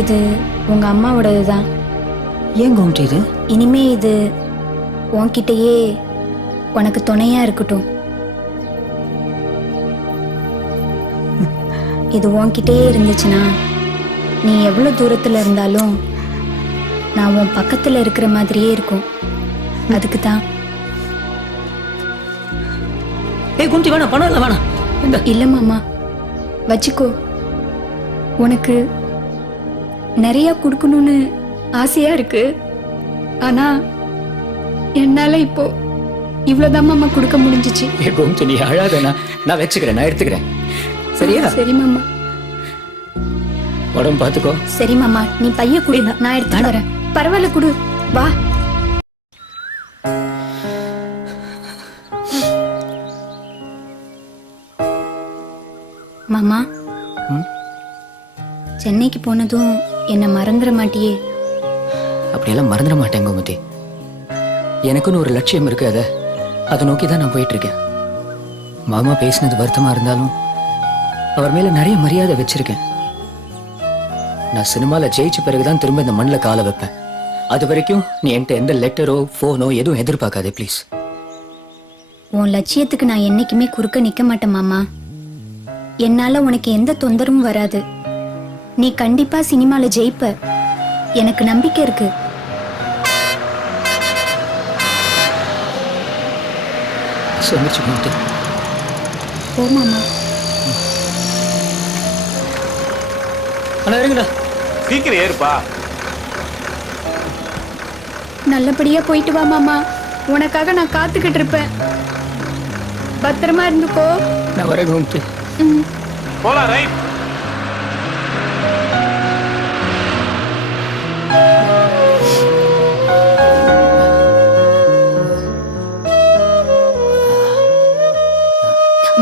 இது உங்க அம்மாவோடதுதான். ஏன் கோமதி இது? இனிமே இது உன்கிட்டயே உனக்கு துணையா இருக்கட்டும். இது உன்கிட்டயே இருந்துச்சுன்னா நீ எவ்வளவு தூரத்துல இருந்தாலும் நான் உன் பக்கத்துல இருக்கிற மாதிரியே இருக்கும். அதுக்கு தான். ஏய் கோமதி வேணாம், பணம் இல்லை வேணாம். இல்ல மாமா, வச்சுக்கோ. உனக்கு நிறைய கொடுக்கணும்னு ஆசையா இருக்கு. ஆனா என்னால இப்போ இவ்வளவுதான் மாமா கொடுக்க முடிஞ்சிச்சு. ஏ கோமதி நீ அழாதனா, நான் வச்சுக்கிறேன், நான் எடுத்துக்கிறேன். சரியா? சரி மாமா. உடம்பு பாத்துக்கோ. சரி மாமா, நீ பைய குடு, நான் எடுத்து வரேன். பரவாயில்ல, குடு, வா. மாமா, சென்னைக்கு போனதும் என்ன மறந்துட மாட்டியே? அப்படியெல்லாம் மறந்துட மாட்டேன் கோமதி. எனக்குன்னு ஒரு லட்சியம் இருக்கு, அதை நோக்கி தான் நான் போயிட்டு இருக்கேன். மாமா பேசினது வருத்தமா இருந்தாலும் அவர் மேல நிறைய மரியாதை வச்சிருக்கேன். நான் சினிமால ஜெயிச்ச பிறகுதான் திரும்ப இந்த மண்ணில் காலை வைப்பேன். அது வரைக்கும் நீ என்கிட்ட எந்த லெட்டரோ ஃபோனோ எதுவும் எதிர்பார்க்காதே ப்ளீஸ். உன் லட்சியத்துக்கு நான் என்னைக்குமே குறுக்க நிக்க மாட்டேன் மாமா. என்னால உனக்கு எந்த தொந்தரவும் வராது. நீ கண்டிப்பா சினிமால ஜெயிப்ப, எனக்கு நம்பிக்கை இருக்கு. சொல்லிச்சு கோமதி. ஓ மாமா. அண்ணா இருங்கண்ணா. சீக்கிரம் ஏறுப்பா. நல்லபடியா போயிட்டு வா மாமா. உனக்காக நான் காத்துக்கிட்டு இருப்பேன். பத்திரமா இருந்துக்கோ. நான் வரேன் கோமதி. போலாம். ரைட்.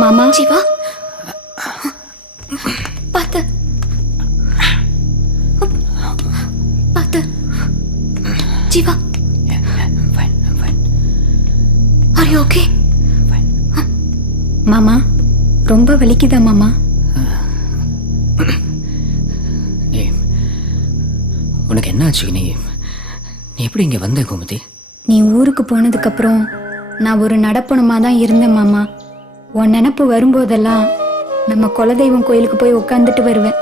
மாமா. ஜீவா பார்த்து பார்த்து. Jeeva are you okay? மாமா ரொம்ப வலிக்குதா மாமா? உனக்கு என்ன ஆச்சு? நீ எப்படி இங்க வந்த கோமதி? நீ ஊருக்கு போனதுக்கு அப்புறம் நான் ஒரு நடப்பணமா தான் இருந்தேன் மாமா. உன் நினப்பு வரும்போதெல்லாம் நம்ம குலதெய்வம் கோயிலுக்கு போய் உட்காந்துட்டு வருவேன்.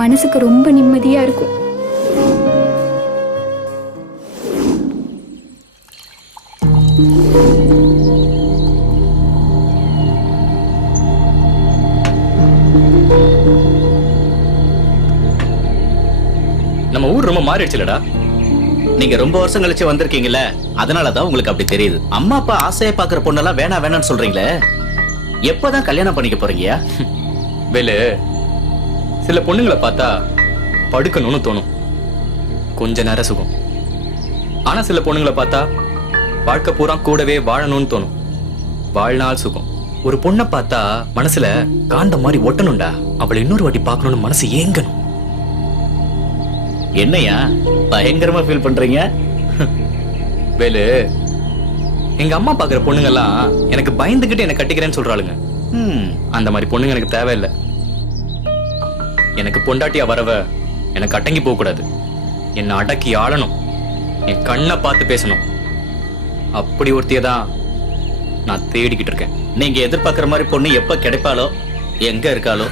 மனசுக்கு ரொம்ப நிம்மதியா இருக்கும். நம்ம ஊர் ரொம்ப மாறிடுச்சுலடா. நீங்க ரொம்ப வருஷம் கழிச்சு வந்திருக்கீங்கல்ல, அதனாலதான் உங்களுக்கு அப்படி தெரியுது. அம்மா அப்பா ஆசையை பாக்குற பொண்ணெல்லாம் வேணாம் வேணாம்னு சொல்றீங்களே, எப்பதான் கல்யாணம் பண்ணிக்க போறீங்க? வேலு, சில பொண்ணுங்களை பார்த்தா படுக்கணும்னு தோணும், கொஞ்ச நேரம் சுகம். ஆனா சில பொண்ணுங்களை பார்த்தா வாழ்க்கை பூரா கூடவே வாழணும்னு தோணும், வாழ்நாள் சுகம். ஒரு பொண்ணை பார்த்தா மனசுல காந்த மாதிரி ஒட்டணும்டா, அவளை இன்னொரு வாட்டி பார்க்கணும்னு மனசு ஏங்கணும். என்னையா பயங்கரமா ஃபீல் பண்றீங்க? வேலு, எங்க அம்மா பாக்குற பொண்ணுங்கெல்லாம் எனக்கு பயந்துகிட்டு என்ன கட்டிக்கிறேன்னு சொல்றாளுங்க. அந்த மாதிரி பொண்ணுங்க எனக்கு தேவையில்லை. எனக்கு பொண்டாட்டியா வரவ எனக்கு அடங்கி போக கூடாது, என்னை அடக்கி ஆளணும், என் கண்ணை பார்த்து பேசணும். அப்படி ஒருத்திய தான் நான் தேடிக்கிட்டு இருக்கேன். நீங்க எதிர்பார்க்கிற மாதிரி பொண்ணு எப்ப கிடைப்பாளோ, எங்க இருக்காளோ.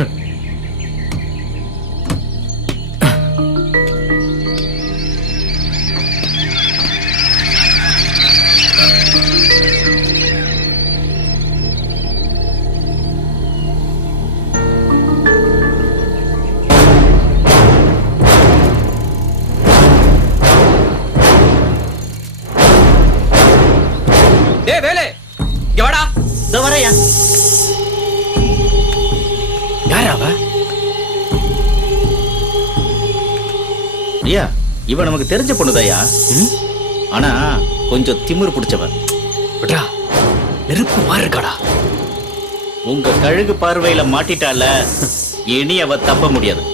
ஐயா, இவ நமக்கு தெரிஞ்ச பொண்ணுதாயா, ஆனா கொஞ்சம் திமிரு பிடிச்சவன். நெருப்பு மாதிரி இருக்காடா. உங்க கழுகு பார்வையில மாட்டிட்டால, இனி அவ தப்ப முடியாது.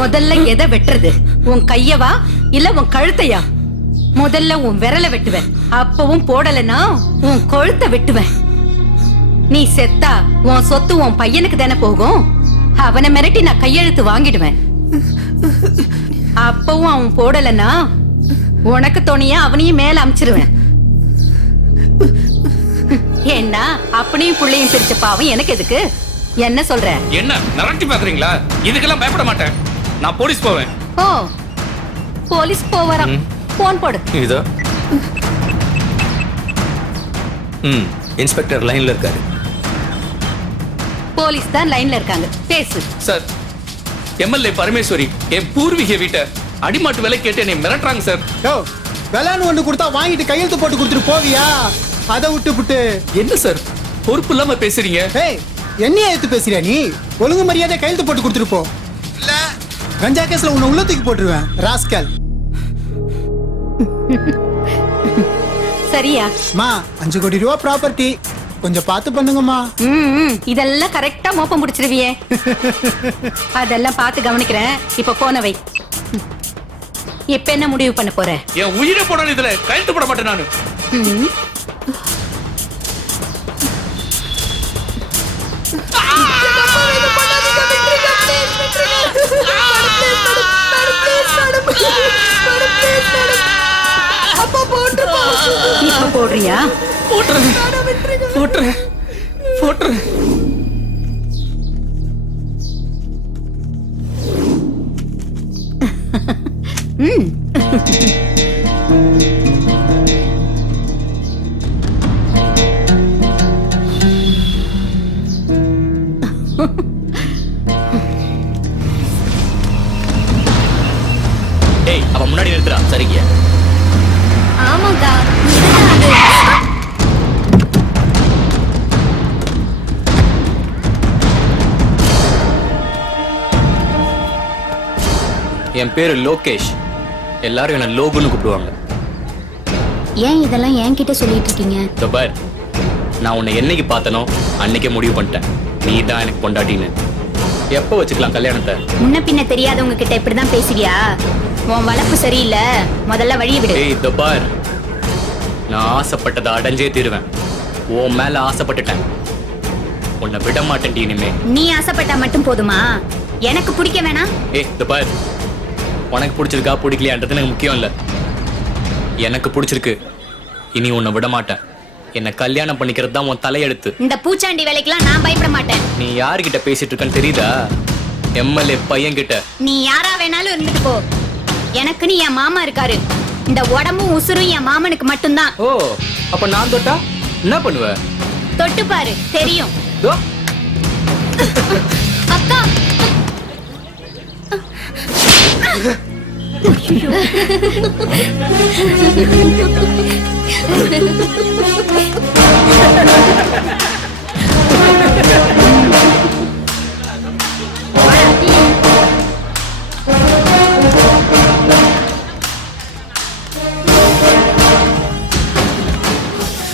முதல்ல எதை வெட்டுறது? உன் கையவா இல்ல உன் கழுத்தையா? முதல்ல உன் விரலை வெட்டுவேன், அப்பவும் போடலன்னா உன் கொழுத்தை வெட்டுவேன். நீ செத்தா உன் சொத்து உன் பையனுக்கு தானே போகும். அவனை மிரட்டி நான் கையெழுத்து வாங்கிடுவேன். அப்பவும் அவன் போடலன்னா உனக்கு துணியா அவனையும் மேல அமிச்சிருவேன். ஏன்னா அப்பனையும் புள்ளையும் பிரிச்ச பாவம் எனக்கு எதுக்கு? என்ன சொல்ற? என்ன மிரட்டி பாக்குறீங்களா? இதுக்கெல்லாம் பயப்பட மாட்டேன், நான் போலீஸ் போவேன். ஓ, போலீஸ் போவறான். போன் போடு. இதோ இன்ஸ்பெக்டர் லைன்ல இருக்காரு. போலீஸ் தான் லைன்ல இருக்காங்க, பேசு. சார், எம்எல்ஏ பரமேஸ்வரி என் பூர்வீக வீட்டை அடிமாட்டு விலை கேட்டு என்னை மிரட்டுறாங்க சார். யோ, விளையாண்டு ஒண்ணு கொடுத்தா வாங்கிட்டு கையெழுத்து போட்டு கொடுத்துட்டு போவியா? அதை விட்டு என்ன சார் பொறுப்பு இல்லாம பேசுறீங்க? ஏய், என்னைய எடுத்து பேசுறியா நீ? ஒழுங்கு மரியாதை கையெழுத்து போட்டு கொடுத்துட்டு போ, இல்ல கஞ்சா கேஸ்ல உன்னை உள்ள தூக்கி போட்டுருவேன் ராஸ்கல். சரியா? மா, 5 கோடி ரூபா ப்ராப்பர்ட்டி, கொஞ்சம் பார்த்து பண்ணுங்கம்மா. இதெல்லாம் கரெக்டா மோப்பம் பிடிச்சிருவியே. அதெல்லாம் பார்த்து கவனிக்கிறேன். இப்ப போன வை. இப்ப என்ன முடிவு பண்ண போற? என் உயிரை போட இதுல கையெழுத்து போட மாட்டேன் நானு. இப்ப போடுறியா? போட்டுறேன். டேய், அவன் முன்னாடி நிறுத்துறா. சரிங்க. ஆமாக்கா. என் பேரு லோகேஷ். எல்லாரும் என்ன லோகுன்னு கூப்பிடுவாங்க. ஏன் இதெல்லாம் என்கிட்ட சொல்லிட்டு இருக்கீங்க? இதோ பார், நான் உன்னை என்னைக்கு பார்த்தனோ அன்னைக்கே முடிவு பண்ணிட்டேன். நீ தான் எனக்கு பொண்டாட்டின்னு. எப்போ வச்சுக்கலாம் கல்யாணத்தை? முன்ன பின்ன தெரியாதவங்க கிட்ட இப்படிதான் பேசுவியா? உன் வளர்ப்பு சரியில்லை, முதல்ல வழிய விடு. ஏய், இதோ பார், நான் ஆசைப்பட்டதை அடைஞ்சே தீருவேன். உன் மேல ஆசைப்பட்டுட்டேன். உன்னை விட மாட்டேன் இனிமே. நீ ஆசைப்பட்டா மட்டும் போதுமா? எனக்கு பிடிக்க வேணாம். ஏய், இதோ பார், உனக்கு பிடிச்சிருக்கா பிடிக்கலையான்றது எனக்கு முக்கியம் இல்ல. எனக்கு பிடிச்சிருக்கு. இனி உன்னை விட மாட்டேன். என்ன கல்யாணம் பண்ணிக்கிறது தான் உன் தலையெழுத்து. இந்த பூச்சாண்டி வேலைக்கெல்லாம் நான் பயப்பட மாட்டேன். நீ யார்கிட்ட பேசிட்டு இருக்கன்னு தெரியுதா? எம்எல்ஏ பையன் கிட்ட. நீ யாரா வேணாலும் இருந்துட்டு போ. எனக்குன்னு என் மாமா இருக்காரு. இந்த உடம்பும் உசுரும் என் மாமனுக்கு மட்டும்தான். ஓ, அப்ப நான் தொட்டா என்ன பண்ணுவ? தொட்டு பாரு, தெரியும். அக்கா.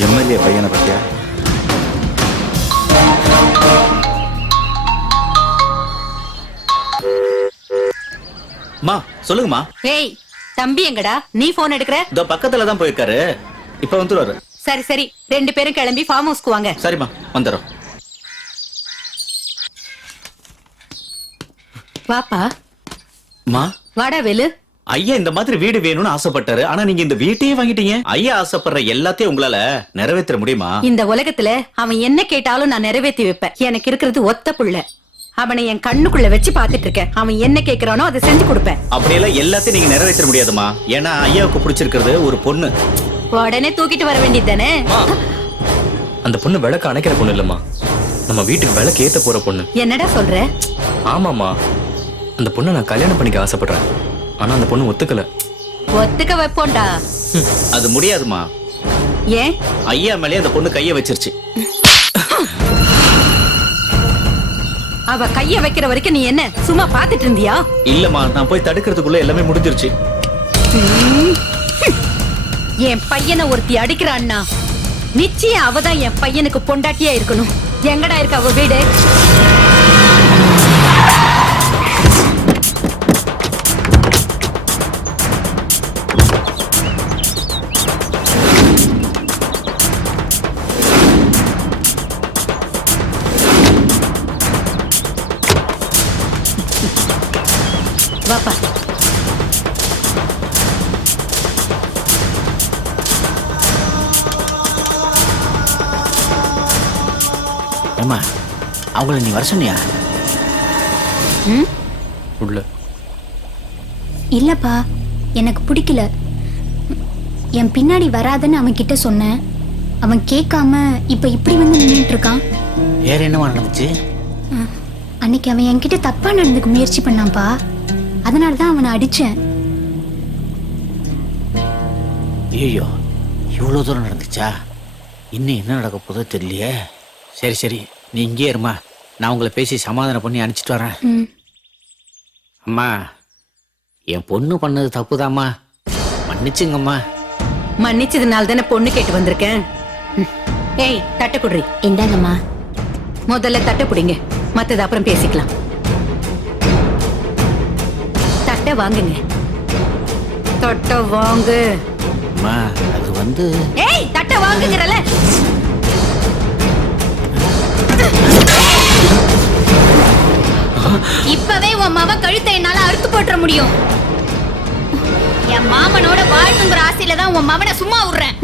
எம்எல்ஏ பையனை பத்தியா? மா, சொல்லுங்கம்மா. ஏய், தம்பி எங்கடா? நீ போன் எடுக்கிற? இதோ பக்கத்துல தான் போயிருக்காரு. இப்ப வந்துருவாரு. சரி சரி, 2 பேரும் கிளம்பி ஃபார்ம் ஹவுஸ்க்கு வாங்க. சரிம்மா, வந்துடுறோம். வாப்பா. மா, வாடா வேலு. ஐயா இந்த மாதிரி வீடு வேணும்னு ஆசைப்பட்டாரு. ஆனா நீங்க இந்த வீட்டையே வாங்கிட்டீங்க. ஐயா ஆசைப்படுற எல்லாத்தையும் உங்களால நிறைவேற்ற முடியுமா? இந்த உலகத்துல அவன் என்ன கேட்டாலும் நான் நிறைவேற்றி வைப்பேன். எனக்கு இருக்கிறது ஒத்த புள்ள. அவனை என் கண்ணுக்குள்ள வச்சு பாத்துட்டு இருக்கேன். அவன் என்ன கேக்குறானோ அதை செஞ்சு கொடுப்பேன். அப்படியெல்லாம் எல்லாத்தையும் நீங்க நிறைவேற்ற முடியாதுமா. ஏன்னா ஐயாவுக்கு பிடிச்சிருக்கிறது ஒரு பொண்ணு. உடனே தூக்கிட்டு வர வேண்டியது தானே? அந்த பொண்ணு விளக்கு அணைக்கிற பொண்ணு இல்லம்மா, நம்ம வீட்டுக்கு விளக்கு ஏத்த போற பொண்ணு. என்னடா சொல்ற? ஆமாமா, அந்த பொண்ணை நான் கல்யாணம் பண்ணிக்க ஆசைப்படுறேன். ஆனா அந்த பொண்ணு ஒத்துக்கல. ஒத்துக்க வைப்போண்டா. அது முடியாதுமா. ஏன்? ஐயா மேலே அந்த பொண்ணு கைய வச்சிருச்சு. அவ கைய வைக்கிற வரைக்கும் நீ என்ன சும்மா பாத்துட்டு இருந்தியா? இல்லம்மா, நான் போய் தடுக்கிறதுக்குள்ள எல்லாமே முடிஞ்சிருச்சு. என் பையனை ஒருத்தி அடிக்கிறான்னா நிச்சயம் அவதான் என் பையனுக்கு பொண்டாட்டியா இருக்கணும். எங்கடா இருக்க அவ வீடு? வாப்பா. அம்மா, அவங்கள நீ வர சொன்னியா? உள்ள இல்லப்பா, எனக்கு பிடிக்கல. என் பின்னாடி வராதுன்னு அவன் கிட்ட சொன்னேன். அவன் கேட்காம இப்ப இப்படி வந்து நின்னுட்டு இருக்கான். வேற என்னவா நடந்துச்சு? அன்னைக்கு அவன் என்கிட்ட தப்பா நடந்துக்க முயற்சி பண்ணான்ப்பா. அதனால தான் அவனை அடிச்சேன். ஐயோ இவ்வளோ தூரம் நடந்துச்சா? இன்னும் என்ன நடக்க போதோ தெரியலையே. சரி சரி, நீ இங்கே இருமா, நான் உங்களை பேசி சமாதானம் பண்ணி அனுப்பிச்சிட்டு வரேன். அம்மா, என் பொண்ணு பண்ணது தப்புதாம்மா, மன்னிச்சுங்கம்மா. மன்னிச்சதுனால தானே பொண்ணு கேட்டு வந்திருக்கேன். ஏய், தட்டை குடுறி. இந்தாங்கம்மா. முதல்ல தட்டை பிடிங்க, மத்தது அப்புறம் பேசிக்கலாம். தட்டை வாங்குங்க. தட்டை வாங்கு. அம்மா அது வந்து ஏய், தட்டை வாங்குங்கறல. இப்பவே உன் மாமா கழுத்தை என்னால அறுத்து போட்டுற முடியும். என் மாமனோட வாழணுங்கிற ஆசையில தான் உன் மாமனை சும்மா விடுறேன்.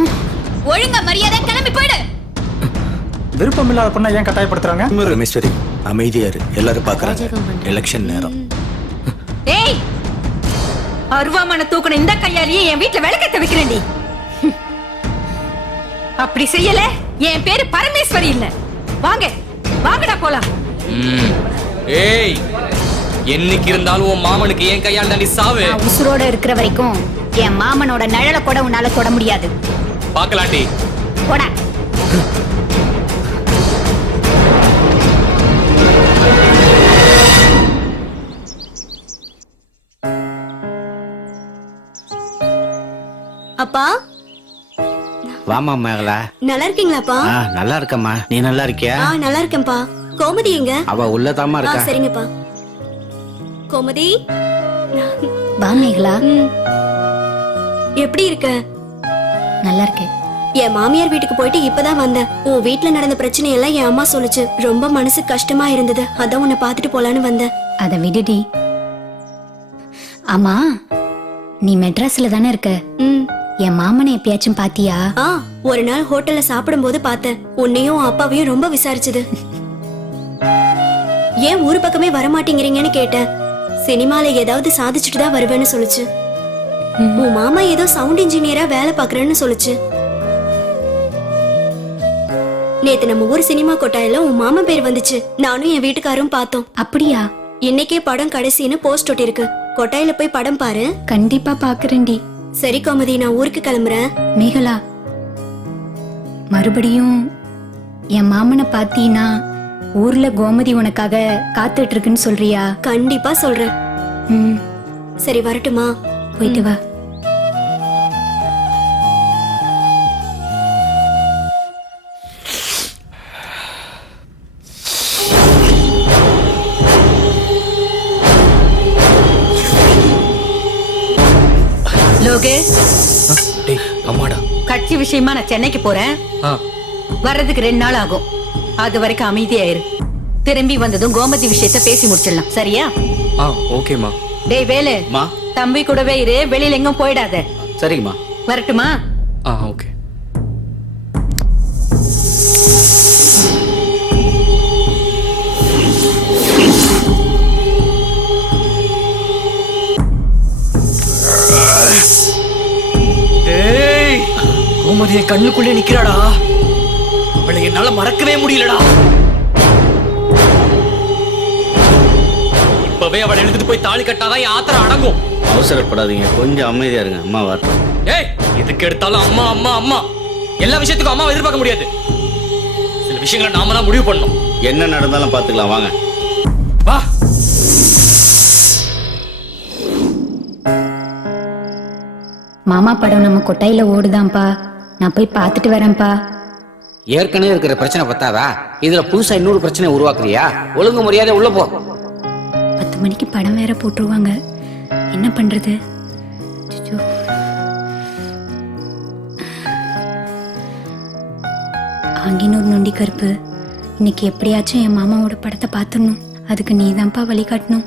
ஒழுங்கா மரியாதை கிளம்பி போயிடு. விருப்பம் இல்லாத பொண்ணை ஏன் கட்டாயப்படுத்துறாங்க? ரமேஸ்வரி, அமைதியா இரு, எல்லாரும் பாக்குறாங்க. எலெக்ஷன் நேரம். ஏய், அருவாமனை தூக்கணும் இந்த கையாலேயே என் வீட்டுல விளக்கத்தை வைக்கிறேன்டி. அப்படி செய்யல என் பேரு பரமேஸ்வரி இல்ல. வாங்க வாங்கடா போலாம். ஏய், என்னைக்கு இருந்தாலும் உன் மாமனுக்கு ஏன் கையால் தாண்டி சாவு. நான் உசுரோட இருக்கிற வரைக்கும் என் மாமனோட நிழல கூட உன்னால தொட முடியாது. பாக்கலாண்டி. போடா. அப்பா வாமா மேகலா. நல்லா இருக்கீங்களாப்பா? நல்லா இருக்கம்மா, நீ நல்லா இருக்கியா? நல்லா இருக்கேன்ப்பா. கோமதி எங்க? அவ உள்ளதாமா இருக்கா. சரிங்கப்பா. கோமதி, வா மேகலா. எப்படி இருக்க? நல்லா இருக்கேன். என் மாமியார் வீட்டுக்கு போயிட்டு இப்பதான் வந்தேன். உன் வீட்டுல நடந்த பிரச்சனையெல்லாம் என் அம்மா சொல்லுச்சு. ரொம்ப மனசு கஷ்டமா இருந்தது, அதான் உன்னை பாத்துட்டு போலான்னு வந்தேன். அத விடுடி. ஆமா, நீ மெட்ராஸ்ல தானே இருக்க? என் மாமனை எப்பயாச்சும் பாத்தியா? ஒரு நாள் ஹோட்டல்ல சாப்பிடும் போது பார்த்தேன். உன்னையும் அப்பாவையும் ரொம்ப விசாரிச்சது. ஏன் ஊரு பக்கமே வரமாட்டேங்கிறீங்கன்னு கேட்டேன். சினிமால ஏதாவது சாதிச்சுட்டு தான் வருவேன்னு சொல்லுச்சு. உன் மாமா ஏதோ சவுண்ட் இன்ஜினியரா வேலை பாக்குறேன்னு சொல்லுச்சு. நேத்து நம்ம ஊர் சினிமா கொட்டாயில உன் மாமா பேர் வந்துச்சு. நானும் என் வீட்டுக்காரும் பார்த்தோம். அப்படியா? இன்னைக்கே படம் கடைசின்னு போஸ்ட் ஒட்டிருக்கு. கொட்டாயில போய் படம் பாரு. கண்டிப்பா பாக்குறேன்டி. சரி கோமதி, நான் ஊருக்கு கிளம்புறேன். மேகலா, மறுபடியும் என் மாமனை பாத்தீனா ஊர்ல கோமதி உனக்காக காத்துட்டு இருக்குன்னு சொல்றியா? கண்டிப்பா சொல்றேன். சரி, வரட்டுமா? போயிட்டு வா. லோகேஷ், அம்மாடா, கட்சி விஷயமா நான் சென்னைக்கு போறேன். வர்றதுக்கு 2 நாள் ஆகும். அது வரைக்கும் அமைதியாயிரு. திரும்பி வந்ததும் கோமதி விஷயத்த பேசி முடிச்சிடலாம், சரியா? ஓகேமா. டேய் வேலு, தம்பி கூடவே இரு, வெளியில எங்கும் போயிடாத. சரிங்கம்மா. வரட்டுமா? ஓகே. கோமதியை கண்ணுக்குள்ளே நிக்கிறாடா. அவளை என்னால மறக்கவே முடியலடா. இப்பவே அவளை எழுந்துட்டு போய் தாலி கட்டாதான் என் ஆத்திரம் அடங்கும். அவசரப்படாதீங்க, கொஞ்சம் அமைதியா இருங்க. அம்மா வரட்டும். ஏய், எதுக்கு எடுத்தாலும் அம்மா அம்மா அம்மா. எல்லா விஷயத்துக்கும் அம்மாவை எதிர்பார்க்க முடியாது. சில விஷயங்களை நாம தான் முடிவு பண்ணணும். என்ன நடந்தாலும் பாத்துக்கலாம், வாங்க. வா. மாமா படம் நம்ம கொட்டாயில ஓடுதான்பா. நான் போய் பார்த்துட்டு வரேன்ப்பா. ஏற்கனவே இருக்கிற பிரச்சனை பத்தாதா? இதுல புதுசா இன்னொரு பிரச்சனை உருவாக்குறியா? ஒழுங்கு மரியாதை உள்ள போ. 10 மணிக்கு படம் வேற போட்டுருவாங்க. என்ன பண்றது? ஆங்கினூர் நொண்டி கருப்பு, இன்னைக்கு எப்படியாச்சும் என் மாமாவோட படத்தை பார்த்துடணும். அதுக்கு நீதான்ப்பா வழிகாட்டணும்.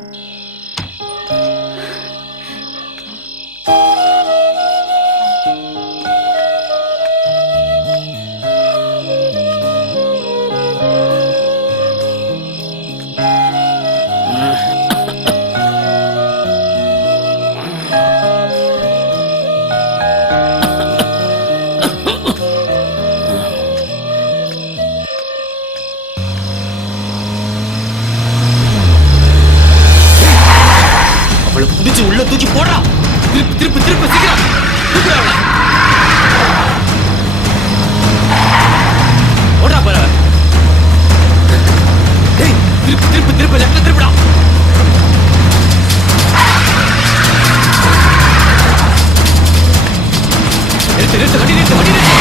தூக்கி போடுறா. திருப்பு திருப்பு திருப்பு சீக்கிரம் தூக்குறா அவனை. ஓடுறா பாரு. டேய் திருப்பு திருப்பு திருப்பு லெஃப்ட்ல திருப்புடா. நிறுத்து நிறுத்து வண்டி நிறுத்து வண்டி நிறுத்து.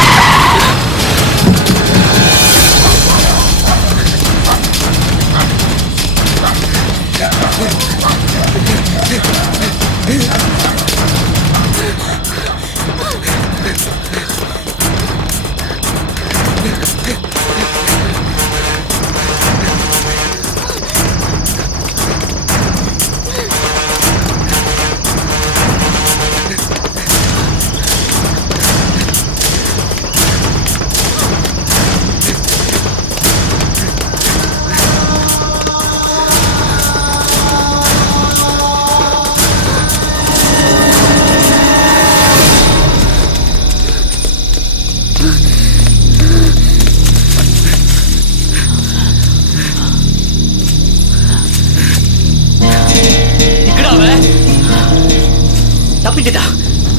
தப்பிச்சிட்டா.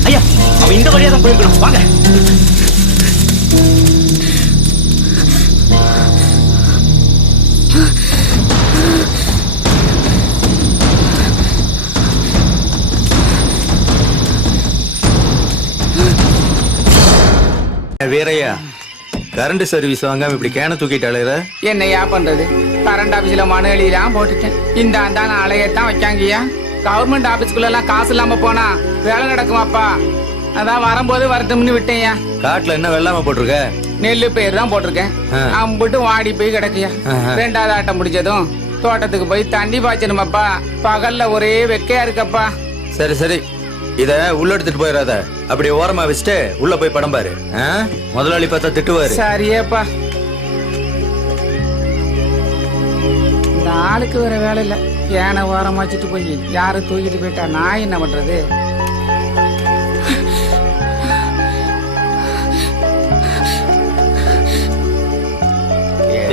ஐயா அவன் இந்த வழியா தான் போயிருக்கணும். வாங்க. வீரையா, கரண்ட் சர்வீஸ் வாங்காம இப்படி கேன தூக்கிட்டு அலையிற? என்னையா பண்றது? கரண்ட் ஆபீஸ்ல மனு எழுதிலாம் போட்டுட்டேன். இந்த ஆண்டான அலையத்தான் வைக்காங்கய்யா. கவர்மெண்ட் ஆபீஸ்க்குள்ள எல்லாம் காசு இல்லாம போனா வேலை நடக்குமாப்பா? அதான் வரும்போது வரட்டும்னு விட்டேன்யா. காட்டுல என்ன வெள்ளாம போட்டிருக்க? நெல்லு பயிர் தான் போட்டிருக்கேன். அம்புட்டு வாடி போய் கிடக்குயா. ரெண்டாவது ஆட்டம் முடிஞ்சதும் தோட்டத்துக்கு போய் தண்ணி பாய்ச்சணுமாப்பா. பகல்ல ஒரே வெக்கையா இருக்கப்பா. சரி சரி, இத உள்ள எடுத்துட்டு போயிடாத. அப்படி ஓரமா வச்சுட்டு உள்ள போய் படம் பாரு. முதலாளி பார்த்தா திட்டுவாரு. சரியேப்பா. இந்த ஆளுக்கு வேற வேலை இல்ல. ஏன ஓரமா வச்சுட்டு போய் யாரு தூக்கிட்டு போயிட்டா நான் என்ன பண்றது?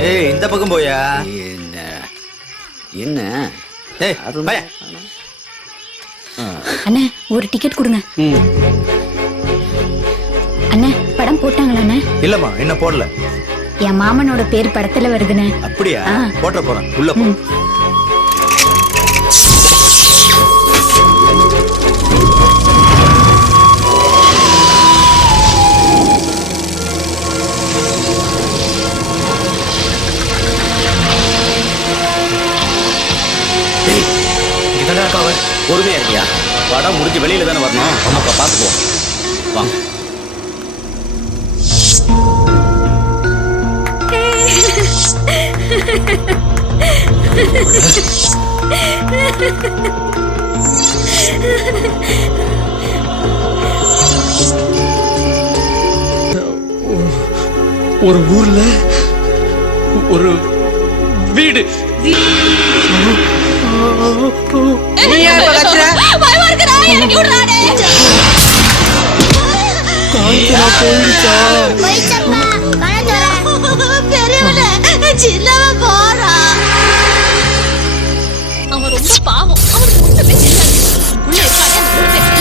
ஏய் இந்த பக்கம் போயா. என்ன ஏய் பய. அண்ணே ஒரு டிக்கெட் கொடுங்க. அண்ணே படம் போட்டாங்களா அண்ணே? இல்லம்மா இன்னும் போடல. என் மாமனோட பேர் படத்துல வருதுண்ணே. அப்படியா? போட்ட போறேன். உள்ள போ. பொறுமையா இருக்கியா? படம் முடிஞ்சு வெளியில தானே வரணும். நம்ம பாத்துக்குவோம். வாங்க. ஒரு ஊர்ல ஒரு வீடு. அவன் ரொம்ப பாவம். அவனுக்கு ஒண்ணுமே தெரியாது. உள்ள இருக்கானே அந்த மூணு பேர்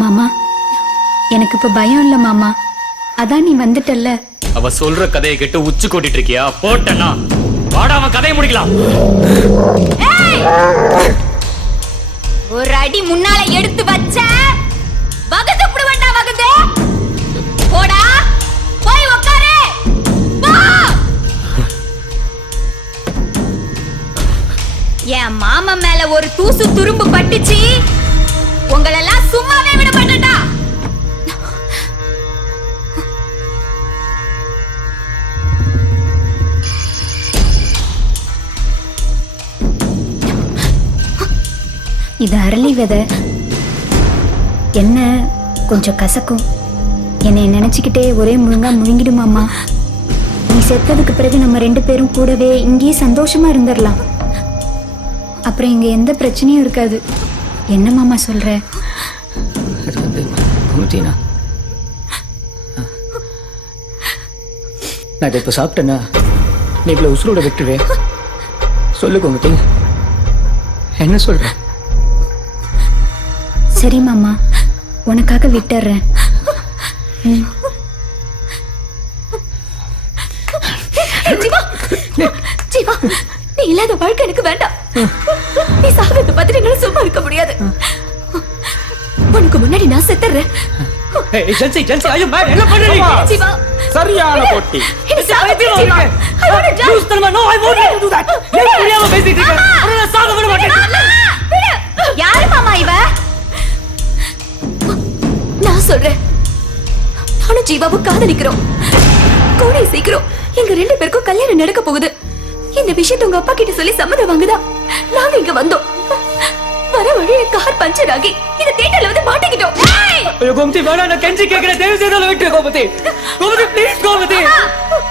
மாமா எனக்கு இப்ப பயம் இல்ல மாமா. அதான் நீ வந்துட்டல்ல. அவ சொல்ற கதையை கேட்டு உச்சி கொட்டிட்டு இருக்கியா? போட்டனா வாடா அவன் கதையை முடிக்கலாம். ஒரு அடி முன்னால எடுத்து வச்ச வகது புடுவண்டா வகது. போடா போய் உட்காரு. போ. என் மாமா மேல ஒரு தூசு துரும்பு பட்டுச்சு. உங்களெல்லாம் சும்மாவே விட மாட்டேன்டா. இது அரளி விதை. என்ன கொஞ்சம் கசக்கும். என்னை நினைச்சுக்கிட்டே ஒரே முழுங்கா முழுங்கிடுமாம்மா. நீ செத்ததுக்கு பிறகு நம்ம 2 பேரும் கூடவே இங்கேயே சந்தோஷமா இருந்துடலாம். அப்புறம் இங்க எந்த பிரச்சனையும் இருக்காது. என்ன மாமா சொல்ற? அது வந்து கோமதினா, நான் இதை இப்போ சாப்பிட்டேன்னா நீ இவ்வளோ உசுரோட விட்டுருவே. சொல்லு கோமதி, என்ன சொல்ற? சரி மாமா, உனக்காக விட்டுறேன். ஜீவா, ஜீவா, நீ இல்லாத வாழ்க்கை எனக்கு வேண்டாம். நீ சாகிறத பார்த்துட்டு என்னால சும்மா இருக்க முடியாது. உனக்கு முன்னாடி நான் செத்துறேன். ஜீவா, சரியான போட்டி. என்ன சாகடிச்சு Jeeva. I want to die. Lose them, no, I won't do that. நீ புரியாம பேசிட்டு இருக்க. உன்னை சாக விட மாட்டேன். யாரு மாமா இவ? நான் சொல்றேன், நானும் ஜீவாவும் காதலிக்கிறோம். கூடிய சீக்கிரம் எங்க 2 பேருக்கும் கல்யாணம் நடக்க போகுது. இந்த விஷயத்தை உங்க அப்பா கிட்ட சொல்லி சம்மதம் வாங்குதா நாங்க இங்க வந்தோம். வர வழியில கார் பஞ்சர் ஆகி இந்த தியேட்டர்ல வந்து மாட்டிக்கிட்டோம். ஐயோ கோமதி, வேணா, நான் கெஞ்சி கேட்கிறேன், தயவு செய்து விட்டு கோமதி. கோமதி ப்ளீஸ் கோமதி.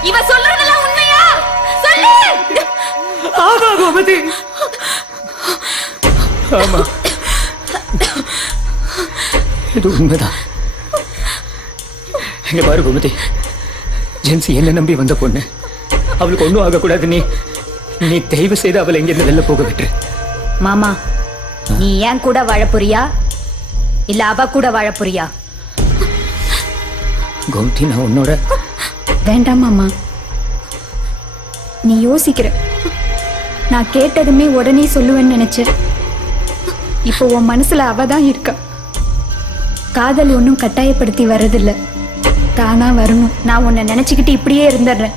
இவ சொல்றதெல்லாம் உண்மையா? சொல்லு. ஆமா கோமதி, ஆமா, இது உண்மைதான். எங்க பாரு கோமதி, ஜென்சி என்ன நம்பி வந்த பொண்ணு, அவளுக்கு ஒன்றும் ஆகக்கூடாது. நீ தயவு செய்து அவளை எங்கிருந்து வெளில போக விட்டு. மாமா, நீ ஏன் கூட வாழ போறியா இல்ல அவ கூட வாழ போறியா? கோமதி, நான் உன்னோட. வேண்டாம் மாமா, நீ யோசிக்கிற. நான் கேட்டதுமே உடனே சொல்லுவேன்னு நினைச்சேன். இப்போ உன் மனசுல அவதான் இருக்கா. காதல் ஒன்றும் கட்டாயப்படுத்தி வர்றதில்ல, தானா வரணும். நான் உன்னை நினைச்சுக்கிட்டு இப்படியே இருந்துடுறேன்.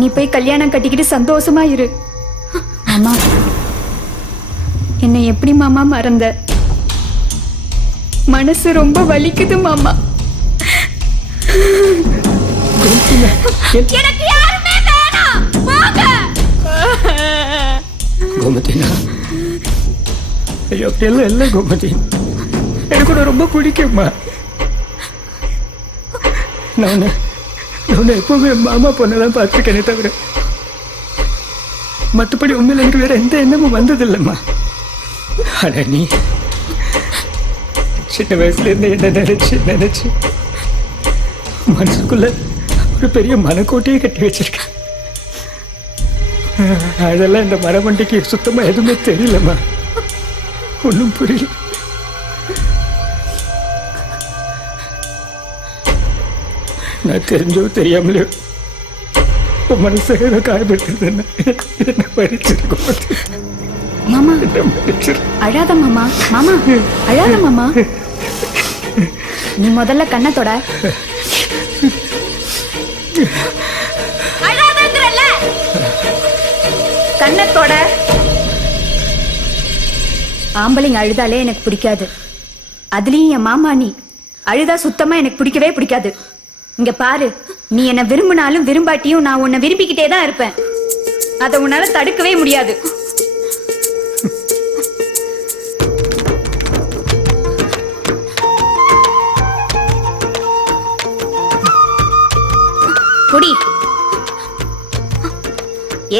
நீ போய் கல்யாணம் கட்டிக்கிட்டு சந்தோஷமா இரு. மாமா, என்னை எப்படி மாமா மறந்த? மனசு ரொம்ப வலிக்குது மாமா. எனக்கு யாருமே வேணாம். போங்க. கோமதி, ஐயோ அப்படியெல்லாம் இல்லை கோமதி, எனக்கு கூட ரொம்ப பிடிக்கும்மா. நான் எப்பவுமே மாமா பொண்ணெல்லாம் பார்த்துருக்கேனே தவிர மற்றபடி உண்மையில் எனக்கு வேற எந்த எண்ணமும் வந்ததில்லைம்மா. ஆனா நீ சின்ன வயசுல இருந்து என்ன நினைச்சு மனசுக்குள்ள ஒரு பெரிய மனக்கோட்டையே கட்டி வச்சிருக்க. அதெல்லாம் இந்த மரமண்டைக்கு சுத்தமா எதுவுமே தெரியலம்மா, ஒன்றும் புரியல. நான் தெரிஞ்சோ தெரியாமலையோ உன் மனசை காயப்பட்டிருந்தேன்னா என்ன பறிச்சிருக்கோம். மாமா அழாத மாமா. மாமா அழாத மாமா. நீ முதல்ல கண்ணை தொட. கண்ணை தொட. ஆம்பளைங்க அழுதாலே எனக்கு பிடிக்காது. அதுலயும் என் மாமா நீ அழுதா சுத்தமா எனக்கு பிடிக்கவே பிடிக்காது. இங்க பாரு, நீ என்ன விரும்பினாலும் விரும்பாட்டியும் நான் உன்னை விரும்பிக்கிட்டே தான் இருப்பேன். அதை உன்னால தடுக்கவே முடியாது. குடி.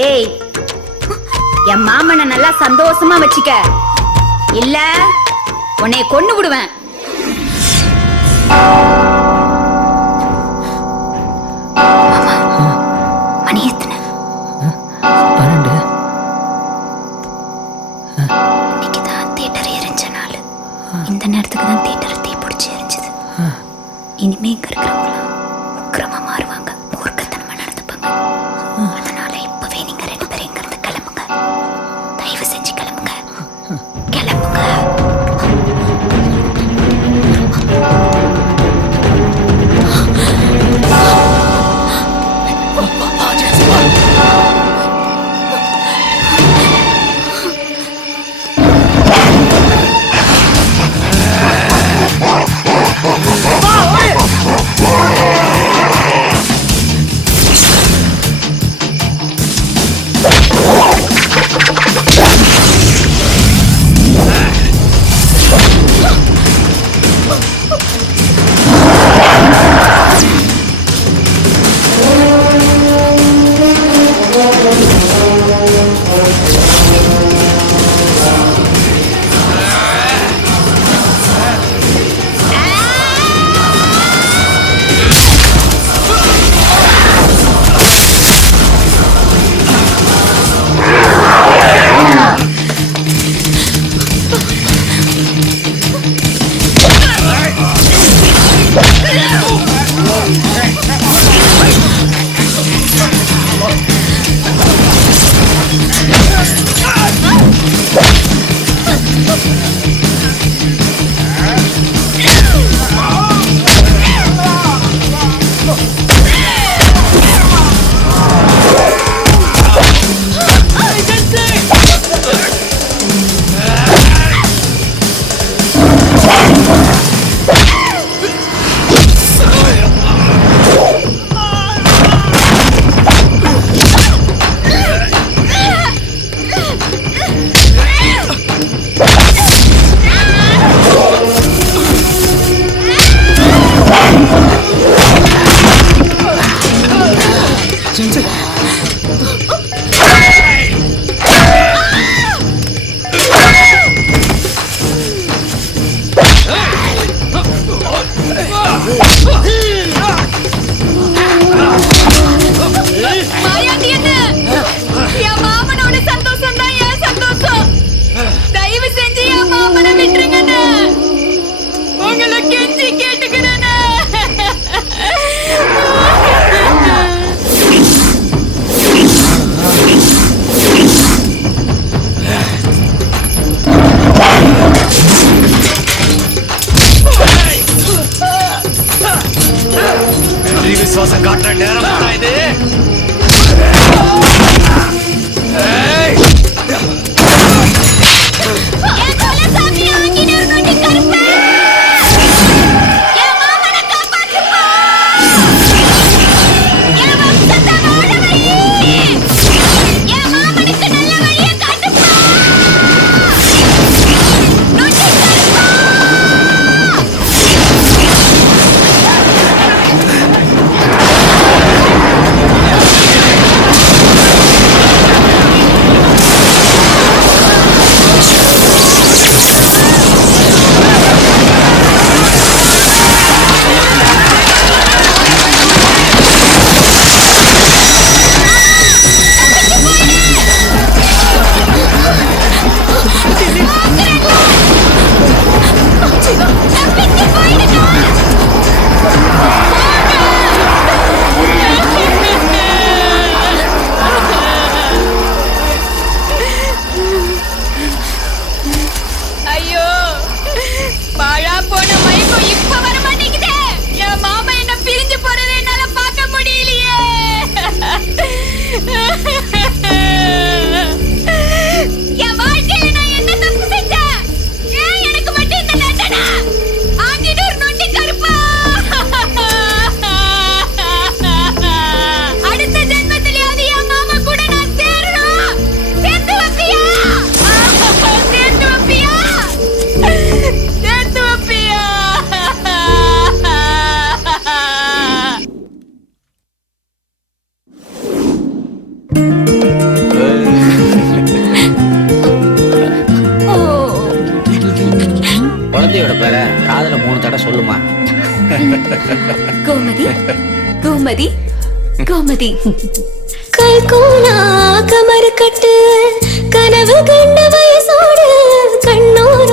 ஏய், என் மாமனை நல்லா சந்தோஷமா வச்சுக்க, இல்ல உன்னை கொன்னு விடுவேன். மணி எத்தனை? 12. இன்னைக்கு தான் தியேட்டர் எரிஞ்ச நாள். இந்த நேரத்துக்கு தான் தியேட்டர் தீ பிடிச்சி எரிஞ்சது. இனிமே இங்க இருக்கிறவங்களாம் உக்கிரமா மாறுவாங்க, மூர்க்கத்தனமா நடந்துப்பாங்க. அதனால இப்பவே நீங்க 2 பேரும் இங்க இருந்து கிளம்புங்க. தயவு செஞ்சு கிளம்புங்க, கிளம்புங்க. விசுவாசம் காட்டுற நேரம் இது. ஐயோ பாழா போன மயக்கம் இப்ப வர மாட்டேங்குதே. என் மாமா என்ன பிரிஞ்சு போறதை என்னால பார்க்க முடியலையே. என் வாழ்க்கையில நான் என்ன தப்பு செஞ்சேன்? ஏன் எனக்கு மட்டும் இந்த தண்டனை? ஆங்கிடூர் நொண்டி கருப்பா, அடுத்த ஜென்மத்திலேயாவது என் மாமா கூட நான் சேரணும். சேர்த்து வைப்பியா? சேர்த்து வைப்பியா? சேர்த்து வைப்பியா? குழந்தையோட பேரை காதுல 3 தடவை சொல்லுமா. கோமதி கோமதி கோமதி கைகோலா கமர் கட்டு கனவு கண்ட வயசோடு கண்ணோடு